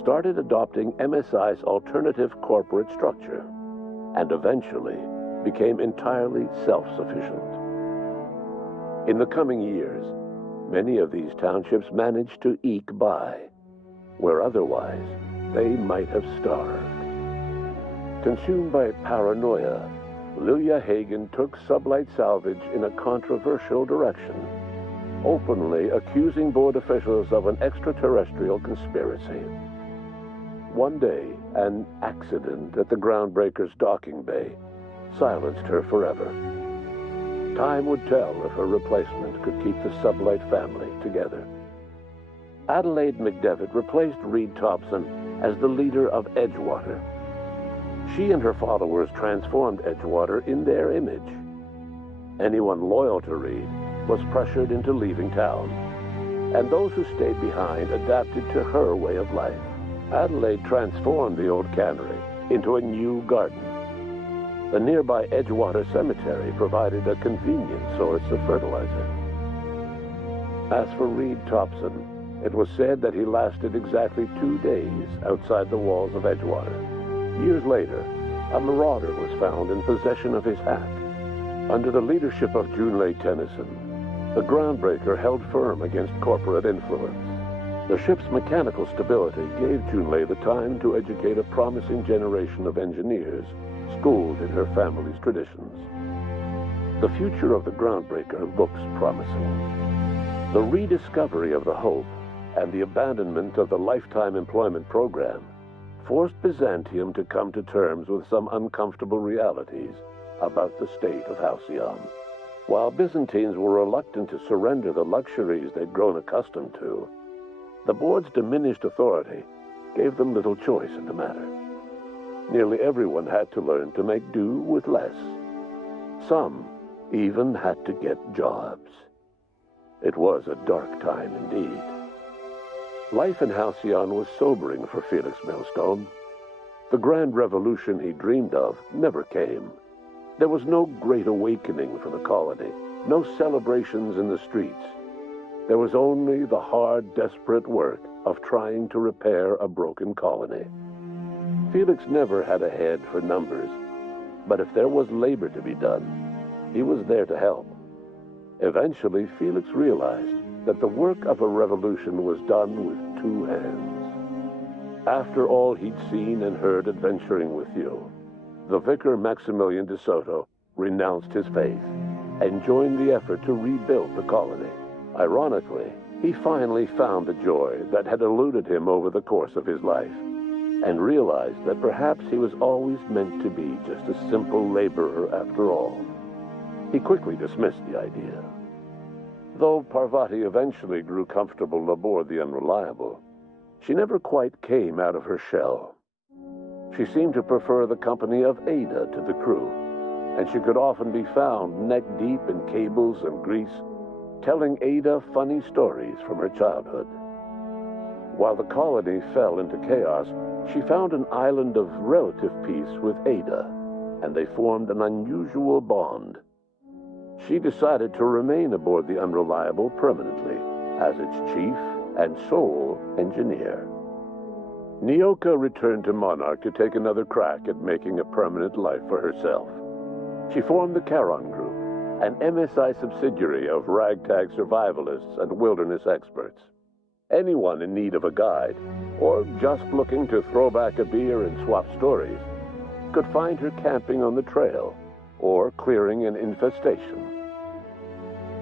started adopting MSI's alternative corporate structure, and eventually became entirely self-sufficient. In the coming years, many of these townships managed to eke by, where otherwise they might have starved. Consumed by paranoia, Lilia Hagen took Sublight Salvage in a controversial direction, openly accusing board officials of an extraterrestrial conspiracy. One day, an accident at the Groundbreaker's docking bay silenced her forever. Time would tell if a replacement could keep the Sublight family together. Adelaide McDevitt replaced Reed Thompson as the leader of Edgewater. She and her followers transformed Edgewater in their image. Anyone loyal to Reed was pressured into leaving town, and those who stayed behind adapted to her way of life. Adelaide transformed the old cannery into a new garden. The nearby Edgewater Cemetery provided a convenient source of fertilizer. As for Reed Thompson, it was said that he lasted exactly 2 days outside the walls of Edgewater. Years later, a marauder was found in possession of his hat. Under the leadership of Junlei Tennyson, the Groundbreaker held firm against corporate influence. The ship's mechanical stability gave Junlei the time to educate a promising generation of engineers schooled in her family's traditions. The future of the Groundbreaker looks promising. The rediscovery of the Hope and the abandonment of the lifetime employment program forced Byzantium to come to terms with some uncomfortable realities about the state of Halcyon. While Byzantines were reluctant to surrender the luxuries they'd grown accustomed to, the board's diminished authority gave them little choice in the matter. Nearly everyone had to learn to make do with less. Some even had to get jobs. It was a dark time indeed. Life in Halcyon was sobering for Felix Millstone. The grand revolution he dreamed of never came. There was no great awakening for the colony, no celebrations in the streets. There was only the hard, desperate work of trying to repair a broken colony. Felix never had a head for numbers, but if there was labor to be done, he was there to help. Eventually, Felix realized that the work of a revolution was done with 2 hands. After all he'd seen and heard adventuring with you, the Vicar Maximilian de Soto renounced his faith and joined the effort to rebuild the colony. Ironically, he finally found the joy that had eluded him over the course of his life, and realized that perhaps he was always meant to be just a simple laborer after all. He quickly dismissed the idea. Though Parvati eventually grew comfortable aboard the Unreliable, she never quite came out of her shell. She seemed to prefer the company of Ada to the crew, and she could often be found neck-deep in cables and grease, telling Ada funny stories from her childhood. While the colony fell into chaos, she found an island of relative peace with Ada, and they formed an unusual bond. She decided to remain aboard the Unreliable permanently as its chief and sole engineer. Nyoka returned to Monarch to take another crack at making a permanent life for herself. She formed the Charon Group, an MSI subsidiary of ragtag survivalists and wilderness experts. Anyone in need of a guide, or just looking to throw back a beer and swap stories, could find her camping on the trail or clearing an infestation.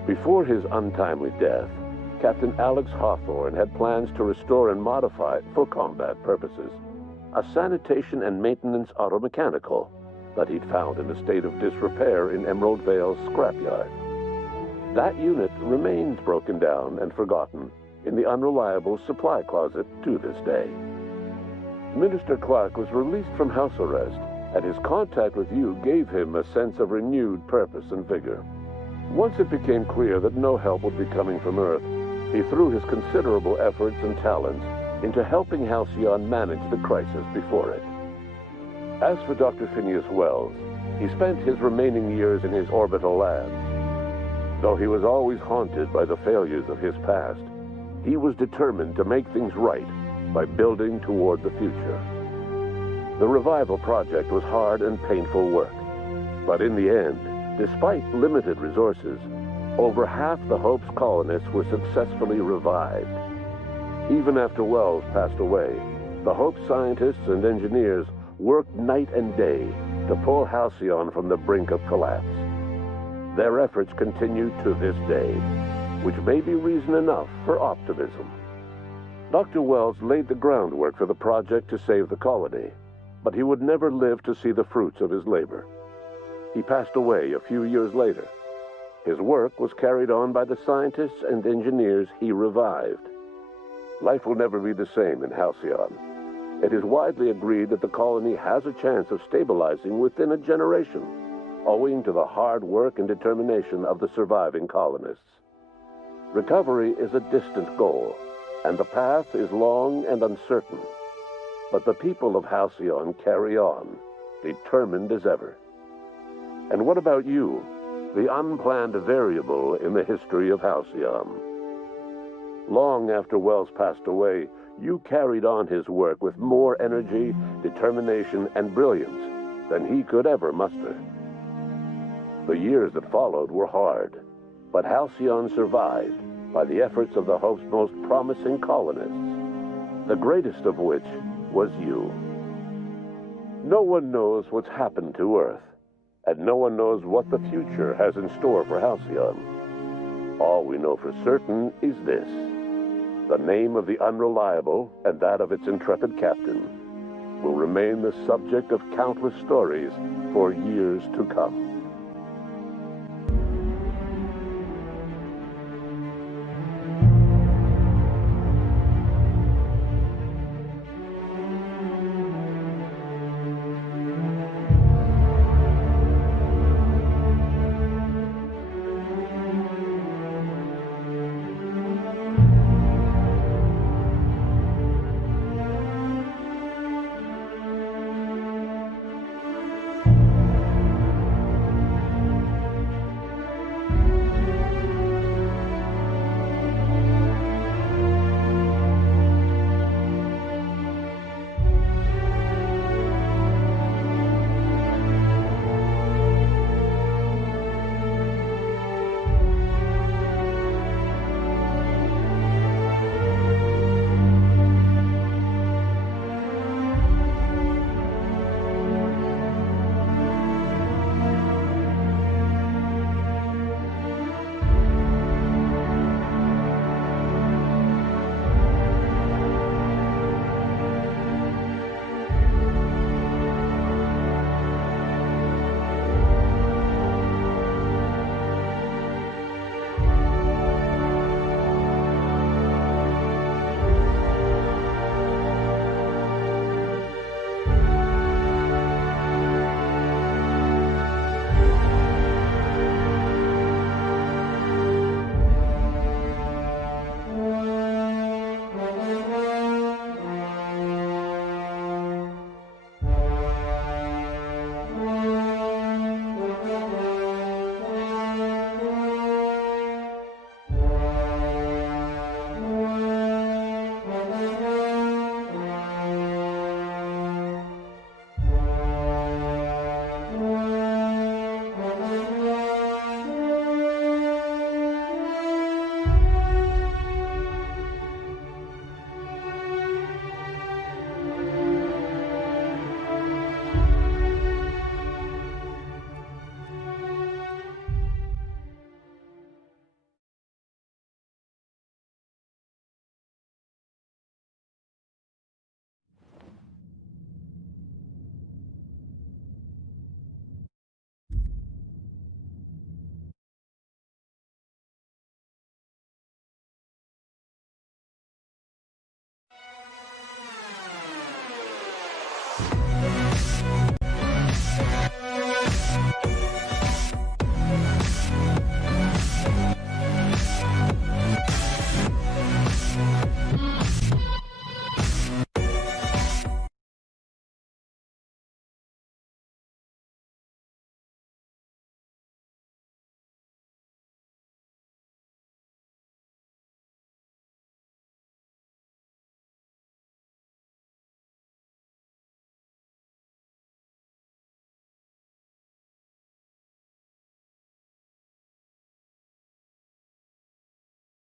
Before his untimely death, Captain Alex Hawthorne had plans to restore and modify, for combat purposes, a sanitation and maintenance automechanical that he'd found in a state of disrepair in Emerald Vale's scrapyard. That unit remains broken down and forgotten in the Unreliable supply closet to this day. Minister Clark was released from house arrest, and his contact with you gave him a sense of renewed purpose and vigor. Once it became clear that no help would be coming from Earth, he threw his considerable efforts and talents into helping Halcyon manage the crisis before it. As for Dr. Phineas Wells, he spent his remaining years in his orbital lab. Though he was always haunted by the failures of his past, he was determined to make things right by building toward the future. The revival project was hard and painful work, but in the end, despite limited resources, over half the Hope's colonists were successfully revived. Even after Wells passed away, the Hope scientists and engineers worked night and day to pull Halcyon from the brink of collapse. Their efforts continue to this day, which may be reason enough for optimism. Dr. Wells laid the groundwork for the project to save the colony, but he would never live to see the fruits of his labor. He passed away a few years later. His work was carried on by the scientists and engineers he revived. Life will never be the same in Halcyon. It is widely agreed that the colony has a chance of stabilizing within a generation, owing to the hard work and determination of the surviving colonists. Recovery is a distant goal, and the path is long and uncertain. But the people of Halcyon carry on, determined as ever. And what about you, the unplanned variable in the history of Halcyon? Long after Wells passed away, you carried on his work with more energy, determination, and brilliance than he could ever muster. The years that followed were hard, but Halcyon survived by the efforts of the Hope's most promising colonists, the greatest of which was you. No one knows what's happened to Earth, and no one knows what the future has in store for Halcyon. All we know for certain is this: the name of the Unreliable and that of its intrepid captain will remain the subject of countless stories for years to come.